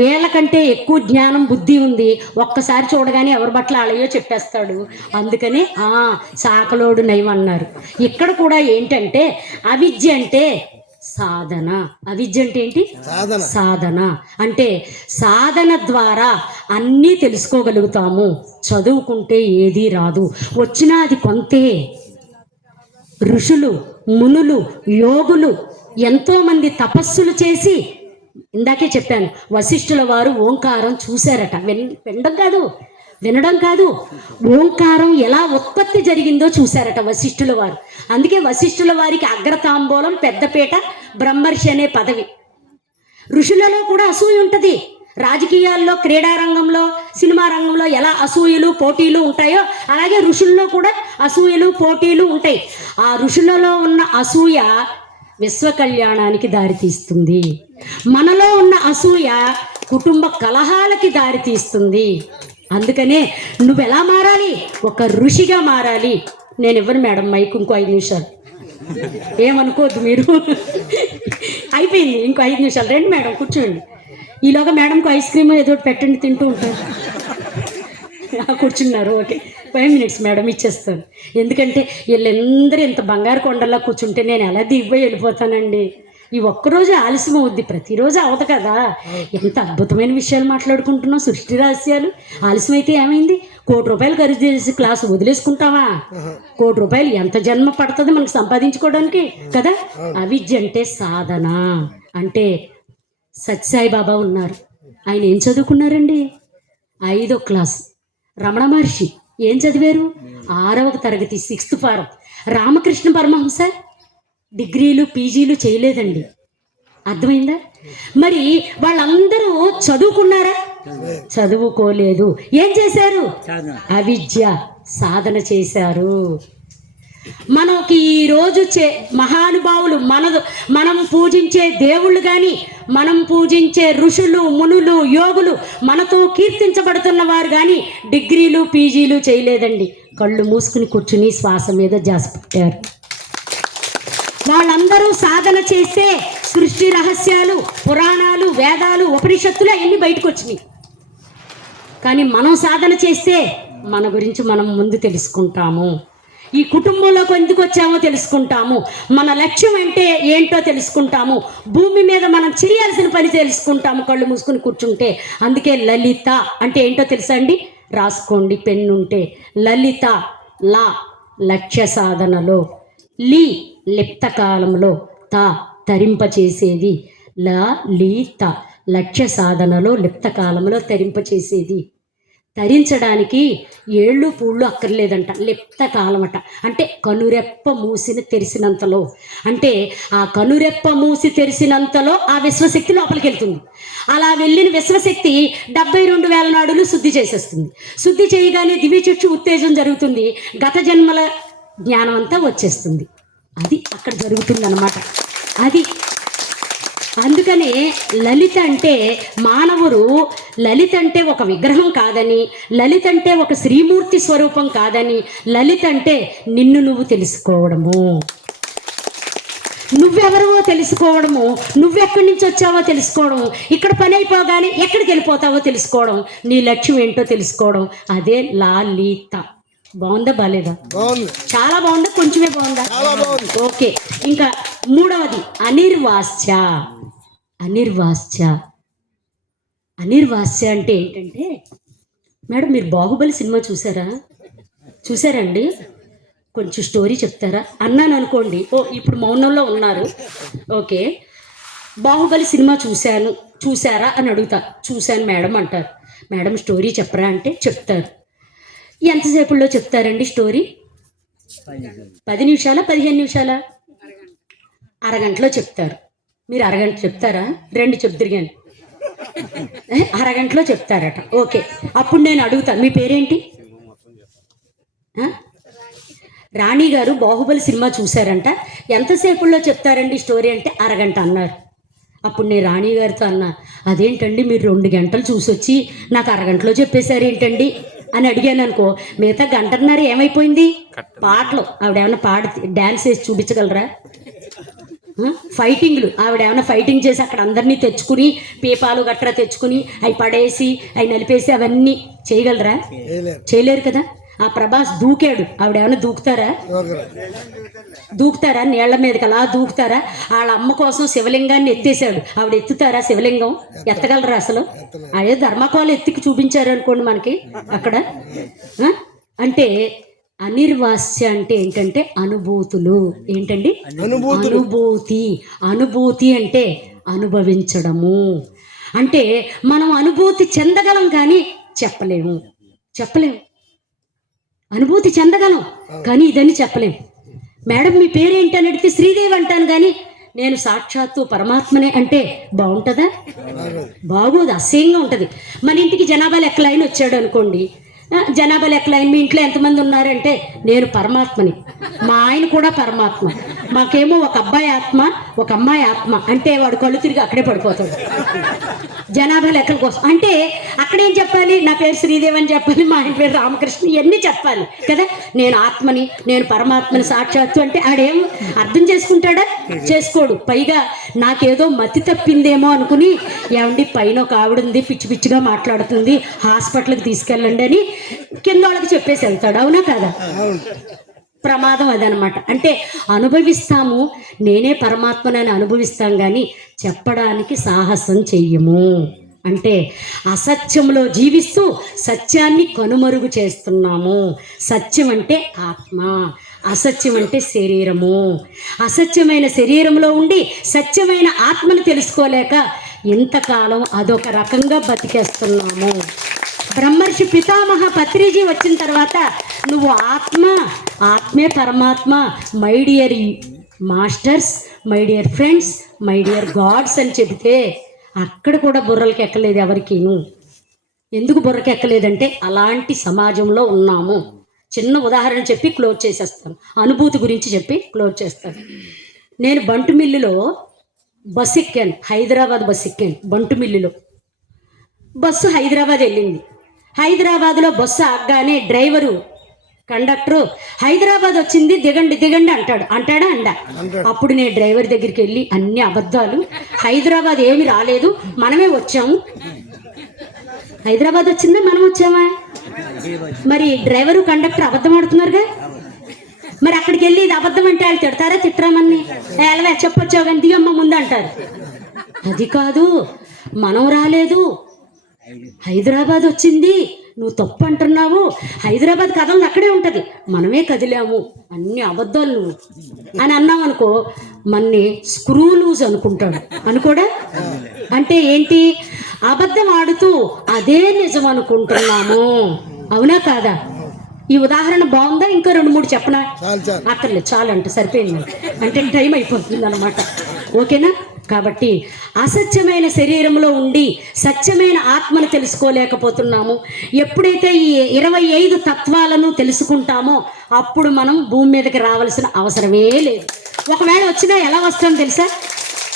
వీళ్ళకంటే ఎక్కువ జ్ఞానం బుద్ధి ఉంది. ఒక్కసారి చూడగానే ఎవరి బట్టలు వాళ్ళయో చెప్పేస్తాడు. అందుకని సాకలోడు నయం అన్నారు. ఇక్కడ కూడా ఏంటంటే అవిద్య అంటే సాధన. అవిద్య అంటే ఏంటి? సాధన. అంటే సాధన ద్వారా అన్నీ తెలుసుకోగలుగుతాము. చదువుకుంటే ఏదీ రాదు, వచ్చినా అది కొంతే. ఋషులు, మునులు, యోగులు ఎంతోమంది తపస్సులు చేసి, ఇందాకే చెప్పాను, వశిష్ఠుల వారు ఓంకారం చూశారట. వినడం కాదు, ఓంకారం ఎలా ఉత్పత్తి జరిగిందో చూశారట వశిష్ఠుల వారు. అందుకే వశిష్ఠుల వారికి అగ్రతాంబూలం, పెద్దపీట, బ్రహ్మర్షి అనే పదవి. ఋషులలో కూడా అసూయ ఉంటుంది. రాజకీయాల్లో, క్రీడారంగంలో, సినిమా రంగంలో ఎలా అసూయలు పోటీలు ఉంటాయో అలాగే ఋషుల్లో కూడా అసూయలు పోటీలు ఉంటాయి. ఆ ఋషులలో ఉన్న అసూయ విశ్వ కళ్యాణానికి దారితీస్తుంది. మనలో ఉన్న అసూయ కుటుంబ కలహాలకి దారితీస్తుంది. అందుకనే నువ్వెలా మారాలి? ఒక ఋషిగా మారాలి. నేను ఇవ్వను మేడం మైక్, ఇంకో 5 నిమిషాలు. ఏమనుకోవద్దు మీరు. అయిపోయింది, ఇంకో 5 నిమిషాలు. రండి మేడం, కూర్చోండి. ఈలోగా మేడంకు ఐస్ క్రీమ్ ఏదో పెట్టండి, తింటూ ఉంటారు. కూర్చున్నారు. ఓకే, 5 minutes మేడం, ఇచ్చేస్తాను. ఎందుకంటే వీళ్ళందరూ ఇంత బంగారు కొండల్లో కూర్చుంటే నేను ఎలా దిగిపోయి వెళ్ళిపోతానండి. ఈ ఒక్కరోజు ఆలస్యం అవుద్ది, ప్రతిరోజు అవదు కదా. ఎంత అద్భుతమైన విషయాలు మాట్లాడుకుంటున్నాం, సృష్టి రహస్యాలు. ఆలస్యం అయితే ఏమైంది? ₹1,00,000 ఖరీదు చేసి క్లాసు వదిలేసుకుంటావా? ₹1,00,000 ఎంత జన్మ పడుతుంది మనకు సంపాదించుకోవడానికి కదా. అవిద్య అంటే సాధన. అంటే సత్యసాయి బాబా ఉన్నారు, ఆయన ఏం చదువుకున్నారండి? 5వ క్లాస్. రమణ మహర్షి ఏం చదివారు? 6వ తరగతి, 6th ఫారం. రామకృష్ణ పరమహంస డిగ్రీలు పీజీలు చేయలేదండి. అర్థమైందా? మరి వాళ్ళందరూ చదువుకున్నారా? చదువుకోలేదు. ఏం చేశారు? అవిద్య సాధన చేశారు. మనకి ఈరోజు మహానుభావులు, మనం పూజించే దేవుళ్ళు కానీ, మనం పూజించే ఋషులు, మునులు, యోగులు, మనతో కీర్తించబడుతున్న వారు కానీ డిగ్రీలు పీజీలు చేయలేదండి. కళ్ళు మూసుకుని కూర్చుని శ్వాస మీద ధ్యాస పెట్టారు. వాళ్ళందరూ సాధన చేస్తే సృష్టి రహస్యాలు, పురాణాలు, వేదాలు, ఉపనిషత్తులు అవన్నీ బయటకు వచ్చినాయి. కానీ మనం సాధన చేస్తే మన గురించి మనం ముందు తెలుసుకుంటాము. ఈ కుటుంబంలోకి ఎందుకు వచ్చామో తెలుసుకుంటాము. మన లక్ష్యం అంటే ఏంటో తెలుసుకుంటాము. భూమి మీద మనం చేయాల్సిన పని తెలుసుకుంటాము కళ్ళు మూసుకుని కూర్చుంటే. అందుకే లలిత అంటే ఏంటో తెలుసా అండి? రాసుకోండి పెన్నుంటే. లలిత లా లక్ష్య సాధనలో, లి లిప్త కాలంలో, తా తరింపచేసేది. లలిత లక్ష్య సాధనలో, లిప్త కాలంలో తరింపచేసేది. తరించడానికి ఏళ్ళు పూళ్ళు అక్కర్లేదంట, లిప్త కాలమట. అంటే కనురెప్ప మూసిన తెరిసినంతలో, అంటే ఆ కనురెప్ప మూసి తెరిసినంతలో ఆ విశ్వశక్తి లోపలికి వెళ్తుంది. అలా వెళ్ళిన విశ్వశక్తి 72,000 నాడులు శుద్ధి చేసేస్తుంది. శుద్ధి చేయగానే దివ్యచక్షు ఉత్తేజం జరుగుతుంది. గత జన్మల జ్ఞానం అంతా వచ్చేస్తుంది. అది అక్కడ జరుగుతుంది అన్నమాట. అది అందుకనే లలిత అంటే మానవుడు, లలిత అంటే ఒక విగ్రహం కాదని, లలిత అంటే ఒక శ్రీమూర్తి స్వరూపం కాదని, లలిత అంటే నిన్ను నువ్వు తెలుసుకోవడము, నువ్వెవరవో తెలుసుకోవడము, నువ్వెక్కడి నుంచి వచ్చావో తెలుసుకోవడం, ఇక్కడ పని అయిపోగానే ఎక్కడికి వెళ్ళిపోతావో తెలుసుకోవడం, నీ లక్ష్యం ఏంటో తెలుసుకోవడం, అదే లలిత. బాగుందా బాలేదా? బాగుంది, చాలా బాగుందా, కొంచెమే బాగుందా? చాలా బాగుంది. ఓకే. ఇంకా మూడవది అనిర్వాస్య. అనిర్వాస్య, అనిర్వాస్య అంటే ఏంటంటే, మేడం మీరు బాహుబలి సినిమా చూసారండి? కొంచెం స్టోరీ చెప్తారా అన్నాను అనుకోండి, ఓ ఇప్పుడు మౌనంలో ఉన్నారు, ఓకే. బాహుబలి సినిమా చూసారా అని అడుగుతా, చూశాను మేడం అంటారు. మేడం స్టోరీ చెప్పరా అంటే చెప్తారు. ఎంతసేపుల్లో చెప్తారండి స్టోరీ? 10 నిమిషాలా 15 నిమిషాలా? అరగంటలో చెప్తారు. మీరు అరగంట చెప్తారా? 2 చెప్తురిగాను, అరగంటలో చెప్తారట. ఓకే, అప్పుడు నేను అడుగుతా మీ పేరేంటి? రాణి గారు బాహుబలి సినిమా చూశారంట, ఎంతసేపుల్లో చెప్తారండి స్టోరీ అంటే అరగంట అన్నారు. అప్పుడు నేను రాణి గారితో అన్నా, అదేంటండి మీరు 2 గంటలు చూసొచ్చి నాకు అరగంటలో చెప్పేశారు ఏంటండి అని అడిగాను అనుకో, మిగతా గంటన్నర ఏమైపోయింది? పాటలు ఆవిడేమన్నా డ్యాన్స్ వేసి చూపించగలరా? ఫైటింగ్లు ఆవిడేమన్నా ఫైటింగ్ చేసి అక్కడ అందరినీ తెచ్చుకుని పీపాలు గట్రా తెచ్చుకుని అవి పడేసి అవి నలిపేసి అవన్నీ చేయగలరా? చేయలేరు కదా. ఆ ప్రభాస్ దూకాడు, ఆవిడేమన్నా దూకుతారా? నీళ్ల మీదకి అలా దూకుతారా? వాళ్ళ అమ్మ కోసం శివలింగాన్ని ఎత్తేసాడు, ఆవిడ ఎత్తుతారా? శివలింగం ఎత్తగలరా అసలు? అదే ధర్మకోలు ఎత్తికి చూపించారు అనుకోండి మనకి అక్కడ. అంటే అనిర్వాస్య అంటే ఏంటంటే అనుభూతులు. ఏంటండి? అనుభూతి అంటే అనుభవించడము. అంటే మనం అనుభూతి చెందగలం కానీ చెప్పలేము. అనుభూతి చెందగలం కానీ ఇదని చెప్పలేం. మేడం మీ పేరేంటి అని అడిగితే శ్రీదేవి అంటాను కానీ నేను సాక్షాత్తు పరమాత్మనే అంటే బాగుంటుందా? బాగోదు, అసహ్యంగా ఉంటుంది. మన ఇంటికి జనాభా లెక్కల ఆయన వచ్చాడు అనుకోండి, జనాభా లెక్కల ఆయన మీ ఇంట్లో ఎంతమంది ఉన్నారంటే నేను పరమాత్మని, మా ఆయన కూడా పరమాత్మ, మాకేమో ఒక అబ్బాయి ఆత్మ ఒక అమ్మాయి ఆత్మ అంటే వాడు కళ్ళు తిరిగి అక్కడే పడిపోతాడు జనాభా లెక్కల కోసం. అంటే అక్కడేం చెప్పాలి? నా పేరు శ్రీదేవి అని చెప్పాలి, మా ఆయన పేరు రామకృష్ణ, ఇవన్నీ చెప్పాలి కదా. నేను ఆత్మని, నేను పరమాత్మని సాక్షాత్తు అంటే ఆడేం అర్థం చేసుకుంటాడా? చేసుకోడు. పైగా నాకేదో మతి తప్పిందేమో అనుకుని, ఏమండి పైన ఒక ఆవిడుంది పిచ్చి పిచ్చిగా మాట్లాడుతుంది, హాస్పిటల్కి తీసుకెళ్ళండి అని కింద వాళ్ళకి చెప్పేసి వెళ్తాడు. అవునా కదా? ప్రమాదం అదనమాట. అంటే అనుభవిస్తాము, నేనే పరమాత్మనని అనుభవిస్తాం కానీ చెప్పడానికి సాహసం చెయ్యము. అంటే అసత్యంలో జీవిస్తూ సత్యాన్ని కనుమరుగు చేస్తున్నాము. సత్యం అంటే ఆత్మ, అసత్యం అంటే శరీరము. అసత్యమైన శరీరంలో ఉండి సత్యమైన ఆత్మను తెలుసుకోలేక ఇంతకాలం అదొక రకంగా బతికేస్తున్నాము. బ్రహ్మర్షి పితామహ పత్రిజీ వచ్చిన తర్వాత నువ్వు ఆత్మే పరమాత్మ, my dear masters, my dear friends, my dear God's అని చెబితే అక్కడ కూడా బుర్రలకి ఎక్కలేదు ఎవరికీను. ఎందుకు బుర్రకి ఎక్కలేదంటే అలాంటి సమాజంలో ఉన్నాము. చిన్న ఉదాహరణ చెప్పి క్లోజ్ చేసేస్తాను, అనుభూతి గురించి చెప్పి క్లోజ్ చేస్తాను. నేను బంటుమిల్లులో బస్సు ఎక్కాను, హైదరాబాద్ బస్సు ఎక్కాను. బంటుమిల్లులో బస్సు హైదరాబాద్ వెళ్ళింది. హైదరాబాద్లో బస్సు ఆగగానే డ్రైవరు కండక్టరు హైదరాబాద్ వచ్చింది దిగండి అంటాడా? అప్పుడు నేను డ్రైవర్ దగ్గరికి వెళ్ళి అన్ని అబద్ధాలు, హైదరాబాద్ ఏమి రాలేదు మనమే వచ్చాము. హైదరాబాద్ వచ్చిందా మనం వచ్చామా? మరి డ్రైవరు కండక్టర్ అబద్ధం ఆడుతున్నారుగా. మరి అక్కడికి వెళ్ళి ఇది అబద్ధం అంటే వాళ్ళు తిడతారా? తిట్టరామని ఎలా చెప్పొచ్చావు కానీ దిగమ్మ ముందు అంటారు. అది కాదు, మనం రాలేదు, హైదరాబాద్ వచ్చింది, నువ్వు తప్పు అంటున్నావు, హైదరాబాద్ కథలు అక్కడే ఉంటుంది, మనమే కదిలాము, అన్ని అబద్ధాలు నువ్వు అని అన్నావు అనుకో, మన్ని స్క్రూ లూజ్ అనుకోడా? అంటే ఏంటి? అబద్ధం ఆడుతూ అదే నిజం అనుకుంటున్నాము. అవునా కాదా? ఈ ఉదాహరణ బాగుందా? ఇంకా 2-3 చెప్పనా? అక్కర్లేదు, చాలంట సరిపోయింది, అంటే టైం అయిపోతుంది అనమాట. ఓకేనా? కాబట్టి అసత్యమైన శరీరంలో ఉండి సత్యమైన ఆత్మను తెలుసుకోలేకపోతున్నాము. ఎప్పుడైతే ఈ 25 తత్వాలను తెలుసుకుంటామో అప్పుడు మనం భూమి మీదకి రావాల్సిన అవసరమే లేదు. ఒకవేళ వచ్చినా ఎలా వస్తాం తెలుసా?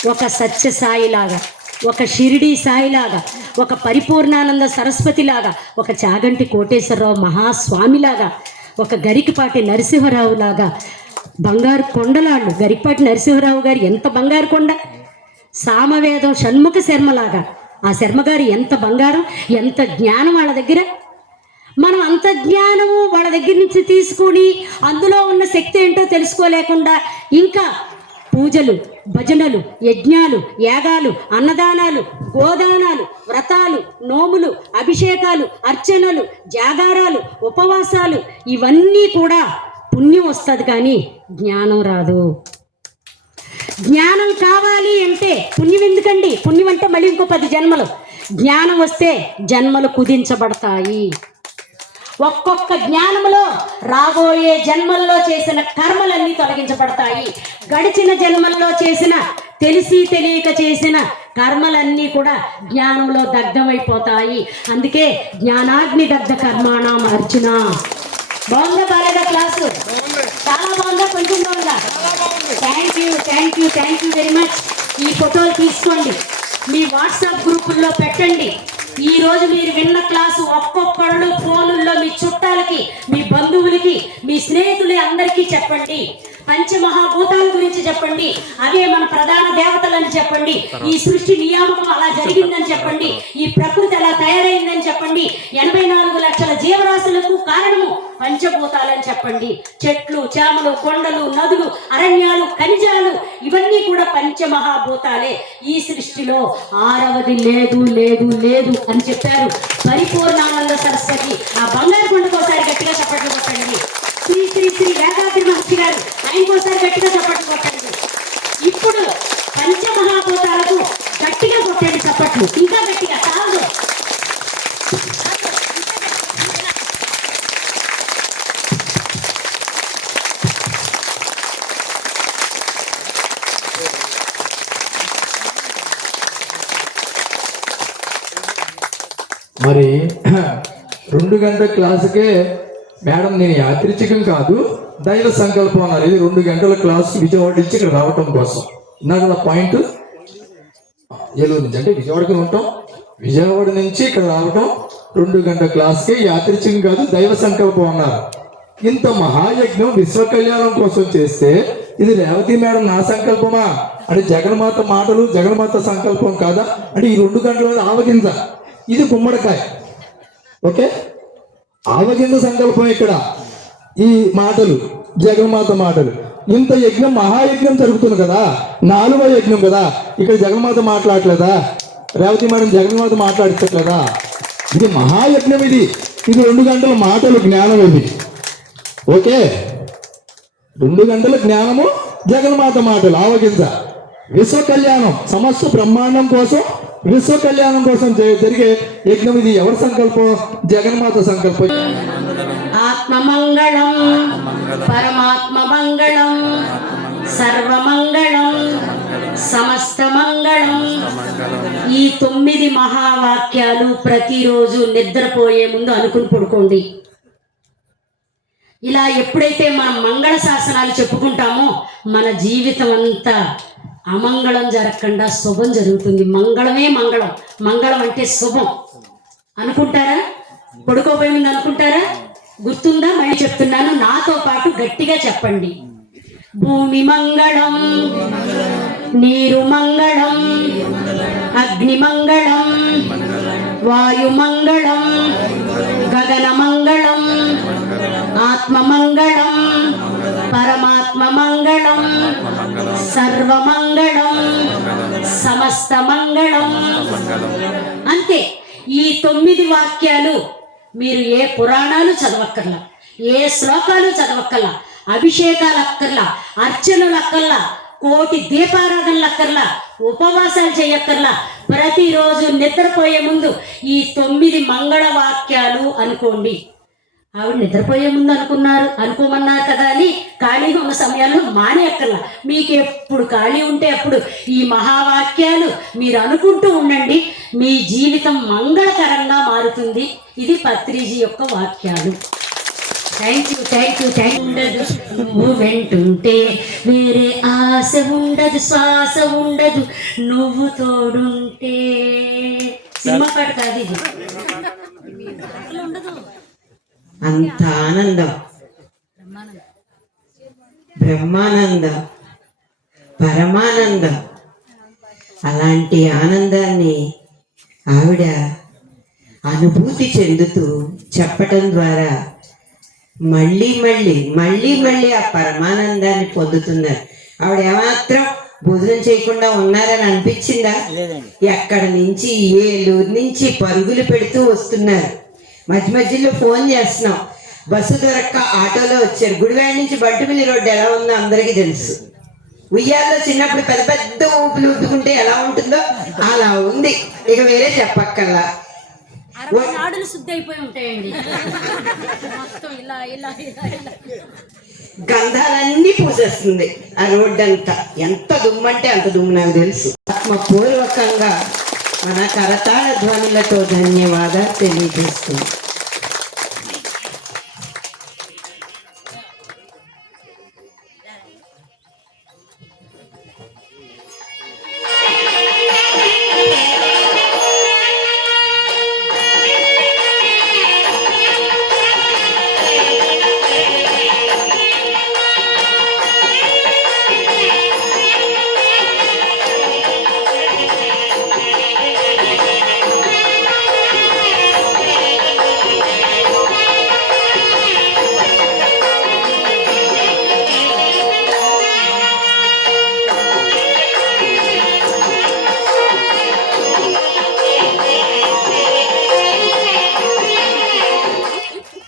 ఒక సత్య సాయిలాగా, ఒక షిరిడి సాయిలాగా, ఒక పరిపూర్ణానంద సరస్వతిలాగా, ఒక చాగంటి కోటేశ్వరరావు మహాస్వామిలాగా, ఒక గరికపాటి నరసింహరావు లాగా బంగారు కొండలాళ్ళు. గరికపాటి నరసింహరావు గారు ఎంత బంగారు కొండ, సామవేదం షణ్ముఖ శర్మలాగా. ఆ శర్మగారు ఎంత బంగారం, ఎంత జ్ఞానం వాళ్ళ దగ్గర. మనం అంత జ్ఞానము వాళ్ళ దగ్గర నుంచి తీసుకుని అందులో ఉన్న శక్తి ఏంటో తెలుసుకోలేకుండా ఇంకా పూజలు, భజనలు, యజ్ఞాలు, యాగాలు, అన్నదానాలు, గోదానాలు, వ్రతాలు, నోములు, అభిషేకాలు, అర్చనలు, జాగారాలు, ఉపవాసాలు, ఇవన్నీ కూడా పుణ్యం వస్తుంది కానీ జ్ఞానం రాదు. జ్ఞానం కావాలి అంటే పుణ్యం ఎందుకండి? పుణ్యం అంటే మళ్ళీ ఇంకో 10 జన్మలు. జ్ఞానం వస్తే జన్మలు కుదించబడతాయి. ఒక్కొక్క జ్ఞానంలో రాబోయే జన్మల్లో చేసిన కర్మలన్నీ తొలగించబడతాయి. గడిచిన జన్మల్లో చేసిన, తెలిసి తెలియక చేసిన కర్మలన్నీ కూడా జ్ఞానంలో దగ్ధమైపోతాయి. అందుకే జ్ఞానాగ్ని దగ్ధ కర్మాణం అర్జున. బాగుందా బాలేదా క్లాసు? చాలా బాగుందా? కొంచెం బాగుందా? Thank you very much. ఈ ఫోటోలు తీసుకోండి, మీ వాట్సాప్ గ్రూపుల్లో పెట్టండి. ఈ రోజు మీరు విన్న క్లాసు ఒక్కొక్కళ్ళు ఫోనుల్లో మీ చుట్టాలకి, మీ బంధువులకి, మీ స్నేహితులు అందరికీ చెప్పండి. పంచమహాభూతాల గురించి చెప్పండి, అవే మన ప్రధాన దేవతలని చెప్పండి. ఈ సృష్టి నియామకం అలా జరిగిందని చెప్పండి. ఈ ప్రకృతి అలా తయారైందని చెప్పండి. 84 లక్షల జీవరాశులకు కారణము పంచభూతాలని చెప్పండి. చెట్లు, చేమలు, కొండలు, నదులు, అరణ్యాలు, ఖనిజాలు, ఇవన్నీ కూడా పంచమహాభూతాలే. ఈ సృష్టిలో 6వది లేదు లేదు లేదు అని చెప్పారు పరిపూర్ణానంద సరస్వతి. ఆ బంగారు కొండకోసారి గట్టిగా చప్పట్లు కొట్టండి. శ్రీ శ్రీ శ్రీ వేదాద్రి మహర్షి గారు, ఆయనకోసారి గట్టిగా చప్పట్లు కొట్టండి. ఇప్పుడు పంచమహాభూతాలకు గట్టిగా కొట్టండి చప్పట్లు, ఇంకా గట్టిగా. చాలు. మరి 2 గంటల క్లాసుకే మేడం నేను యాదృచ్ఛికం కాదు, దైవ సంకల్పం అన్నారు. ఇది 2 గంటల క్లాసు విజయవాడ నుంచి ఇక్కడ రావటం కోసం. నాకు నా పాయింట్ ఏలూరు నుంచి అంటే విజయవాడకి ఉంటాం, విజయవాడ నుంచి ఇక్కడ రావటం 2 గంటల క్లాస్కి యాదృచ్ఛికం కాదు, దైవ సంకల్పం అన్నారు. ఇంత మహాయజ్ఞం విశ్వ కళ్యాణం కోసం చేస్తే ఇది రేవతి మేడం నా సంకల్పమా అంటే జగన్మాత మాటలు, జగన్మాత సంకల్పం కాదా అంటే ఈ 2 గంటల ఆవగింజ, ఇది గుమ్మడికాయ. ఓకే, ఆవగింజ సంకల్పం ఇక్కడ, ఈ మాటలు జగన్మాత మాటలు. ఇంత యజ్ఞం మహాయజ్ఞం జరుగుతుంది కదా, 4వ యజ్ఞం కదా, ఇక్కడ జగన్మాత మాట్లాడలేదా? రేవతి మేడం జగన్మాత మాట్లాడట్లేదా? ఇది మహాయజ్ఞం, ఇది 2 గంటల మాటలు, జ్ఞానం ఇది. ఓకే, 2 గంటల జ్ఞానము, జగన్మాత మాటలు, ఆవగింజ. విశ్వ కళ్యాణం, సమస్త బ్రహ్మాండం కోసం, విశ్వ కళ్యాణం కోసం జరిగే యజ్ఞం ఇది. ఎవరి సంకల్పం? జగన్మాత సంకల్పం. ఆత్మమంగళం, పరమాత్మ మంగళం, సర్వమంగళం, సమస్త మంగళం. ఈ 9 మహావాక్యాలు ప్రతిరోజు నిద్రపోయే ముందు అనుకుని పడుకోండి. ఇలా ఎప్పుడైతే మనం మంగళ శాసనాలు చెప్పుకుంటామో మన జీవితం అంతా అమంగళం జరగకుండా శుభం జరుగుతుంది. మంగళమే మంగళం. మంగళం అంటే శుభం అనుకుంటారా? పడుకోబోయే ముందు అనుకుంటారా? గుర్తుందా? మళ్ళీ చెప్తున్నాను, నాతో పాటు గట్టిగా చెప్పండి. భూమి మంగళం, నీరు మంగళం, అగ్ని మంగళం, వాయు మంగళం, గగన మంగళం, ఆత్మ మంగళం, పరమాత్మ మంగళం, సర్వమంగళం, సమస్త మంగళం. అంతే. ఈ 9 వాక్యాలు మీరు ఏ పురాణాలు చదవక్కర్లా, ఏ శ్లోకాలు చదవక్కర్లా, అభిషేకాలు అక్కర్లా, అర్చనలు అక్కర్లా, కోటి దీపారాధనలు అక్కర్లా, ఉపవాసాలు చేయక్కర్లా. ప్రతిరోజు నిద్రపోయే ముందు ఈ 9 మంగళ వాక్యాలు అనుకోండి. ఆవిడ నిద్రపోయే ముందు అనుకోమన్నారు కదా అని ఖాళీగా ఉన్న సమయాల్లో మానేయక్కర్లా. మీకు ఎప్పుడు ఖాళీ ఉంటే అప్పుడు ఈ మహావాక్యాలు మీరు అనుకుంటూ ఉండండి. మీ జీవితం మంగళకరంగా మారుతుంది. ఇది పత్రిజీ యొక్క వాక్యాలు. ఉండదు నువ్వు వెంటుంటే, వేరే ఆశ ఉండదు, శ్వాస ఉండదు నువ్వు తోడుంటే. సినిమా పాట కాదు ఇది. అంత ఆనందం, బ్రహ్మానందం, పరమానందం. అలాంటి ఆనందాన్ని ఆవిడ అనుభూతి చెందుతూ చెప్పటం ద్వారా మళ్ళీ మళ్ళీ మళ్ళీ మళ్ళీ ఆ పరమానందాన్ని పొందుతున్నారు. ఆవిడ ఏమాత్రం భోజనం చేయకుండా ఉన్నారని అనిపించిందా? ఎక్కడి నుంచి, ఏలూరు నుంచి పరుగులు పెడుతూ వస్తున్నారు. మధ్య మధ్యలో ఫోన్ చేస్తున్నాం, బస్సు దొరక్క ఆటోలో వచ్చారు. గుడివాడ నుంచి బంటుమిల్లి రోడ్డు ఎలా ఉందో అందరికీ తెలుసు. ఉయ్యాల్లో చిన్నప్పుడు పెద్ద పెద్ద ఊపులు ఊపుకుంటే ఎలా ఉంటుందో అలా ఉంది, ఇక వేరే చెప్పక్కల్లా. నాడులు శుద్ధి అయిపోయి ఉంటాయండి మొత్తం ఇలా ఇలా ఇలా ఇలా. గంధాలన్నీ పూసేస్తుంది ఆ రోడ్డు అంతా. ఎంత దుమ్మంటే అంత దుమ్ము నాకు తెలుసు. ఆత్మపూర్వకంగా మన కరతాళ ధ్వనులతో ధన్యవాదాలు తెలియజేస్తుంది.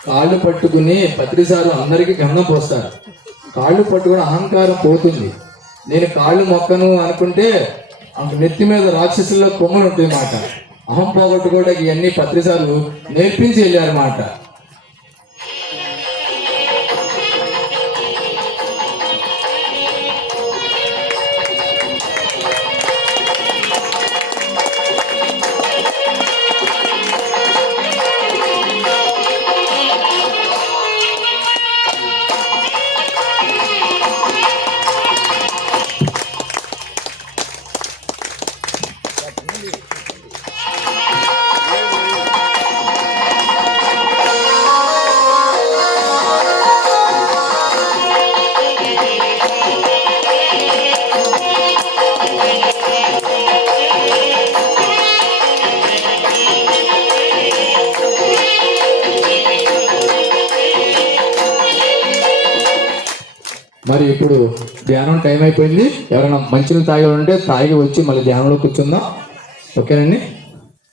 కాళ్ళు పట్టుకుని పత్రిసారు అందరికీ గంధం పోస్తారు. కాళ్ళు పట్టుకుని అహంకారం పోతుంది. నేను కాళ్ళు మొక్కను అనుకుంటే అంత నెత్తి మీద రాక్షసుల్లో కొమ్మలు ఉంటాయి మాట. అహం పోగొట్టుకోవడానికి ఇవన్నీ పత్రిసార్లు నేర్పించి వెళ్ళారన్నమాట. మరి ఇప్పుడు ధ్యానం టైం అయిపోయింది. ఎవరైనా మంచిని తాగి ఉంటే తాగి వచ్చి మళ్ళీ ధ్యానంలో కూర్చుందాం. ఓకేనండి.